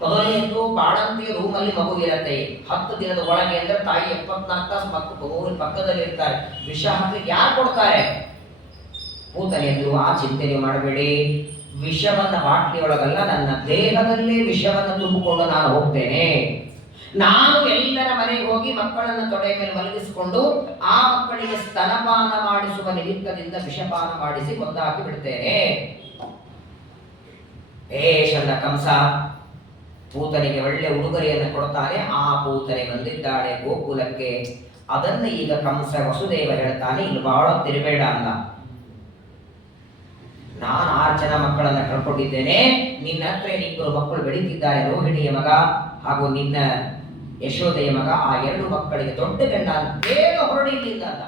ಮೊದಲನೇದು ಬಾಣಂತಿ ರೂಮಲ್ಲಿ ಮಗು ಇರತ್ತೆ. 10 ದಿನದ ಒಳಗೆ ಅಂದ್ರೆ ತಾಯಿ 74 ತಾಸು ಮಗುವಿನ ಪಕ್ಕದಲ್ಲಿ ಇರ್ತಾರೆ. ವಿಷ ಹಾಕ್ಲಿಕ್ಕೆ ಯಾರು ಕೊಡ್ತಾರೆ? ಪೂತನೆ ಎಂದು ಆ ಚಿಂತನೆ ಮಾಡಬೇಡಿ. ವಿಷವನ್ನ ಬಾಟ್ಲಿ ಒಳಗಲ್ಲ, ನನ್ನ ದೇಹದಲ್ಲೇ ವಿಷವನ್ನ ತುಂಬಿಕೊಂಡು ನಾನು ಹೋಗ್ತೇನೆ. ನಾನು ಎಲ್ಲರ ಮನೆಗೆ ಹೋಗಿ ಮಕ್ಕಳನ್ನ ತೊಡೆಯ ಮೇಲೆ ಮಲಗಿಸಿಕೊಂಡು ಆ ಮಕ್ಕಳಿಗೆ ಸ್ತನಪಾನ ಮಾಡಿಸುವ ನಿಮಿತ್ತದಿಂದ ವಿಷಪಾನ ಮಾಡಿಸಿ ಕೊಂದಾಕಿ ಬಿಡ್ತೇನೆ. ಏಷನ್ನ ಕಂಸ ಪೂತನಿಗೆ ಒಳ್ಳೆ ಉಡುಗೊರೆಯನ್ನು ಕೊಡ್ತಾನೆ. ಆ ಪೂತನೆ ಬಂದಿದ್ದಾಳೆ ಗೋಕುಲಕ್ಕೆ. ಅದನ್ನು ಈಗ ಕಂಸ ವಸುದೇವ ಹೇಳ್ತಾನೆ, ಇಲ್ಲಿ ಬಹಳ ತಿರುಬೇಡ ಅಂದ. ನಾನು 6 ಜನ ಮಕ್ಕಳನ್ನ ಕಳ್ಕೊಂಡಿದ್ದೇನೆ, ನಿನ್ನ ಹತ್ರ 2 ಮಕ್ಕಳು ಬೆಳೀತಿದ್ದಾರೆ, ರೋಹಿಣಿಯ ಮಗ ಹಾಗೂ ನಿನ್ನ ಯಶೋದೆಯ ಮಗ. ಆ 2 ಮಕ್ಕಳಿಗೆ ದೊಡ್ಡ ಗಂಡ ಬೇಗ ಹೊರಡಿಲ್ಲ ಅಂದ.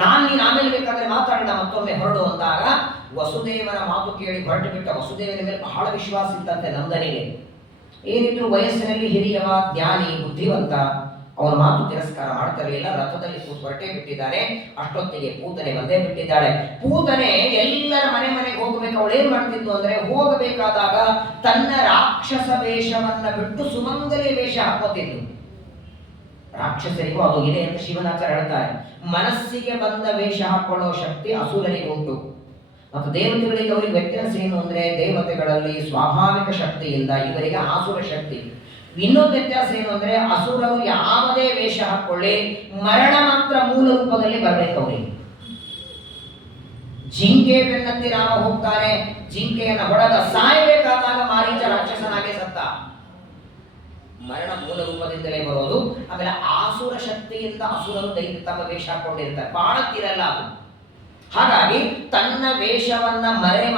ನಾನು ನೀನು ಆಮೇಲೆ ಬೇಕಾದ್ರೆ ಮಾತಾಡೋಣ, ಮತ್ತೊಮ್ಮೆ ಹೊರಡು ಅಂದಾಗ ವಸುದೇವನ ಮಾತು ಕೇಳಿ ಹೊರಟು ಬಿಟ್ಟ. ವಸುದೇವನ ಮೇಲೆ ಬಹಳ ವಿಶ್ವಾಸ ಇತ್ತಂತೆ ನಂದನಿಗೆ. ಏನಿದ್ರು ವಯಸ್ಸಿನಲ್ಲಿ ಹಿರಿಯವ, ಜ್ಞಾನಿ, ಬುದ್ಧಿವಂತ, ಅವನ ಮಾತು ತಿರಸ್ಕಾರ ಮಾಡ್ತಿರಲಿಲ್ಲ. ರಥದಲ್ಲಿ ಕೂತು ಹೊರಟೇ ಬಿಟ್ಟಿದ್ದಾನೆ. ಅಷ್ಟೊತ್ತಿಗೆ ಪೂತನೆ ಬಂದೇ ಬಿಟ್ಟಿದ್ದಾಳೆ. ಪೂತನೆ ಎಲ್ಲರ ಮನೆಗೆ ಹೋಗಬೇಕು. ಅವಳು ಏನ್ ಮಾಡ್ತಿದ್ಲು ಅಂದ್ರೆ, ಹೋಗಬೇಕಾದಾಗ ತನ್ನ ರಾಕ್ಷಸ ವೇಷವನ್ನ ಬಿಟ್ಟು ಸುಮಂಗಲಿ ವೇಷ ಹಾಕೋತಿದ್ಲು. ರಾಕ್ಷಸರಿಗೂ ಅದು ಇದೆ ಅಂತ ಶಿವನಾಚಾರ್ಯ ಹೇಳ್ತಾರೆ. ಮನಸ್ಸಿಗೆ ಬಂದ ವೇಷ ಹಾಕೊಳ್ಳೋ ಶಕ್ತಿ ಅಸುರನಿಗೆ ಉಂಟು, ಮತ್ತು ದೇವತೆಗಳಿಗೆ ಅವರಿಗೆ ವ್ಯತ್ಯಾಸ ಏನು ಅಂದ್ರೆ, ದೇವತೆಗಳಲ್ಲಿ ಸ್ವಾಭಾವಿಕ ಶಕ್ತಿಯಿಂದ, ಇವರಿಗೆ ಆಸುರ ಶಕ್ತಿ. ಇನ್ನೊಂದು ವ್ಯತ್ಯಾಸ ಏನು ಅಂದ್ರೆ, ಅಸುರರು ಯಾವುದೇ ವೇಷ ಹಾಕೊಳ್ಳಿ ಮರಣ ಮಾತ್ರ ಮೂಲ ರೂಪದಲ್ಲಿ ಬರ್ಬೇಕು ಅವರಿಗೆ. ಜಿಂಕೆ ಬೆನ್ನತ್ತಿ ರಾಮ ಹೋಗ್ತಾನೆ, ಜಿಂಕೆಯನ್ನು ಹೊಡೆದ ಸಾಯಬೇಕಾದಾಗ ಮಾರೀಚ ರಾಕ್ಷಸನಾಗೆ ಸತ್ತ. ಮರಣ ಮೂಲ ರೂಪದಿಂದಲೇ ಬರೋದು. ಆಮೇಲೆ ಆಸುರ ಶಕ್ತಿಯಿಂದ ಅಸುರರು ದೈತ್ಯ ತಮ್ಮ ವೇಷ ಹಾಕೊಂಡಿರ್ತಾರೆ, ಬಾಳತ್ತಿರಲ್ಲ ಅದು. ಹಾಗಾಗಿ ತನ್ನ ವೇಷವನ್ನ ಮರೆ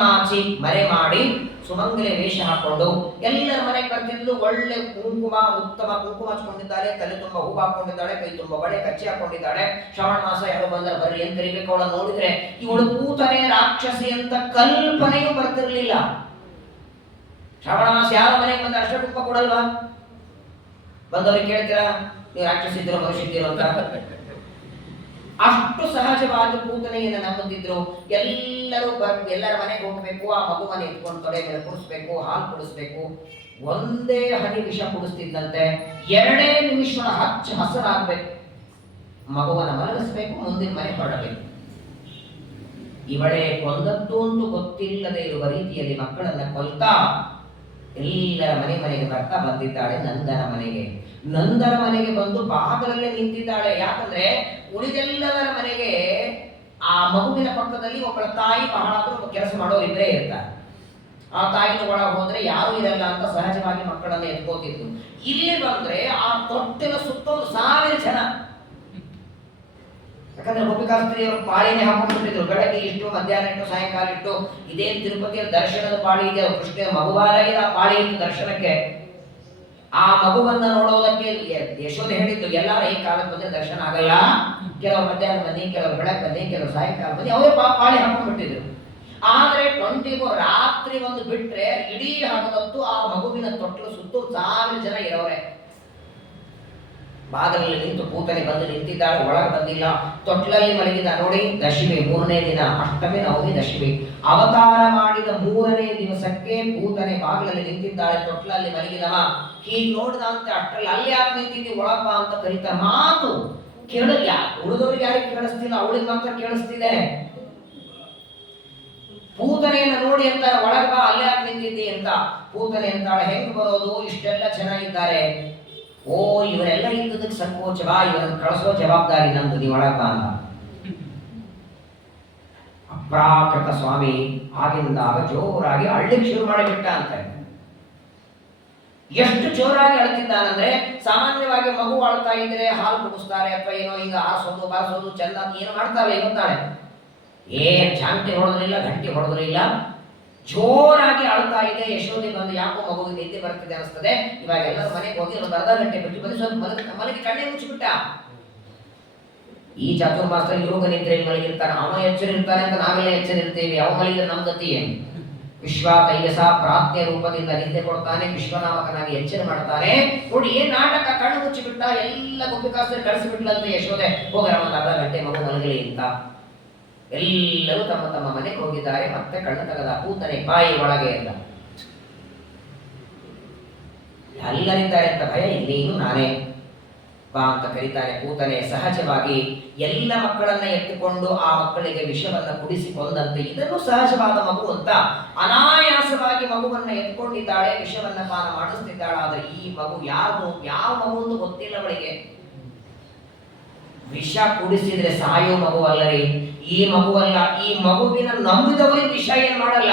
ಮಾಡಿ ಸುಮಂಗಲೆ ವೇಷ ಹಾಕೊಂಡು ಎಲ್ಲರ ಮನೆಗೆ ಬರ್ತಿದ್ದು. ಒಳ್ಳೆ ಕುಂಕುಮ, ಉತ್ತಮ ಕುಂಕುಮ ಹಚ್ಕೊಂಡಿದ್ದಾರೆ, ತಲೆ ತುಂಬ ಹೂ ಹಾಕೊಂಡಿದ್ದಾಳೆ, ಕೈ ತುಂಬ ಬಳೆ ಕಚ್ಚಿ ಹಾಕೊಂಡಿದ್ದಾಳೆ. ಶ್ರಾವಣ ಮಾಸ ಯಾರೋ ಬಂದ್ರೆ ಬರ್ರಿ ಅಂತ ಕರಿಬೇಕು. ಅವಳನ್ನು ನೋಡಿದ್ರೆ ಇವಳು ಪೂತನೆ ರಾಕ್ಷಸಿ ಅಂತ ಕಲ್ಪನೆಯೂ ಬರ್ತಿರ್ಲಿಲ್ಲ. ಶ್ರಾವಣ ಮಾಸ ಯಾರ ಮನೆಗೆ ಬಂದ್ರೆ ಅಷ್ಟೇ ಕುಂಕುಮ ಕೊಡಲ್ವಾ? ಬಂದವ್ರಿಗೆ ಕೇಳ್ತೀರಾ ನೀವು ರಾಕ್ಷಸಿದ್ದೀರೋ ಮನುಷ್ಯದ್ದೀರೋ ಅಂತ? ಅಷ್ಟು ಸಹಜವಾಗಿ ಪೂತನೆಯನ್ನು ನಂಬುತ್ತಿದ್ರು. ಎಲ್ಲರ ಮನೆಗೆ ಹೋಗಬೇಕು, ಆ ಮಗುವನ್ನು ಎತ್ಕೊಂಡು ತೊಡೆ ಮೇಲೆ ಕುಡಿಸ್ಬೇಕು, ಹಾಲು ಕುಡಿಸ್ಬೇಕು. ಒಂದೇ ಹನಿ ವಿಷ ಕುಡಿಸ್ತಿದ್ದಂತೆ 2 ನಿಮಿಷ ಹಸರಾಗಬೇಕು, ಮಗುವನ್ನು ಮಲಗಿಸ್ಬೇಕು, ಮುಂದಿನ ಮನೆ ಹೊರಡಬೇಕು. ಇವಳೇ ಕೊಂದದ್ದು ಒಂದು ಗೊತ್ತಿಲ್ಲದೆ ಇರುವ ರೀತಿಯಲ್ಲಿ ಮಕ್ಕಳನ್ನ ಕೊಲ್ತಾ ಎಲ್ಲರ ಮನೆಗೆ ಬರ್ತಾ ಬಂದಿದ್ದಾಳೆ ನಂದನ ಮನೆಗೆ. ನಂದನ ಮನೆಗೆ ಬಂದು ಬಾಗಿಲಲ್ಲೇ ನಿಂತಿದ್ದಾಳೆ. ಯಾಕಂದ್ರೆ ಉಳಿದೆಲ್ಲರ ಮನೆಗೆ ಆ ಮಗುವಿನ ಪಕ್ಕದಲ್ಲಿ ಒಬ್ಬಳ ತಾಯಿ ಬಹಳ ಕೆಲಸ ಮಾಡೋರು ಇಬ್ಬರೇ ಇರ್ತಾರೆ. ಆ ತಾಯಿನ ಒಳಗೆ ಹೋದ್ರೆ ಯಾರು ಇರಲ್ಲ ಅಂತ ಸಹಜವಾಗಿ ಮಕ್ಕಳನ್ನ ಎತ್ಕೋತಿದ್ರು. ಇಲ್ಲಿ ಬಂದ್ರೆ ಆ ತೊಟ್ಟಿನ ಸುತ್ತ 1000 ಜನ. ಯಾಕಂದ್ರೆ ಗೋಪಿಕಾಸ್ತ್ರೀಯವರು ಪಾಳಿನೇ ಹಾಕೊಂಡ್ಬಿಟ್ಟಿದ್ರು. ಬೆಳಗ್ಗೆ ಇಷ್ಟು, ಮಧ್ಯಾಹ್ನ ಇಟ್ಟು, ಸಾಯಂಕಾಲ ಇಟ್ಟು. ಇದೇ ತಿರುಪತಿಯ ದರ್ಶನದ ಪಾಳಿ ಇದೆ, ಕೃಷ್ಣನ ಮಗುವಾಲಯದ ಪಾಳಿ ಇತ್ತು ದರ್ಶನಕ್ಕೆ. ಆ ಮಗುವನ್ನ ನೋಡೋದಕ್ಕೆ ಯಶೋದೆ ಹೇಳಿದ್ದು, ಎಲ್ಲಾರು ಈ ಕಾಲಕ್ಕೆ ಬಂದ್ರೆ ದರ್ಶನ ಆಗಲ್ಲ, ಕೆಲವರು ಮಧ್ಯಾಹ್ನ ಬನ್ನಿ, ಕೆಲವರು ಬೆಳಗ್ಗೆ ಬನ್ನಿ, ಕೆಲವರು ಸಾಯಂಕಾಲ ಬನ್ನಿ. ಅವರೇ ಪಾಳಿ ಹಾಕೊಂಡ್ಬಿಟ್ಟಿದ್ರು. ಆದ್ರೆ 24 ರಾತ್ರಿ ಬಂದು ಬಿಟ್ರೆ ಇಡೀ ಹಗಲೊತ್ತು ಆ ಮಗುವಿನ ತೊಟ್ಟಲು ಸುತ್ತು 1000 ಜನ ಇರೋರೆ. ಬಾಗಿಲಲ್ಲಿ ನಿಂತು ಪೂತನೆ ಬಂದು ನಿಂತಿದ್ದಾಳೆ, ಒಳಗೆ ಬಂದಿಲ್ಲ, ತೊಟ್ಲಲ್ಲಿ ಮಲಗಿದ. ನೋಡಿ, ದಶಮಿ 3ನೇ ದಿನ, ಅಷ್ಟಮಿ ನವಮಿ ದಶಮಿ. ಅವತಾರ ಮಾಡಿದ 3ನೇ ದಿವಸಕ್ಕೆ ಪೂತನೆ ಬಾಗಿಲಲ್ಲಿ ನಿಂತಿದ್ದಾಳೆ, ತೊಟ್ಲಲ್ಲಿ ಮಲಗಿದವ. ಹೀಗೆ ನೋಡಿದ ಅಂತ ಅಷ್ಟರಲ್ಲಿ ಅಲ್ಲಿ ಯಾಕೆ ನಿಂತಿದ್ದಿ, ಒಳಗ ಅಂತ ಕರೀತಾರೆ. ಮಾತು ಕೇಳಿಲ್ಲ, ಉಳಿದವ್ರಿಗೆ ಯಾರಿಗೆ ಕೇಳಿಸ್ತಿಲ್ಲ, ಅವಳಿಗೆ ಮಾತ್ರ ಕೇಳಿಸ್ತಿದೆ. ಪೂತನೆಯನ್ನ ನೋಡಿ ಅಂತಾರೆ, ಒಳಗ ಬಾ, ಅಲ್ಲಿ ಯಾಕೆ ನಿಂತಿದ್ದಿ ಅಂತ. ಪೂತನೆ ಅಂತಾಳೆ, ಹೆಂಗ್ ಬರೋದು, ಇಷ್ಟೆಲ್ಲ ಚೆನ್ನಾಗಿದ್ದಾರೆ. ಓ, ಇವರೆಲ್ಲ ಇದ್ದದಕ್ಕೆ ಸಂಕೋಚವಾ, ಇವರನ್ನು ಕಳಿಸೋ ಜವಾಬ್ದಾರಿ ನಮ್ದು, ನೀವು ಒಳಗ ಬಾ ಅಂತ. ಅಪ್ರಾಕೃತ ಸ್ವಾಮಿ ಆಗಿಂದಾಗ ಜೋರಾಗಿ ಅಳ್ಳಿಕ್ಕೆ ಶುರು ಮಾಡಿಬಿಟ್ಟ ಅಂತ. ಎಷ್ಟು ಜೋರಾಗಿ ಅಳ್ತಿದ್ದಾನಂದ್ರೆ, ಸಾಮಾನ್ಯವಾಗಿ ಮಗು ಅಳ್ತಾ ಇದ್ರೆ ಹಾಲು ಕುಡಿಸ್ತಾರೆ ಅಥವಾ ಏನೋ ಈಗ ಆರಿಸೋದು ಬಾರಿಸೋದು ಚಂದ ಏನೋ ಮಾಡ್ತಾರೆ ಇವತ್ತಾಳೆ. ಏನ್ ಶಾಂತಿ ಹೊಡೆದ್ರಿಲ್ಲ, ಗಂಟೆ ಹೊಡೆದ್ರಿಲ್ಲ, ಜೋರಾಗಿ ಅಳ್ತಾ ಇದೆ. ಯಶೋಧಿ ಬಂದು ಯಾಕೋ ಮಗುವಿಗೆ ನಿದ್ದೆ ಬರ್ತಿದೆ ಅನಿಸ್ತದೆ, ಇವಾಗ ಎಲ್ಲರೂ ಮನೆಗೆ ಹೋಗಿ ಒಂದು ಅರ್ಧ ಗಂಟೆ ಬಿಟ್ಟು ಬಂದು ಸ್ವಲ್ಪ ಮಲಗಿ ಕಣ್ಣೆ ಮುಚ್ಚಿಬಿಟ್ಟ. ಈ ಚಾತುರ್ಮಾಸದಲ್ಲಿ ಯೋಗ ನಿದ್ರೆಯಲ್ಲಿ ಮಲಗಿರ್ತಾನೆ, ಅವನ ಎಚ್ಚರ ಇರ್ತಾನೆ ಅಂತ ನಾವೆಲ್ಲ ಎಚ್ಚರ ಇರ್ತೇವೆ. ಅವ ಮಲಗಿದ್ರೆ ನಮ್ಮ ಗತಿ ಏನು? ವಿಶ್ವ ತೈಜಸ ಪ್ರಾಜ್ಞೆ ರೂಪದಿಂದ ನಿದ್ದೆ ಕೊಡ್ತಾನೆ, ವಿಶ್ವನಾಮಕನಾಗಿ ಎಚ್ಚರ ಮಾಡ್ತಾನೆ. ನೋಡಿ ಏನ್ ನಾಟಕ, ಕಣ್ಣು ಮುಚ್ಚಿಬಿಟ್ಟ, ಎಲ್ಲ ಗೋಪಿಕಾಸ್ತ್ರ ಕಳಿಸಿಬಿಟ್ಲಂತೆ ಯಶೋದೆ, ಹೋಗರ ಒಂದು ಅರ್ಧ ಗಂಟೆ ಮಗು ಮಲಗಲಿ ಅಂತ. ಎಲ್ಲರೂ ತಮ್ಮ ತಮ್ಮ ಮನೆಗೆ ಹೋಗಿದ್ದಾರೆ. ಮತ್ತೆ ಕಣ್ಣು ತೆಗೆದ ಪೂತನೆ ಬಾಯಿ ಒಳಗೆ ಅಂತ. ಎಲ್ಲರಿದ್ದಾರೆ ಅಂತ ಭಯ, ಇನ್ನೇನು ನಾನೇ ಬಾ ಅಂತ ಕರೀತಾರೆ. ಪೂತನೆ ಸಹಜವಾಗಿ ಎಲ್ಲ ಮಕ್ಕಳನ್ನ ಎತ್ತುಕೊಂಡು ಆ ಮಕ್ಕಳಿಗೆ ವಿಷವನ್ನ ಕುಡಿಸಿಕೊಂಡಂತೆ ಇದನ್ನು ಸಹಜವಾದ ಮಗು ಅಂತ ಅನಾಯಾಸವಾಗಿ ಮಗುವನ್ನ ಎತ್ಕೊಂಡಿದ್ದಾಳೆ, ವಿಷವನ್ನ ಪಾನ ಮಾಡಿಸ್ತಿದ್ದಾಳೆ. ಆದ್ರೆ ಈ ಮಗು ಯಾರು, ಯಾವ ಮಗು ಅಂತ ಗೊತ್ತಿಲ್ಲ ಅವಳಿಗೆ. ವಿಷ ಕುಡಿಸಿದ್ರೆ ಸಾಯೋ ಮಗು ಅಲ್ಲರಿ, ಈ ಮಗುವಲ್ಲ. ಈ ಮಗುವಿನ ನಂಬಿದವರಿಗೆ ವಿಷ ಏನ್ ಮಾಡಲ್ಲ.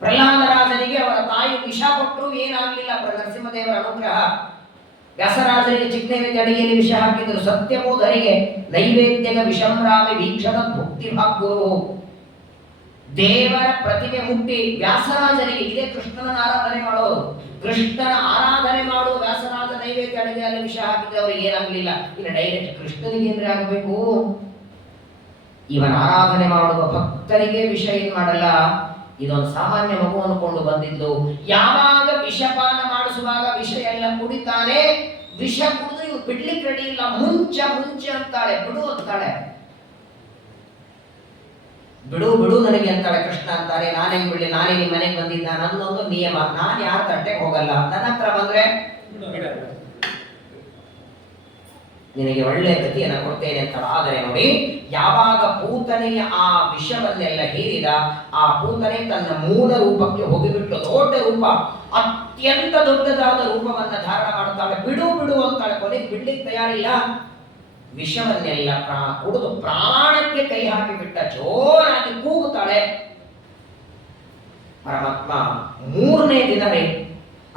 ಪ್ರಹ್ಲಾದರಾಜನಿಗೆ ಅವರ ತಾಯಿ ವಿಷ ಕೊಟ್ಟರು ಏನಾಗ್ಲಿಲ್ಲ. ನರಸಿಂಹದೇವರ ಅನುಗ್ರಹ. ವ್ಯಾಸರಾಜರಿಗೆ ಚಿಕ್ಕನೈವೇದ್ಯ ಅಡಿಗೆಯಲ್ಲಿ ವಿಷ ಹಾಕಿದ್ರು. ಸತ್ಯಬೋಧರಿಗೆ ನೈವೇದ್ಯದ ವಿಷಂರಾಮಿ ವೀಕ್ಷದ ಭುಕ್ತಿ ಭಾಗ್ಗುರು. ದೇವರ ಪ್ರತಿಮೆ ಮುಟ್ಟಿ ವ್ಯಾಸರಾಜರಿಗೆ, ಇದೇ ಕೃಷ್ಣನ ಆರಾಧನೆ ಮಾಡೋರು, ಕೃಷ್ಣನ ಆರಾಧನೆ ಮಾಡುವ ವ್ಯಾಸರಾಜ ನೈವೇದ್ಯ ಅಡಿಗೆಯಲ್ಲಿ ವಿಷ ಹಾಕಿದ್ರೆ ಅವ್ರಿಗೆ ಏನಾಗ್ಲಿಲ್ಲ. ಇನ್ನು ಡೈರೆಕ್ಟ್ ಕೃಷ್ಣನಿಗೆ ಏನ್ರೆ ಆಗಬೇಕು, ಇವನ ಆರಾಧನೆ ಮಾಡುವ ಭಕ್ತರಿಗೆ ವಿಷ ಏನ್ ಮಾಡಲ್ಲ. ಇದೊಂದು ಸಾಮಾನ್ಯ ಮಗು ಅನ್ಕೊಂಡು ಬಂದಿದ್ದು. ಯಾವಾಗ ವಿಷಪಾನ ಮಾಡಿಸುವಾಗ ವಿಷ ಎಲ್ಲ ಕುಡಿತಾನೆ, ವಿಷ ಕುಡಿದು ಇವ್ ಬಿಡ್ಲಿಕ್ಕೆ ರೆಡಿ ಇಲ್ಲ. ಮುಂಚೆ ಅಂತಾಳೆ, ಬಿಡು ಅಂತಾಳೆ. ಬಿಡು ಬಿಡು ನನಗೆ ಅಂತಾಳೆ. ಕೃಷ್ಣ ಅಂತಾರೆ, ನಾನೇ ಬಿಡ್ಲಿ, ನಾನೇ ನಿಮ್ಮ ಮನೆಗೆ ಬಂದಿದ್ದ, ನನ್ನೊಂದು ನಿಯಮ, ನಾನು ಯಾರ ತಟ್ಟೆಗೆ ಹೋಗಲ್ಲ, ನನ್ನ ಹತ್ರ ಬಂದ್ರೆ ನಿನಗೆ ಒಳ್ಳೆಯ ಗತಿಯನ್ನು ಕೊಡ್ತೇನೆ ಅಂತ. ಆದರೆ ನೋಡಿ, ಯಾವಾಗ ಪೂತನೆಯ ಆ ವಿಷವನ್ನೆಲ್ಲ ಹೀರಿದ, ಆ ಪೂತನೆ ತನ್ನ ಮೂಲ ರೂಪಕ್ಕೆ ಹೋಗಿಬಿಟ್ಟು ದೊಡ್ಡ ರೂಪ, ಅತ್ಯಂತ ದೊಡ್ಡದಾದ ರೂಪವನ್ನ ಧಾರಣ ಮಾಡ್ತಾಳೆ. ಬಿಡು ಬಿಡು ಅಂತಾಳೆ. ಕೊನೆಗೆ ಬಿಡ್ಲಿಕ್ಕೆ ತಯಾರಿಲ್ಲ. ವಿಷವನ್ನೆಲ್ಲ ಕುಡಿದು ಪ್ರಾಣಕ್ಕೆ ಕೈ ಹಾಕಿಬಿಟ್ಟ. ಜೋರಾಗಿ ಕೂಗುತ್ತಾಳೆ. ಪರಮಾತ್ಮ 3ನೇ ದಿನ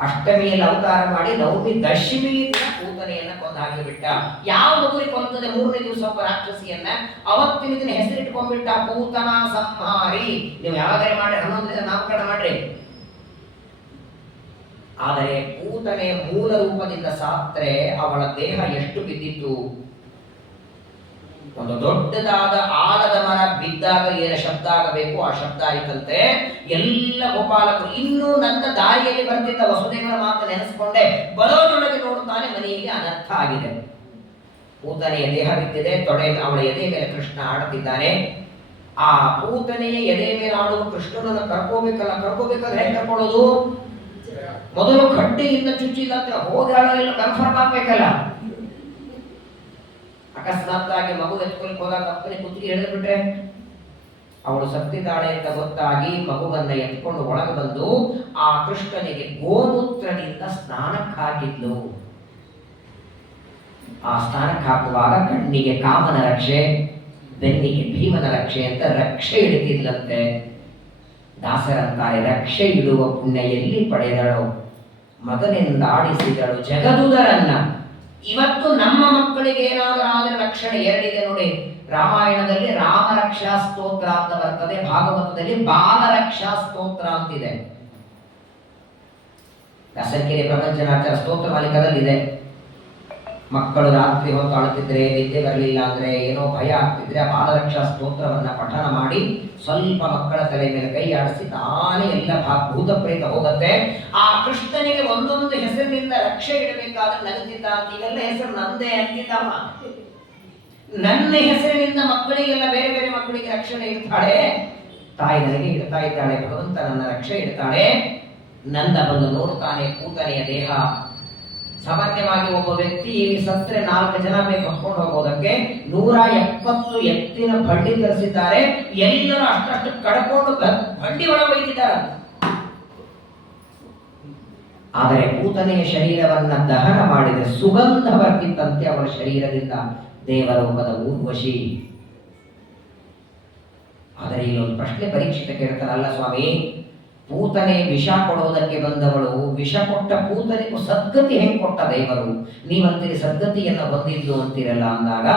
ಅಷ್ಟಮಿಯಲ್ಲಿ ಅವತಾರ ಮಾಡಿ ನವಮಿ ದಶಮಿ ದಿನ ಪೂತನೆಯನ್ನ ಕೊಂದು ಹಾಕಿಬಿಟ್ಟ. ಯಾವ ಮಗುವಿಗೆ ಕೊಂದದೆ 3ನೇ ದಿವಸ ಒಬ್ಬ ರಾಕ್ಷಸಿಯನ್ನ, ಅವತ್ತಿನ ದಿನ ಹೆಸರಿಟ್ಕೊಂಡ್ಬಿಟ್ಟ ಪೂತನ ಸಂಹಾರಿ. ನೀವು ಯಾವಾಗಲೇ ಮಾಡಿ 11 ದಿನ ನಾಮಕರಣ ಮಾಡ್ರಿ. ಆದರೆ ಪೂತನೆ ಮೂಲ ರೂಪದಿಂದ ಸಾತ್ರೆ ಅವಳ ದೇಹ ಎಷ್ಟು ಬಿದ್ದಿತ್ತು. ಒಂದು ದೊಡ್ಡದಾದ ಆಲದ ಮರ ಬಿದ್ದಾಗ ಏನು ಶಬ್ದ ಆಗಬೇಕು ಆ ಶಬ್ದ ಆಯಿತಂತೆ. ಎಲ್ಲ ಗೋಪಾಲಕರು ಇನ್ನೂ ನನ್ನ ದಾರಿಯಲ್ಲಿ ಬರ್ತಿದ್ದ ವಸುದೇವರ ಮಾತು ನೆನೆಸ್ಕೊಂಡೆ ಬರೋದೊಳಗೆ ನೋಡುತ್ತಾನೆ ಮನೆಯಲ್ಲಿ ಅನರ್ಥ ಆಗಿದೆ. ಪೂತನೆಯ ದೇಹ ಬಿದ್ದಿದೆ, ತೊಡೆ ಅವಳ ಎದೆ ಮೇಲೆ ಕೃಷ್ಣ ಆಡುತ್ತಿದ್ದಾನೆ. ಆ ಪೂತನೆಯ ಎದೆ ಮೇಲೆ ಆಡುವ ಕೃಷ್ಣನನ್ನು ಕರ್ಕೋಬೇಕಂದ್ರೆ ಹೆಂಗೆ ಕರ್ಕೊಳ್ಳೋದು? ಮೊದಲು ಕಡ್ಡಿಯಿಂದ ಚುಚ್ಚಿಲ್ಲ ಅಂತ ಹೋಗಾಳೋ ಇಲ್ಲ ಕನ್ಫರ್ಮ್ ಆಗ್ಬೇಕಲ್ಲ. ಅಕಸ್ಮಾತ್ತಾಗಿ ಮಗು ಎತ್ಕೊಳ್ಕ್ ಹೋದಾಗ ಅಪ್ಪನೇ ಕುತ್ತಿಗೆ ಹಿಡಿದು ಬಿಟ್ರೆ ಅವಳು ಸತ್ತಿದ್ದಾಳೆ ಅಂತ ಗೊತ್ತಾಗಿ ಮಗುವನ್ನ ಎತ್ಕೊಂಡು ಒಳಗೆ ಬಂದು ಆ ಕೃಷ್ಣನಿಗೆ ಗೋಮೂತ್ರದಿಂದ ಸ್ನಾನಕ್ಕೆ ಹಾಕಿದ್ಲು. ಆ ಸ್ನಾನಕ್ಕೆ ಹಾಕುವಾಗ ಕಣ್ಣಿಗೆ ಕಾಮನ ರಕ್ಷೆ, ಬೆನ್ನಿಗೆ ಭೀಮನ ರಕ್ಷೆ ಅಂತ ರಕ್ಷೆ ಇಡುತ್ತಿದ್ಲಂತೆ. ದಾಸರಂತಾರೆ, ರಕ್ಷೆ ಇಡುವ ಪುಣ್ಯ ಎಲ್ಲಿ ಪಡೆದಳು, ಮಗನೆಂದಾಡಿಸಿದಳು ಜಗದುದರನ್ನ. ಇವತ್ತು ನಮ್ಮ ಮಕ್ಕಳಿಗೆ ಏನಾದರೂ ಆದರೆ ರಕ್ಷಣೆ ಎರಡಿದೆ ನೋಡಿ. ರಾಮಾಯಣದಲ್ಲಿ ರಾಮ ರಕ್ಷಾ ಸ್ತೋತ್ರ ಅಂತ ಬರ್ತದೆ, ಭಾಗವತದಲ್ಲಿ ಬಾಲ ರಕ್ಷಾ ಸ್ತೋತ್ರ ಅಂತಿದೆ. ವ್ಯಾಸಕೆರೆ ಪ್ರಪಂಚನಾಚಾರ ಸ್ತೋತ್ರ ಮಾಲಿಕದಲ್ಲಿದೆ. ಮಕ್ಕಳು ರಾತ್ರಿ ಹೊತ್ತು ಅಳುತ್ತಿದ್ರೆ, ನಿದ್ದೆ ಬರಲಿಲ್ಲ ಅಂದ್ರೆ, ಏನೋ ಭಯ ಆಗ್ತಿದ್ರೆ ಆ ಬಾಲರಕ್ಷಾ ಸ್ತೋತ್ರವನ್ನ ಪಠನ ಮಾಡಿ ಸ್ವಲ್ಪ ಮಕ್ಕಳ ತಲೆ ಮೇಲೆ ಕೈ ಆಡಿಸಿ ತಾನೇ ಎಲ್ಲ ಭೂತ ಪ್ರೇತ ಹೋಗುತ್ತೆ. ಆ ಕೃಷ್ಣನಿಗೆ ಒಂದೊಂದು ಹೆಸರಿನಿಂದ ರಕ್ಷೆ ಇಡಬೇಕಾದ್ರೆ ನಗುತ್ತಿದ್ದ ಅಂತ. ಇವೆಲ್ಲ ಹೆಸರು ನಂದೇ ಅಂತಿದ್ದವ. ನನ್ನ ಹೆಸರಿನಿಂದ ಮಕ್ಕಳಿಗೆಲ್ಲ ಬೇರೆ ಬೇರೆ ಮಕ್ಕಳಿಗೆ ರಕ್ಷಣೆ ಇಡ್ತಾಳೆ ತಾಯಿ, ನನಗೆ ಇಡ್ತಾ ಇದ್ದಾಳೆ. ಭಗವಂತ ನನ್ನ ರಕ್ಷೆ ಇಡ್ತಾಳೆ. ನಂದ ಬಂದು ನೋಡ್ತಾನೆ ಕೂತನೆಯ ದೇಹ. ಸಾಮಾನ್ಯವಾಗಿ ಒಬ್ಬ ವ್ಯಕ್ತಿ ಸತ್ರೆ 4 ಜನ ಬೇಕು ಹೊತ್ಕೊಂಡು ಹೋಗೋದಕ್ಕೆ 170 ಎತ್ತಿನ ಬಂಡಿ ತರಿಸಿದ್ದಾರೆ. ಎಲ್ಲರೂ ಅಷ್ಟಷ್ಟು ಕಡ್ಕೊಂಡು ಬಂಡಿ ಒಳ ಒಯ್ದಿದ್ದಾರೆ. ಆದರೆ ಕೂತನೆಯ ಶರೀರವನ್ನ ದಹನ ಮಾಡಿದರೆ ಸುಗಂಧ ಬರ್ತಿತ್ತಂತೆ ಅವರ ಶರೀರದಿಂದ, ದೇವಲೋಕದ ಊರ್ವಶಿ. ಆದರೆ ಇಲ್ಲೊಂದು ಪ್ರಶ್ನೆ ಪರೀಕ್ಷಿತ ಕೇಳ್ತಾರಲ್ಲ ಸ್ವಾಮಿ, ಪೂತನೆ ವಿಷ ಕೊಡೋದಕ್ಕೆ ಬಂದವಳು, ವಿಷ ಕೊಟ್ಟ ಪೂತನಿಗೂ ಸದ್ಗತಿ ಹೆಂಗ್ ಕೊಟ್ಟ ದೇವರು? ನೀವಂತೀರಿ ಸದ್ಗತಿಯನ್ನು ಹೊಂದಿದ್ದು ಅಂತೀರಲ್ಲ ಅಂದಾಗ,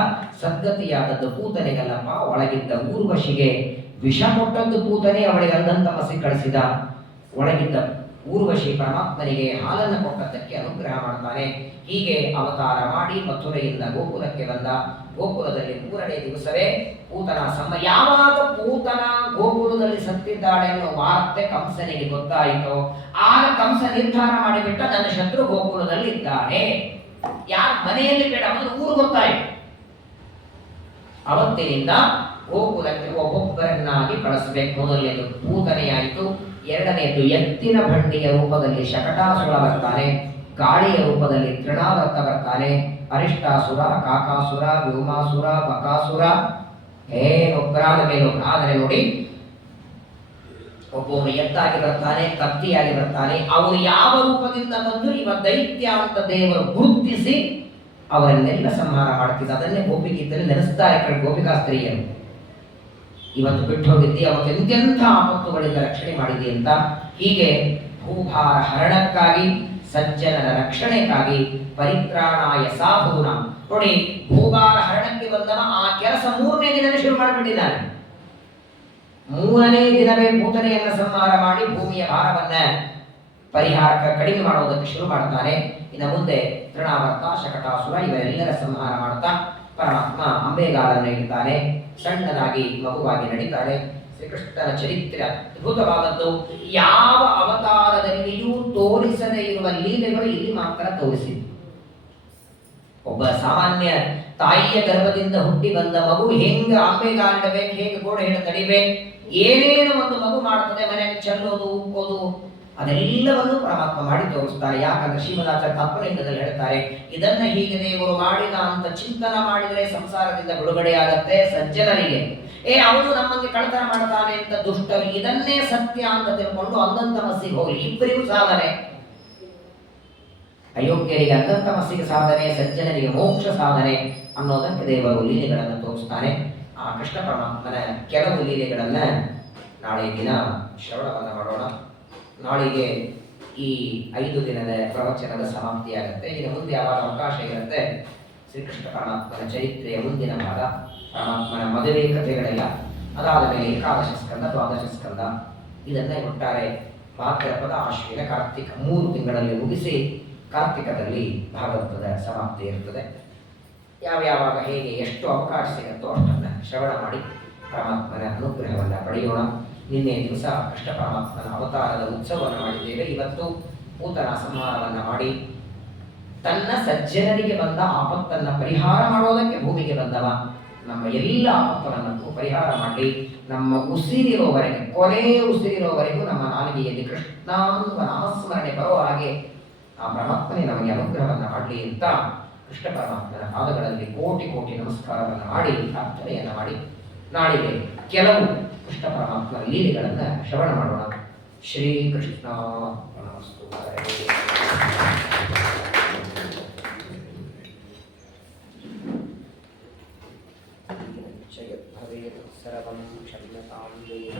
ಸದ್ಗತಿಯಾದದ್ದು ಪೂತನೆಗಲ್ಲಪ್ಪ, ಒಳಗಿದ್ದ ಊರ್ವಶಿಗೆ. ವಿಷ ಕೊಟ್ಟದ್ದು ಪೂತನೆ, ಅವಳಿಗೆ ಅಂದಂತ ಮಸಿ ಕಳಿಸಿದ. ಒಳಗಿದ್ದ ಊರ್ವಶಿ ಪರಮಾತ್ಮನಿಗೆ ಹಾಲನ್ನು ಕೊಟ್ಟದ್ದಕ್ಕೆ ಅನುಗ್ರಹ ಮಾಡ್ತಾನೆ. ಹೀಗೆ ಅವತಾರ ಮಾಡಿ ಮಥುರೆಯಿಂದ ಗೋಕುಲಕ್ಕೆ ಬಂದ. ಗೋಕುಲದಲ್ಲಿ 3ನೇ ದಿವಸವೇ ಪೂತನ ಯಾವಾಗ ಪೂತನ ಗೋಕುಲದಲ್ಲಿ ಸತ್ತಿದ್ದಾಳೆ ಅನ್ನೋ ವಾರ್ತೆ ಕಂಸನಿಗೆ ಗೊತ್ತಾಯಿತು. ಆಗ ಕಂಸ ನಿರ್ಧಾರ ಮಾಡಿಬಿಟ್ಟ, ನನ್ನ ಶತ್ರು ಗೋಕುಲದಲ್ಲಿ ಇದ್ದಾನೆ, ಯಾರ ಮನೆಯಲ್ಲಿ ಬೇಡ, ಅವನು ಊರು ಗೊತ್ತಾಯಿತು. ಅವತ್ತಿನಿಂದ ಗೋಕುಲಕ್ಕೆ ಒಬ್ಬೊಬ್ಬರನ್ನಾಗಿ ಕಳಿಸಬೇಕು. ಮೊದಲನೇದು ಪೂತನೆಯಾಯಿತು, ಎರಡನೆಯದು ಎತ್ತಿನ ಬಂಡಿಯ ರೂಪದಲ್ಲಿ ಶಕಟಾಸುರ ಬರ್ತಾನೆ, ಗಾಳಿಯ ರೂಪದಲ್ಲಿ ತೃಣಾವರ್ತ ಬರ್ತಾನೆ, ಅರಿಷ್ಟಾಸುರ, ಕಾಕಾಸುರ, ವ್ಯೋಮಾಸುರ, ಬಕಾಸುರ, ಏನೊಬ್ಬರಾದ ಮೇಲೊಬ್ಬ. ಆದರೆ ನೋಡಿ, ಒಬ್ಬೊಬ್ಬನು ಎತ್ತಾಗಿ ಬರ್ತಾನೆ, ಕತ್ತಿಯಾಗಿ ಬರ್ತಾನೆ. ಅವರು ಯಾವ ರೂಪದಿಂದ ಬಂದು ಇವ ದೈತ್ಯ ಅಂತ ದೇವರು ಗುರುತಿಸಿ ಅವರನ್ನೆಲ್ಲ ಸಂಹಾರ ಮಾಡ್ತಿದ್ದ. ಅದನ್ನೇ ಗೋಪಿಗೀತಲ್ಲಿ ನೆನೆಸ್ತಾರೆ ಗೋಪಿಕಾ ಸ್ತ್ರೀಯರು. ಇವತ್ತು ಬಿಟ್ಟು ಹೋಗಿದ್ದಿ, ಅವತ್ತು ಎಂತೆಂಥ ಆಪತ್ತುಗಳಿಂದ ರಕ್ಷಣೆ ಮಾಡಿದಿ ಅಂತ. ಹೀಗೆ ಭೂಭಾರ ಹರಣಕ್ಕಾಗಿ, ಸಜ್ಜನರ ರಕ್ಷಣೆಗಾಗಿ, ಪರಿತ್ರಾಣಾಯ ಸಾಧೂನ. ನೋಡಿ, ಭೂಭಾರ ಹರಣಕ್ಕೆ ಬಂದವ ಆ ಕೆಲಸ 3ನೇ ದಿನವೇ ಶುರು ಮಾಡಿಬಿಟ್ಟಿದ್ದಾನೆ. 3ನೇ ದಿನವೇ ಪೂತನೆಯನ್ನು ಸಂಹಾರ ಮಾಡಿ ಭೂಮಿಯ ಭಾರವನ್ನ ಪರಿಹಾರಕ್ಕೆ ಕಡಿಮೆ ಮಾಡುವುದಕ್ಕೆ ಶುರು ಮಾಡ್ತಾನೆ. ಇನ್ನು ಮುಂದೆ ತೃಣಾವರ್ತ, ಶಕಟಾಸುರ ಇವರೆಲ್ಲರ ಸಂಹಾರ ಮಾಡ್ತಾ ಪರಮಾತ್ಮ ಅಂಬೆಗಾಲನ್ನು ಇಡ್ತಾನೆ. ಸಣ್ಣದಾಗಿ ಮಗುವಾಗಿ ನಡೀತಾಳೆ. ಶ್ರೀಕೃಷ್ಣನ ಚರಿತ್ರೆ ಅದ್ಭುತವಾದದ್ದು. ಯಾವ ಅವತಾರದಲ್ಲಿಯೂ ತೋರಿಸದೇ ಇರುವ ಲೀಲೆಗಳು ಇಲ್ಲಿ ಮಾತ್ರ ತೋರಿಸಿದ್ದು. ಒಬ್ಬ ಸಾಮಾನ್ಯ ತಾಯಿಯ ಗರ್ಭದಿಂದ ಹುಟ್ಟಿ ಬಂದ ಮಗು ಹೆಂಗ ಅಂಬೆಗಾಲಿಡಬೇಕು, ಹೇಗೆ ಗೋಡೆ ಹಿಡಿದು ತಡಿಬೇಕು, ಏನೇನು ಒಂದು ಮಗು ಮಾಡ್ತದೆ, ಮನೆಗೆ ಚೆಲ್ಲೋದು, ಉಕ್ಕೋದು, ಅದೆಲ್ಲವನ್ನು ಪರಮಾತ್ಮ ಮಾಡಿ ತೋರಿಸ್ತಾರೆ. ಯಾಕಂದ್ರೆ ಶ್ರೀಮದಾಚಾರ್ಯ ತತ್ವಲಿಂಗದಲ್ಲಿ ಹೇಳ್ತಾರೆ, ಇದನ್ನ ಹೀಗೆ ದೇವರು ಮಾಡಿದ ಅಂತ ಚಿಂತನ ಮಾಡಿದರೆ ಸಂಸಾರದಿಂದ ಬಿಡುಗಡೆಯಾಗತ್ತೆ ಸಜ್ಜನರಿಗೆ. ಅವನು ನಮ್ಮಂಗೆ ಕಳ್ತನ ಮಾಡ್ತಾನೆ ಅಂತ ದುಷ್ಟರು ಇದನ್ನೇ ಸತ್ಯ ಅಂತ ತಿಳ್ಕೊಂಡು ಅಂದಂತ ಮಸಿಗೆ ಹೋಗಿ ಇಬ್ಬರಿಗೂ ಸಾಧನೆ. ಅಯೋಗ್ಯರಿಗೆ ಅಂದಂತ ಮಸಿಗೆ ಸಾಧನೆ, ಸಜ್ಜನರಿಗೆ ಮೋಕ್ಷ ಸಾಧನೆ ಅನ್ನೋದಕ್ಕೆ ದೇವರು ಲೀಲೆಗಳನ್ನು ತೋರಿಸ್ತಾನೆ. ಆ ಕೃಷ್ಣ ಪರಮಾತ್ಮನ ಕೆಲವು ಲೀಲೆಗಳನ್ನ ನಾಳೆ ದಿನ ಶ್ರವಣವನ್ನು ಮಾಡೋಣ. ನಾಳೆಗೆ ಈ 5 ದಿನದ ಪ್ರವಚನದ ಸಮಾಪ್ತಿಯಾಗುತ್ತೆ. ಇನ್ನು ಮುಂದೆ ಯಾವಾಗ ಅವಕಾಶ ಇರುತ್ತೆ ಶ್ರೀಕೃಷ್ಣ ಪರಮಾತ್ಮನ ಚರಿತ್ರೆಯ ಮುಂದಿನ ಭಾಗ, ಪರಮಾತ್ಮನ ಮದುವೆ ಕಥೆಗಳೆಲ್ಲ, ಅದಾದ ಮೇಲೆ ಏಕಾದಶ ಸ್ಕಂದ, ದ್ವಾದಶ ಸ್ಕಂದ, ಇದನ್ನೇ ಒಟ್ಟಾರೆ ಭಾದ್ರಪದ, ಆಶ್ವಿನ, ಕಾರ್ತಿಕ 3 ತಿಂಗಳಲ್ಲಿ ಮುಗಿಸಿ ಕಾರ್ತಿಕದಲ್ಲಿ ಭಾಗವತದ ಸಮಾಪ್ತಿ ಇರ್ತದೆ. ಯಾವ್ಯಾವಾಗ ಹೇಗೆ ಎಷ್ಟು ಅವಕಾಶ ಸಿಗುತ್ತೋ ಅಷ್ಟನ್ನು ಶ್ರವಣ ಮಾಡಿ ಪರಮಾತ್ಮನ ಅನುಗ್ರಹವನ್ನು ಪಡೆಯೋಣ. ನಿನ್ನೆ ದಿವಸ ಕೃಷ್ಣ ಪರಮಾತ್ಮನ ಅವತಾರದ ಉತ್ಸವವನ್ನು ಮಾಡಿದ್ದೇವೆ. ಇವತ್ತು ಪೂತನ ಸಂಹಾರವನ್ನು ಮಾಡಿ ತನ್ನ ಸಜ್ಜನರಿಗೆ ಬಂದ ಆಪತ್ತನ್ನು ಪರಿಹಾರ ಮಾಡೋದಕ್ಕೆ ಭೂಮಿಗೆ ಬಂದವ. ನಮ್ಮ ಎಲ್ಲ ಆಪತ್ತುಗಳನ್ನು ಪರಿಹಾರ ಮಾಡಿ ನಮ್ಮ ಉಸಿರಿರೋವರೆಗೆ, ಕೊನೆಯ ಉಸಿರಿರೋವರೆಗೂ ನಮ್ಮ ನಾಲಿಗೆಯಲ್ಲಿ ಕೃಷ್ಣ ಅನ್ನುವ ನಾಮಸ್ಮರಣೆ ಬರೋ ಹಾಗೆ ಆ ಪರಮಾತ್ಮನೇ ನಮಗೆ ಅನುಗ್ರಹವನ್ನು ಮಾಡಲಿ ಅಂತ ಕೃಷ್ಣ ಪರಮಾತ್ಮನ ಪಾದಗಳಲ್ಲಿ ಕೋಟಿ ಕೋಟಿ ನಮಸ್ಕಾರವನ್ನು ಮಾಡಿ ಪ್ರಾರ್ಥನೆಯನ್ನು ಮಾಡಿ ನಾಳೆಗೆ ಕೆಲವು ಕೃಷ್ಣ ಪರಮಾತ್ಮನ ಲೀಲೆಗಳನ್ನು ಶ್ರವಣ ಮಾಡೋಣ. ಶ್ರೀಕೃಷ್ಣ ನಮಸ್ತು. ಸರ್ವಂ ಕ್ಷಮ್ಯತಾಂ ದೇವ.